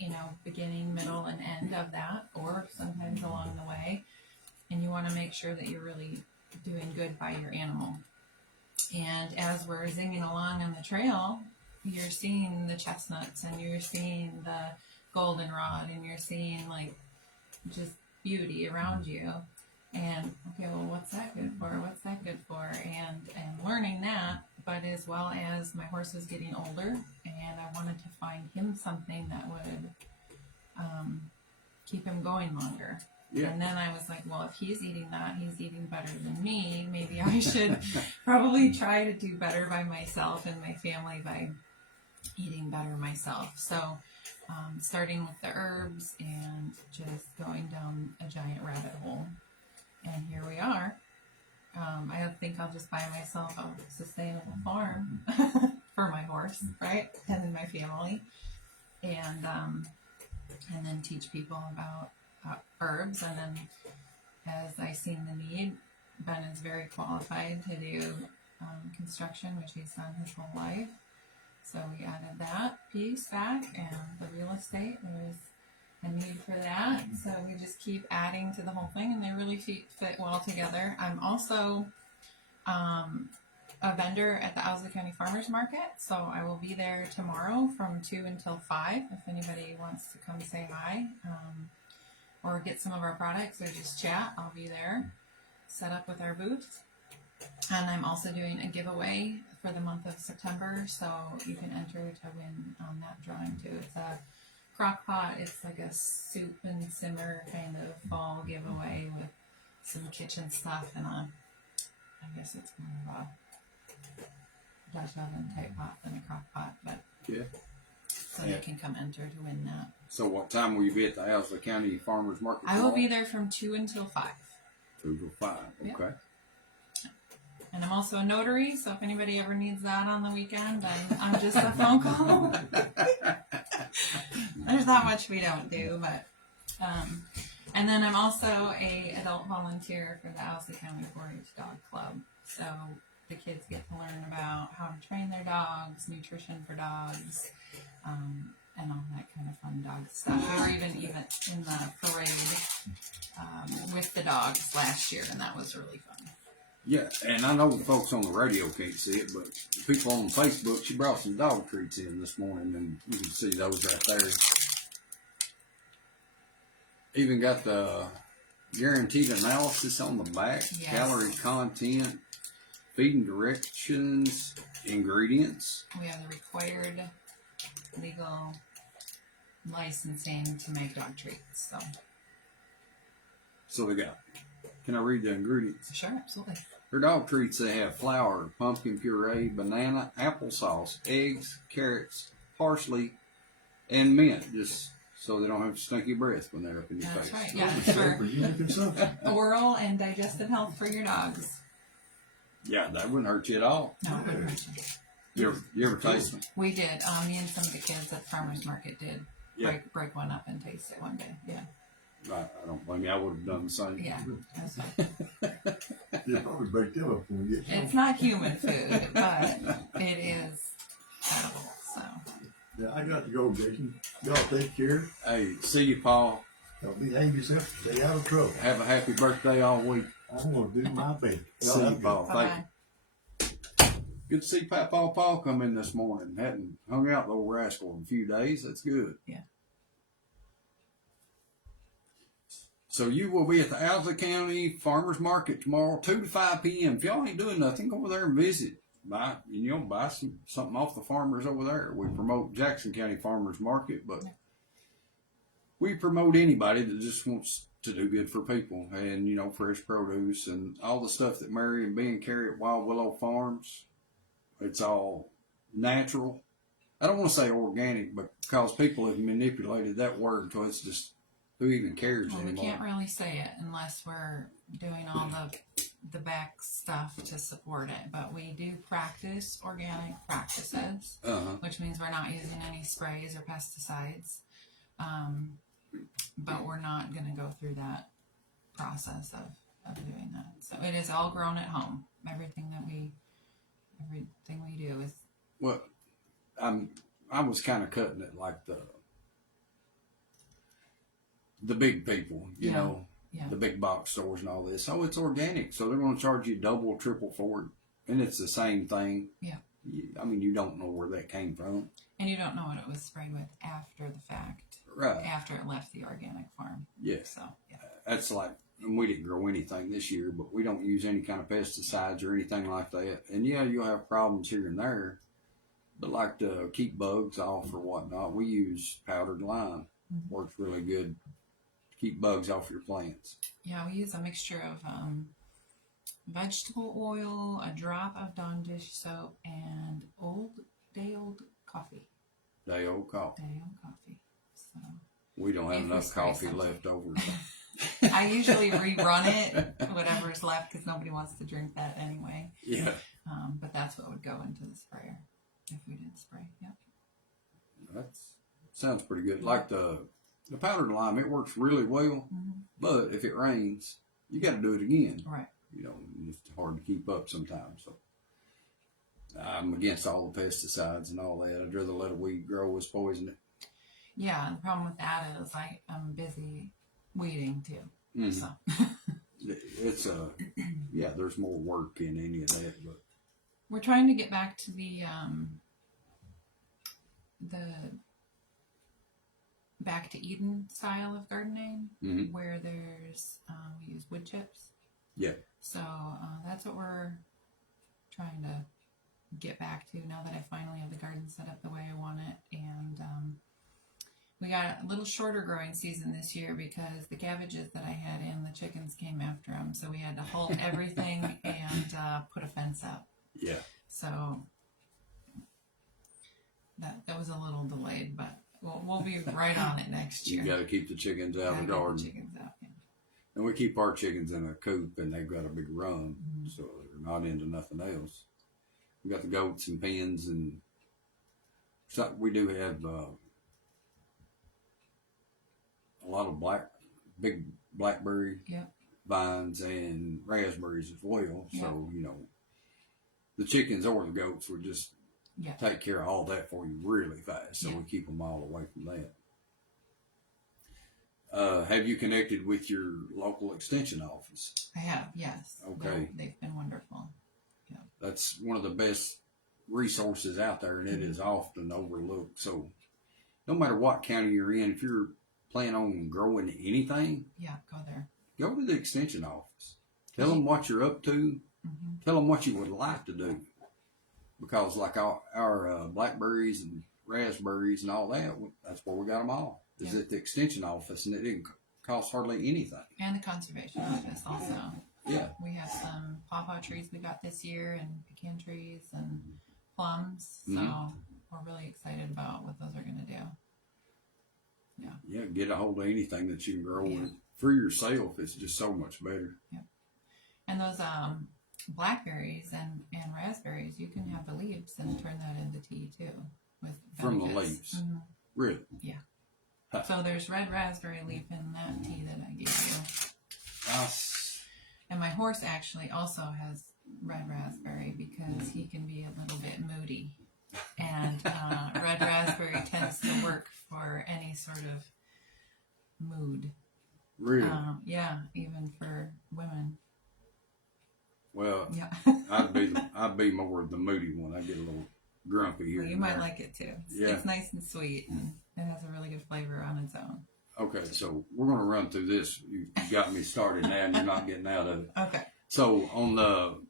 beginning, middle, and end of that, or sometimes along the way. And you want to make sure that you're really doing good by your animal. And as we're zinging along on the trail, you're seeing the chestnuts and you're seeing the goldenrod and you're seeing like just beauty around you. And okay, well, what's that good for? What's that good for? And learning that, but as well as my horse was getting older, and I wanted to find him something that would keep him going longer. Yeah. And then I was like, well, if he's eating that, he's eating better than me. Maybe I should probably try to do better by myself and my family by eating better myself. So starting with the herbs and just going down a giant rabbit hole. And here we are. I think I'll just buy myself a sustainable farm for my horse, right? And then my family. And then teach people about herbs. And then as I seen the need, Ben is very qualified to do construction, which he's done his whole life. So we added that piece back, and the real estate, there's a need for that. So we just keep adding to the whole thing, and they really fit well together. I'm also a vendor at the Owsley County Farmers Market, so I will be there tomorrow from 2 until 5 if anybody wants to come say hi or get some of our products or just chat. I'll be there, set up with our booth. And I'm also doing a giveaway for the month of September, so you can enter to win that drawing too. It's a crock pot. It's like a soup and simmer kind of fall giveaway with some kitchen stuff and I guess it's more of a Dutch oven type pot than a crock pot, but Yeah. so you can come enter to win that. So what time will you be at the Owsley County Farmers Market? I will be there from 2 until 5. 2 to 5. Yep. Okay. And I'm also a notary, so if anybody ever needs that on the weekend, then I'm just a phone call. There's not much we don't do, but and then I'm also a adult volunteer for the Owsley County 4-H Dog Club. So the kids get to learn about how to train their dogs, nutrition for dogs, and all that kind of fun dog stuff. We were even in the parade with the dogs last year, and that was really fun. Yeah, and I know the folks on the radio can't see it, but the people on Facebook, she brought some dog treats in this morning, and you can see those right there. Even got the guaranteed analysis on the back, Yes. calorie content, feeding directions, ingredients. We have the required legal licensing to make dog treats. So they got, can I read the ingredients? Sure, absolutely. For dog treats, they have flour, pumpkin puree, banana, applesauce, eggs, carrots, parsley, and mint, just so they don't have stinky breath when they're up in your That's face. right. Yeah, it's For human consumption. for oral and digestive health for your dogs. Yeah, that wouldn't hurt you at all. No, it wouldn't hurt you. You ever taste them? We did. Me and some of the kids at the farmer's market did Yeah. break one up and taste it one day. Yeah. I don't blame you. I would have done the same. Yeah. That's fine. You probably break them up when we get home. It's not human food, but it is edible. So. Yeah, I got to go, Jason. Y'all take care. Hey, see you, Paul. Don't behave yourself. Stay out of trouble. Have a happy birthday all week. I'm gonna do my best. Y'all See you, have a good Paul. Bye-bye. Thank you. Good to see Paul come in this morning. Hadn't hung out with old rascal in a few days. That's good. Yeah. So you will be at the Alza County Farmers Market tomorrow, 2 to 5 p.m. If y'all ain't doing nothing, go over there and visit. Buy something off the farmers over there. We promote Jackson County Farmers Market, but we promote anybody that just wants to do good for people and, fresh produce and all the stuff that Mary and Ben carry at Wild Willow Farms. It's all natural. I don't want to say organic, but because people have manipulated that word until it's just, who even cares Well, we anymore? can't really say it unless we're doing all the back stuff to support it. But we do practice organic practices, which means we're not using any sprays or pesticides. But we're not going to go through that process of doing that. So it is all grown at home. Everything we do is. Well, I was kind of cutting it like the big people, you know, the big box stores and all this. Oh, it's organic, so they're going to charge you double, triple for it, and it's the same thing. Yeah. I mean, you don't know where that came from. And you don't know what it was sprayed with after the fact. Right. After it left the organic farm. Yes. So, yeah. That's like, and we didn't grow anything this year, but we don't use any kind of pesticides or anything like that. And yeah, you'll have problems here and there, but like to keep bugs off or whatnot, we use powdered lime. Mm-hmm. Works really good. Keep bugs off your plants. Yeah, we use a mixture of vegetable oil, a drop of Dawn dish soap, and day old coffee. Day old coffee. So We don't have if we enough spray coffee something. left over. I usually rerun it, whatever's left, because nobody wants to drink that anyway. Yeah. But that's what would go into the sprayer if we did spray. Yep. That sounds pretty good. Like the powdered lime, it works really well, but if it rains, you got to do it again. Right. It's hard to keep up sometimes. So I'm against all the pesticides and all that. I'd rather let a weed grow as poison it. Yeah, the problem with that is I'm busy weeding too. Mhm. So It's there's more work in any of that, but we're trying to get back to the back to Eden style of gardening, where there's we use wood chips. Yeah. So that's what we're trying to get back to now that I finally have the garden set up the way I want it. And we got a little shorter growing season this year because the cabbages that I had in, the chickens came after them. So we had to halt everything and put a fence up. Yeah. So that was a little delayed, but we'll be right on it next year. You got to keep the chickens out of the Gotta garden. get the chickens out, yeah. And we keep our chickens in a coop, and they've got a big run, so they're not into nothing else. We got the goats and pens, and so we do have a lot of big blackberry vines and raspberries as well. So the chickens or the goats would just take care of all that for you really fast. So we keep them all away from that. Have you connected with your local extension office? I have, yes. Okay. They've been wonderful. Yeah. That's one of the best resources out there, and it is often overlooked. So no matter what county you're in, if you're planning on growing anything, go there. Go to the extension office. Tell them what you're up to. Tell them what you would like to do. Because like our blackberries and raspberries and all that, that's where we got them all. Is at the extension office, and it didn't cost hardly anything. And the conservation office also. Yeah. We have some pawpaw trees we got this year, and pecan trees, and plums. So we're really excited about what those are going to do. Yeah. Yeah, get a hold of anything that you can grow and for yourself. It's just so much better. Yep. And those blackberries and raspberries, you can have the leaves and turn that tea too with From the benefits. leaves. Mhm. Really? Yeah. Huh. So there's red raspberry leaf in that tea that I gave you. And my horse actually also has red raspberry because he can be a little bit moody. And red raspberry tends to work for any sort of mood. Really? Yeah, even for women. Well, Yeah. I'd be more the moody one. I get a little grumpy here. Well, you and might there. like it too. Yeah. It's nice and sweet, and it has a really good flavor on its own. Okay, so we're going to run through this. You got me started now, and you're not getting out of it. Okay. So on the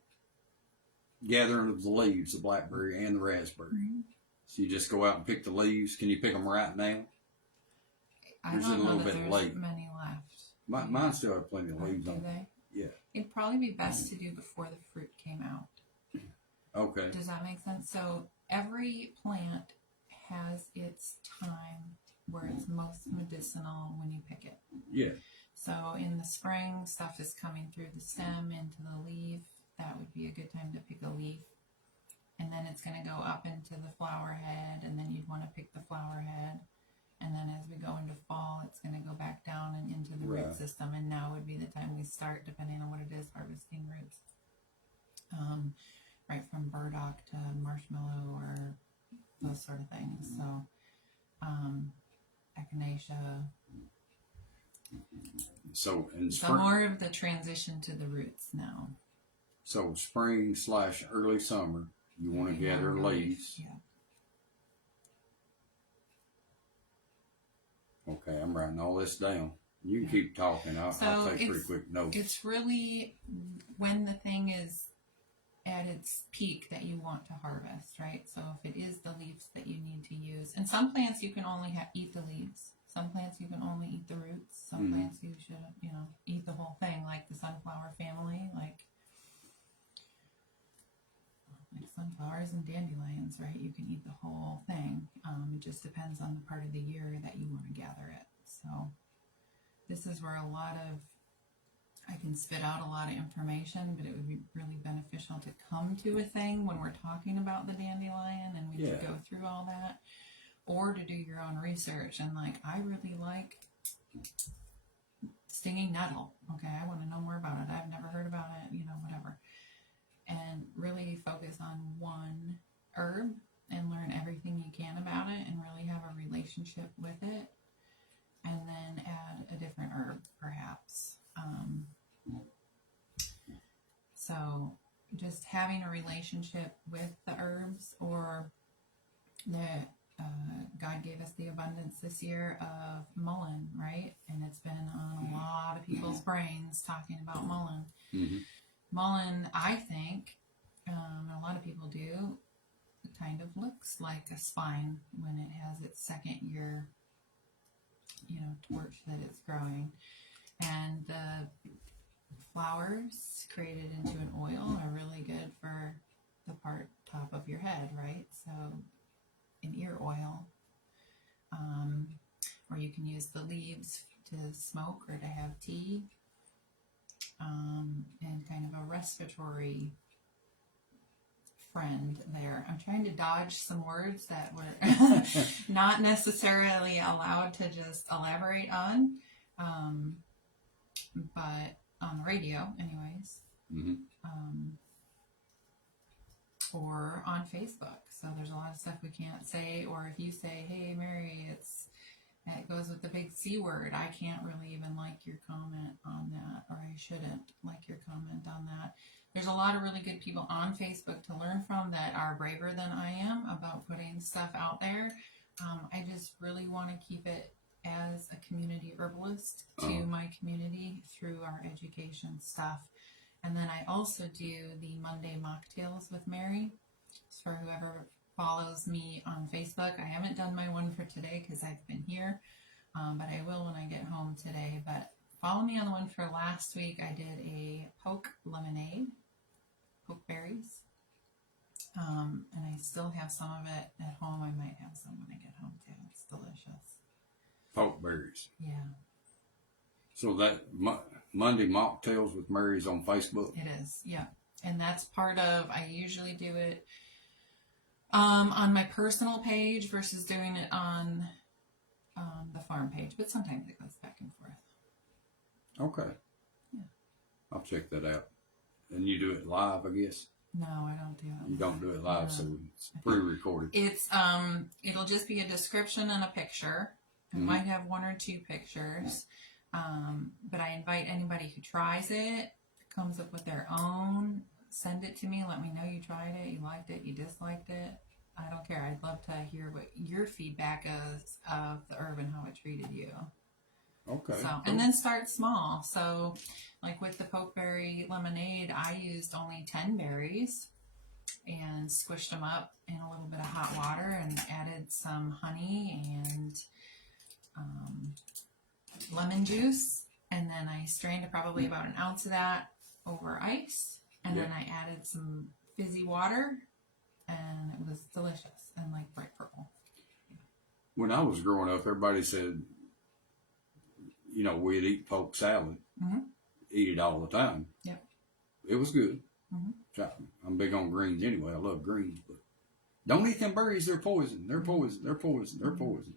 gathering of the leaves, the blackberry and the raspberry, so you just go out and pick the leaves. Can you pick them right now? I Or is it don't a know little that bit there's late? many left. Mine still have plenty of leaves Do on. they? Yeah. It'd probably be best to do before the fruit came out. Okay. Does that make sense? So every plant has its time where it's most medicinal when you pick it. Yeah. So in the spring, stuff is coming through the stem into the leaf. That would be a good time to pick a leaf. And then it's going to go up into the flower head, and then you'd want to pick the flower head. And then as we go into fall, it's going to go back down and into the root Right. system. And now would be the time we start, depending on what it is, harvesting roots. Right from burdock to marshmallow or those sort of things. So, echinacea. So in So spring, more of the transition to the roots now. so spring / early summer, you want to gather leaves. Yeah. Okay, I'm writing all this down. You can keep talking. I'll So take pretty it's- quick notes. It's really when the thing is at its peak that you want to harvest, right? So if it is the leaves that you need to use, and some plants you can only eat the leaves. Some plants you can only eat the roots. Some Mhm. plants you should, eat the whole thing, like the sunflower family, like sunflowers and dandelions, right? You can eat the whole thing. It just depends on the part of the year that you want to gather it. So this is where I can spit out a lot of information, but it would be really beneficial to come to a thing when we're talking about the dandelion and we could Yeah. go through all that, or to do your own research and I really like stinging nettle. Okay, I want to know more about it. I've never heard about it, whatever. And really focus on one herb and learn everything you can about it and really have a relationship with it, and then add a different herb perhaps. So just having a relationship with the herbs, or God gave us the abundance this year of mullein, right? And it's been on a lot of people's brains talking about mullein. Mhm. Mullein, I think, and a lot of people do, it kind of looks like a spine when it has its second year, torch that it's growing. And the flowers created into an oil are really good for the top of your head, right? So an ear oil. Or you can use the leaves to smoke or to have tea. And kind of a respiratory friend there. I'm trying to dodge some words that were not necessarily allowed to just elaborate on, but on the radio anyways, or on Facebook. So there's a lot of stuff we can't say, or if you say, hey Mary, it goes with the big C word, I can't really even like your comment on that, or I shouldn't like your comment on that. There's a lot of really good people on Facebook to learn from that are braver than I am about putting stuff out there. I just really want to keep it as a community herbalist to my community through our education stuff. And then I also do the Monday Mocktails with Mary. It's for whoever follows me on Facebook. I haven't done my one for today because I've been here, but I will when I get home today. But follow me on the one for last week. I did a poke lemonade, poke berries, and I still have some of it at home. I might have some when I get home too. It's delicious. Pokeberries. Yeah. So that Monday Mocktails with Mary's on Facebook. It is, yeah. And that's part of, I usually do it On my personal page versus doing it on the farm page, but sometimes it goes back and forth. Okay. Yeah. I'll check that out. And you do it live, I guess. No, I don't do it. You don't do it live, No. so it's pre-recorded. It's it'll just be a description and a picture. It Mhm. might have one or two pictures. But I invite anybody who tries it, comes up with their own, send it to me. Let me know you tried it, you liked it, you disliked it. I don't care. I'd love to hear what your feedback is of the herb and how it treated you. Okay. So, cool. and then start small. So, like with the pokeberry lemonade, I used only 10 berries and squished them up in a little bit of hot water and added some honey and lemon juice. And then I strained probably about an ounce of that over ice. And then I added some fizzy water, and it was delicious and like bright purple. When I was growing up, everybody said, you know, we'd eat poke salad, eat it all the time. Yep. It was good. Mm-hmm. I'm big on greens anyway. I love greens, but don't eat them berries. They're poison. They're poison. They're poison. They're poison.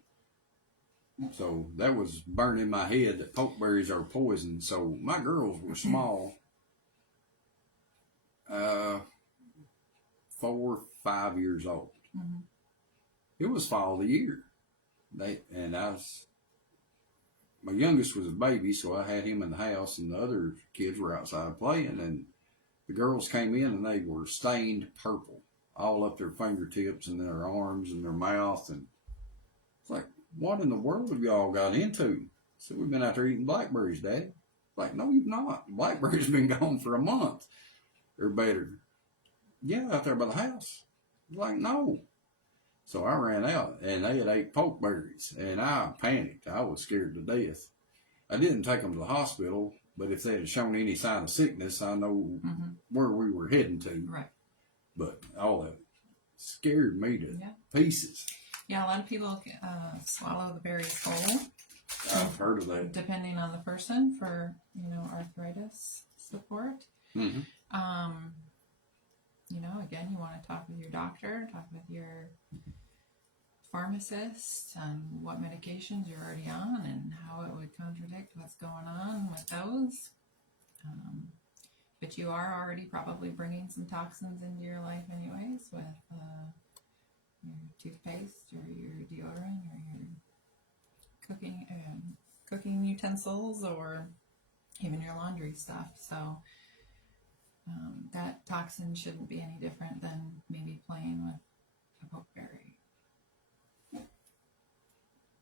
So that was burned in my head that pokeberries are poison. So my girls were small, 4 or 5 years old. Mm-hmm. It was fall of the year. My youngest was a baby, so I had him in the house, and the other kids were outside playing, and the girls came in and they were stained purple, all up their fingertips and their arms and their mouth, and it's like, what in the world have y'all got into? So we've been out there eating blackberries, Daddy. Like, no, you've not. Blackberries been gone for a month. They're better. Yeah, out there by the house. Like, no. So I ran out, and they had ate pokeberries, and I panicked. I was scared to death. I didn't take them to the hospital, but if they had shown any sign of sickness, I know where we were heading to. Right. But all that scared me to pieces. Yeah, a lot of people swallow the berries whole. I've heard of that. Depending on the person for, arthritis support. Mm-hmm. Again, you want to talk with your doctor, talk with your pharmacist on what medications you're already on and how it would contradict what's going on with those. But you are already probably bringing some toxins into your life anyways with your toothpaste or your deodorant or your cooking utensils or even your laundry stuff. So that toxin shouldn't be any different than maybe playing with a pokeberry.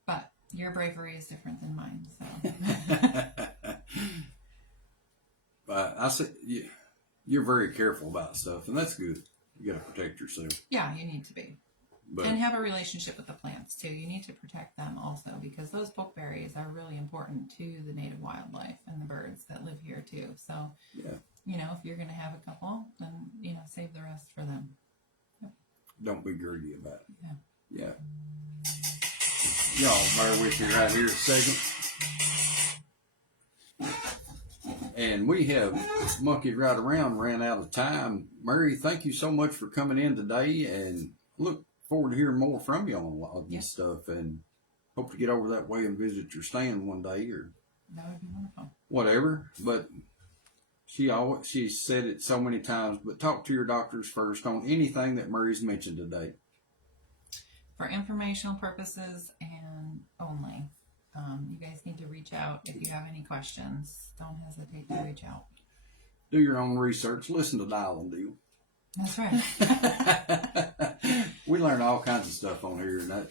But your bravery is different than mine, so. But I say you're very careful about stuff, and that's good. You got to protect yourself. Yeah, you need to be. But, and have a relationship with the plants too. You need to protect them also because those pokeberries are really important to the native wildlife and the birds that live here too. So, if you're going to have a couple, then, save the rest for them. Yep. Don't be greedy about it. Yeah. Y'all bear with me right here a second. And we have monkeyed right around, ran out of time. Mary, thank you so much for coming in today, and look forward to hearing more from you on a lot of this stuff, and hope to get over that way and visit your stand one day or that would be wonderful. Whatever. But she said it so many times, but talk to your doctors first on anything that Murray's mentioned today. For informational purposes and only. You guys need to reach out if you have any questions. Don't hesitate to reach out. Do your own research. Listen to Dial and Deal. That's right. We learn all kinds of stuff on here, and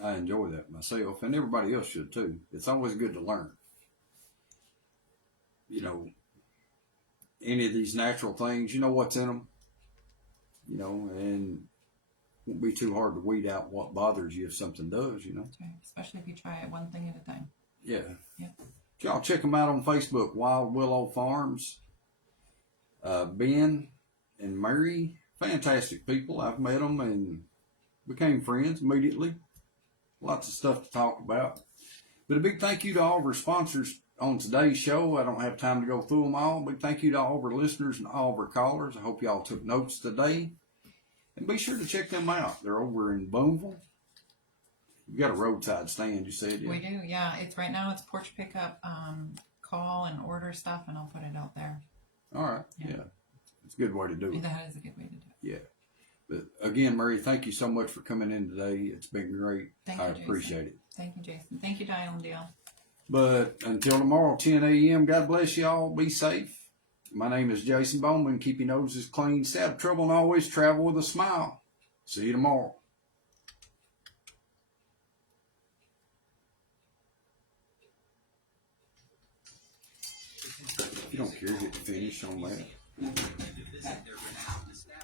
I enjoy that myself, and everybody else should too. It's always good to learn. Any of these natural things, you know what's in them, and it won't be too hard to weed out what bothers you if something does, That's right. Especially if you try it one thing at a time. Yeah. Yep. Y'all check them out on Facebook, Wild Willow Farms. Ben and Mary, fantastic people. I've met them and became friends immediately. Lots of stuff to talk about. But a big thank you to all of our sponsors on today's show. I don't have time to go through them all. Big thank you to all of our listeners and all of our callers. I hope y'all took notes today. And be sure to check them out. They're over in Boonville. You got a roadside stand, you said, yeah? We do, yeah. It's right now. It's porch pickup. Call and order stuff, and I'll put it out there. All right, yeah. It's a good way to do it. That is a good way to do it. Yeah. But again, Murray, thank you so much for coming in today. It's been great. Thank you, I Jason. appreciate it. Thank you, Jason. Thank you, Dial and Deal. But until tomorrow, 10 a.m., God bless y'all. Be safe. My name is Jason Bowman. Keep your noses clean, stay out of trouble, and always travel with a smile. See you tomorrow. If you don't care, hit finish on that.